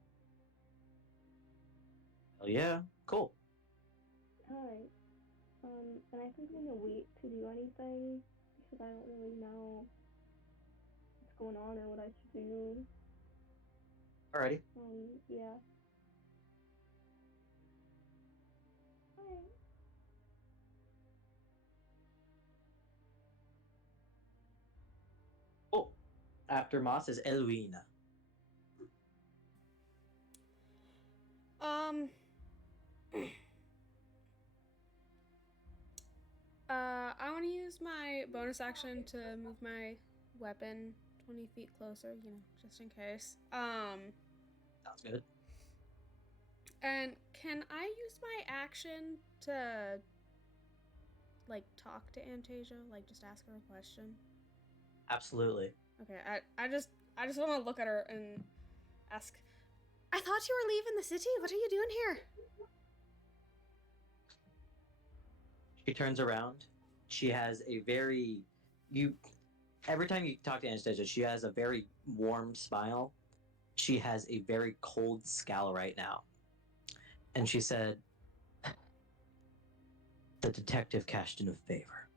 Hell yeah. Cool. Alright. And I think I'm gonna wait to do anything because I don't really know what's going on or what I should do. Alrighty. Yeah. Alright. Cool. After Moss is Elwina. I want to use my bonus action to move my weapon 20 feet closer, you know, just in case. Sounds good. And can I use my action to, like, talk to Antasia? Like, just ask her a question? Absolutely. Okay, I just want to look at her and ask, I thought you were leaving the city. What are you doing here? She turns around. She has a very every time you talk to Anastasia, she has a very warm smile. She has a very cold scowl right now. And she said, the detective cashed in a favor.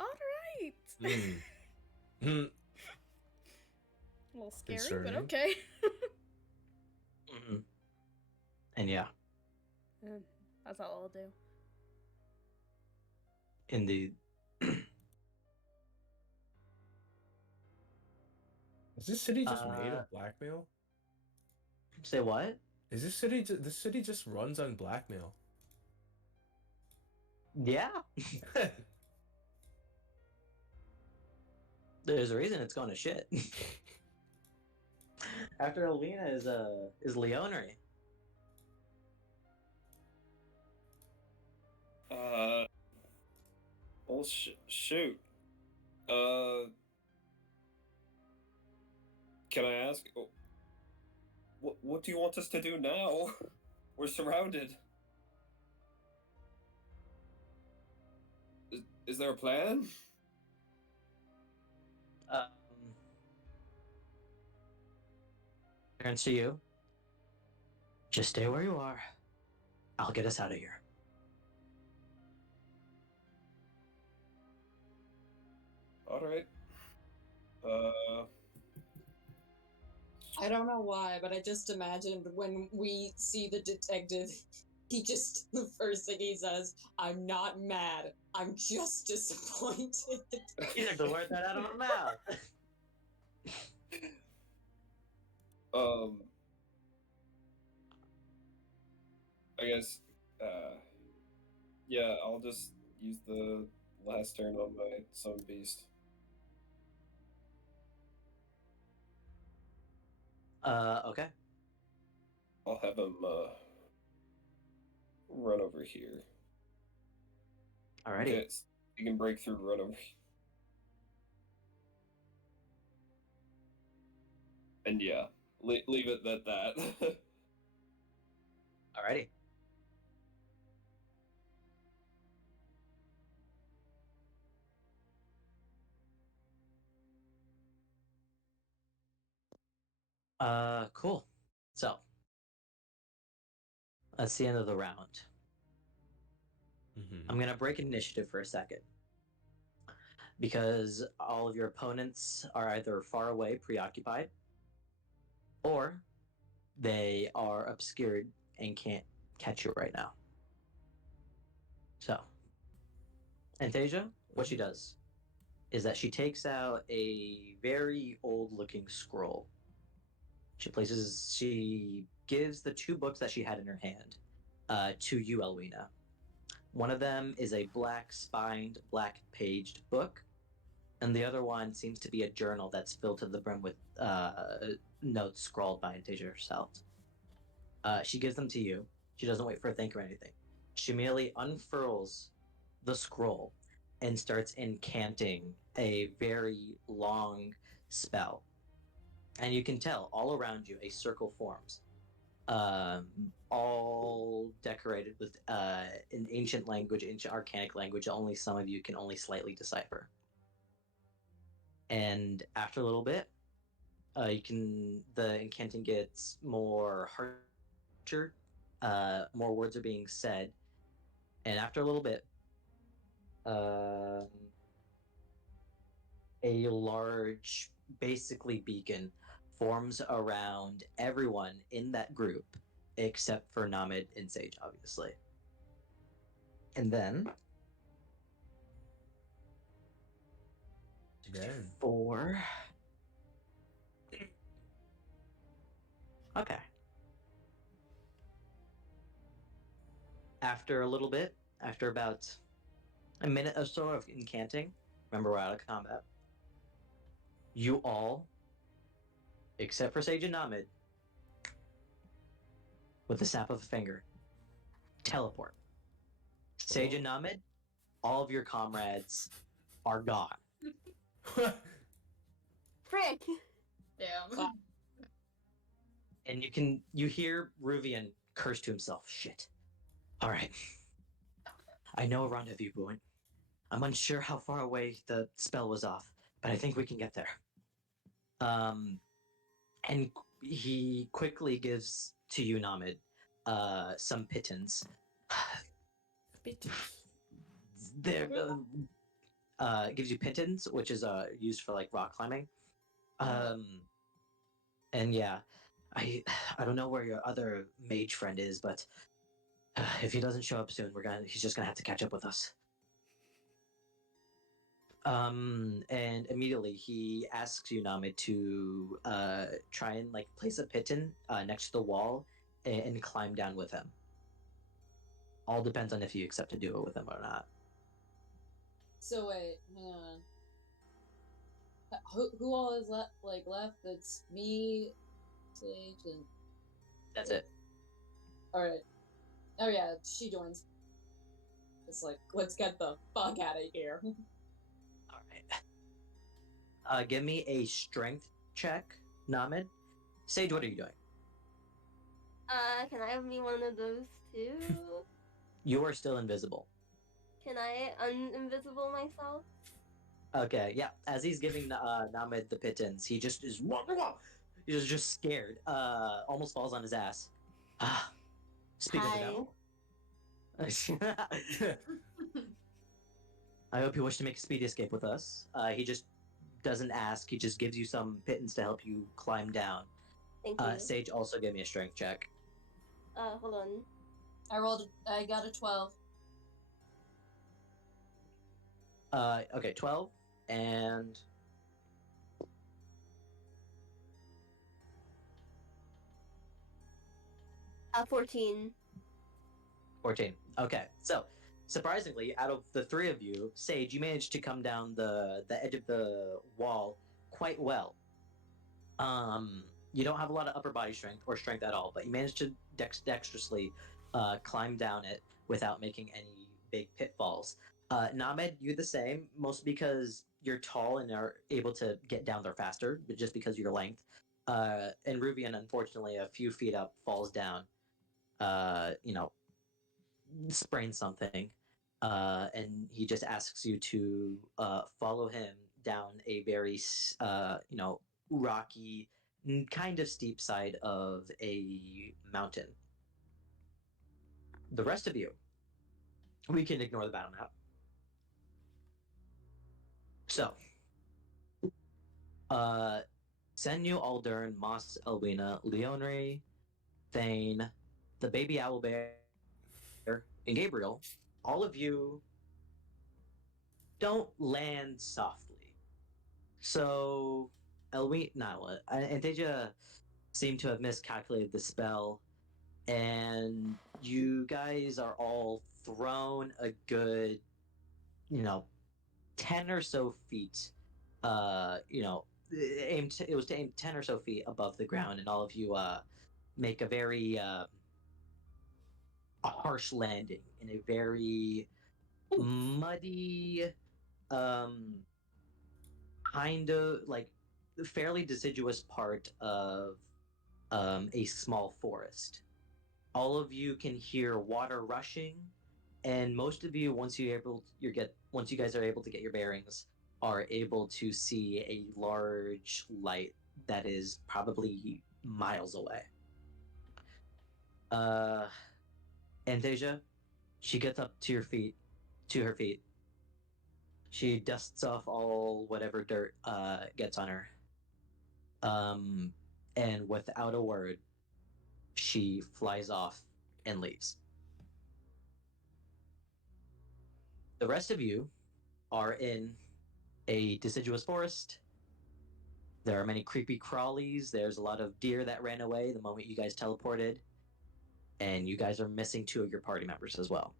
All right. Hmm. A little scary, Concerning. but okay. Mm-hmm. And yeah, That's all I'll do. in the Is this city just made of blackmail? say what? Is this city? This city just runs on blackmail. Yeah. There's a reason it's going to shit. After Alina is Leonery. Well, shoot. Can I ask? What do you want us to do now? We're surrounded. Is there a plan? Turns to you. Just stay where you are. I'll get us out of here. All right. I don't know why, but I just imagined when we see the detective, the first thing he says, I'm not mad, I'm just disappointed. You have to word that out of my mouth. I guess, yeah, I'll just use the last turn on my Summon Beast. Okay. I'll have him, run over here. Alrighty. Okay, so he can break through, run over here. And yeah, leave it at that. Alrighty. Cool. So, that's the end of the round. I'm gonna break initiative for a second. Because all of your opponents are either far away, preoccupied, or they are obscured and can't catch you right now. So, Antasia, what she does is that she takes out a very old-looking scroll. She gives the two books that she had in her hand to you, Elwina. One of them is a black-spined, black-paged book, and the other one seems to be a journal that's filled to the brim with notes scrawled by Antasia herself. She gives them to you. She doesn't wait for a think or anything. She merely unfurls the scroll and starts incanting a very long spell. And you can tell all around you a circle forms, all decorated with an ancient language, ancient arcanic language that only some of you can only slightly decipher. And after a little bit, the incanting gets more harsher, more words are being said, and after a little bit, a large, basically beacon forms around everyone in that group, except for Namid and Sage, obviously. And then, okay. After a little bit, after about a minute or so of incanting, remember we're out of combat, you all, except for Sage and Namid, with the snap of a finger, teleport. Sage and Namid, all of your comrades are gone. Frick! Damn. And you hear Ruvian curse to himself. Shit. Alright. I know a rendezvous point. I'm unsure how far away the spell was off, but I think we can get there. And he quickly gives to you, Namid, some pittance. There, gives you pittance, which is used for like rock climbing. And yeah, I don't know where your other mage friend is, but if he doesn't show up soon, he's just gonna have to catch up with us. And immediately he asks you, Namid, to try and like place a piton next to the wall and climb down with him. All depends on if you accept to do it with him or not. So wait, hang on. Who all is left? It's me, Sage, and that's it. All right. Oh yeah, she joins. It's like, let's get the fuck out of here. All right. Give me a strength check, Namid. Sage, what are you doing? Can I have me one of those too? You are still invisible. Can I uninvisible myself? Okay, yeah. As he's giving Namid the pittance, he just is he's just scared. Almost falls on his ass. Speak of the devil. I hope you wish to make a speedy escape with us. He just doesn't ask. He just gives you some pittance to help you climb down. Thank you. Sage, also give me a strength check. Hold on. I got a 12. Okay, 12 and 14. 14. Okay, so surprisingly, out of the three of you, Sage, you managed to come down the edge of the wall quite well. You don't have a lot of upper body strength or strength at all, but you managed to dexterously climb down it without making any big pitfalls. Namid, you the same, mostly because you're tall and are able to get down there faster, but just because of your length. And Rubian, unfortunately, a few feet up, falls down. Sprains something. And he just asks you to follow him down a very, rocky, kind of steep side of a mountain. The rest of you, we can ignore the battle map. So, Senyu, Aldern, Moss, Elwina, Leonre, Thane, the baby owlbear, and Gabriel, all of you don't land softly. So, Antasia seemed to have miscalculated the spell, and you guys are all thrown a good, 10 or so feet. It was to aim 10 or so feet above the ground, and all of you make a very a harsh landing in a very muddy, kind of like fairly deciduous part of a small forest. All of you can hear water rushing, and most of you, once you guys are able to get your bearings, are able to see a large light that is probably miles away. Antasia, she gets up to her feet. She dusts off all whatever dirt gets on her. And without a word, she flies off and leaves. The rest of you are in a deciduous forest. There are many creepy crawlies. There's a lot of deer that ran away the moment you guys teleported. And you guys are missing 2 of your party members as well.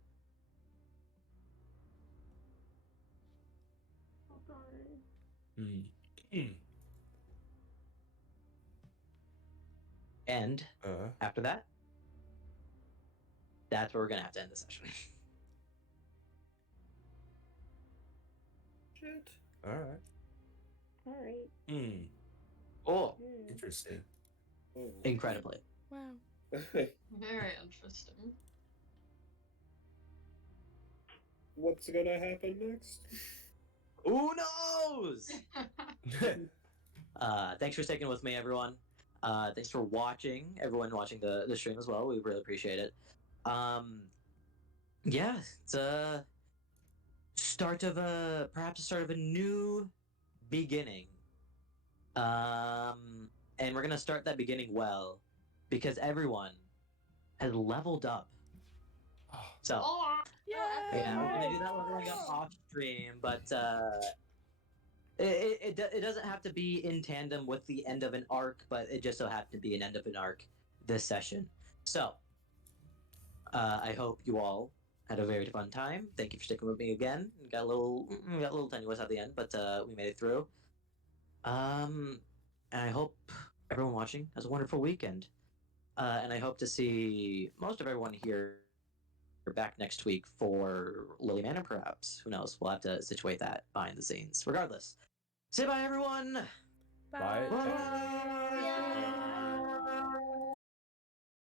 And after that, that's where we're gonna have to end the session. Shit. All right. Oh, Interesting. incredibly. Wow. Very interesting. What's gonna happen next? Who knows? Thanks for sticking with me, everyone. Thanks for watching, everyone watching the stream as well. We really appreciate it. Yeah, it's perhaps a start of a new beginning. And we're gonna start that beginning well, because everyone has leveled up. So yeah, we're gonna do that leveling up off stream, but it doesn't have to be in tandem with the end of an arc, but it just so happened to be an end of an arc this session. So I hope you all had a very fun time. Thank you for sticking with me again. We got a little tenuous at the end, but we made it through. And I hope everyone watching has a wonderful weekend. And I hope to see most of everyone here back next week for Lily Manor, perhaps. Who knows? We'll have to situate that behind the scenes. Regardless, say bye, everyone. Bye. Bye.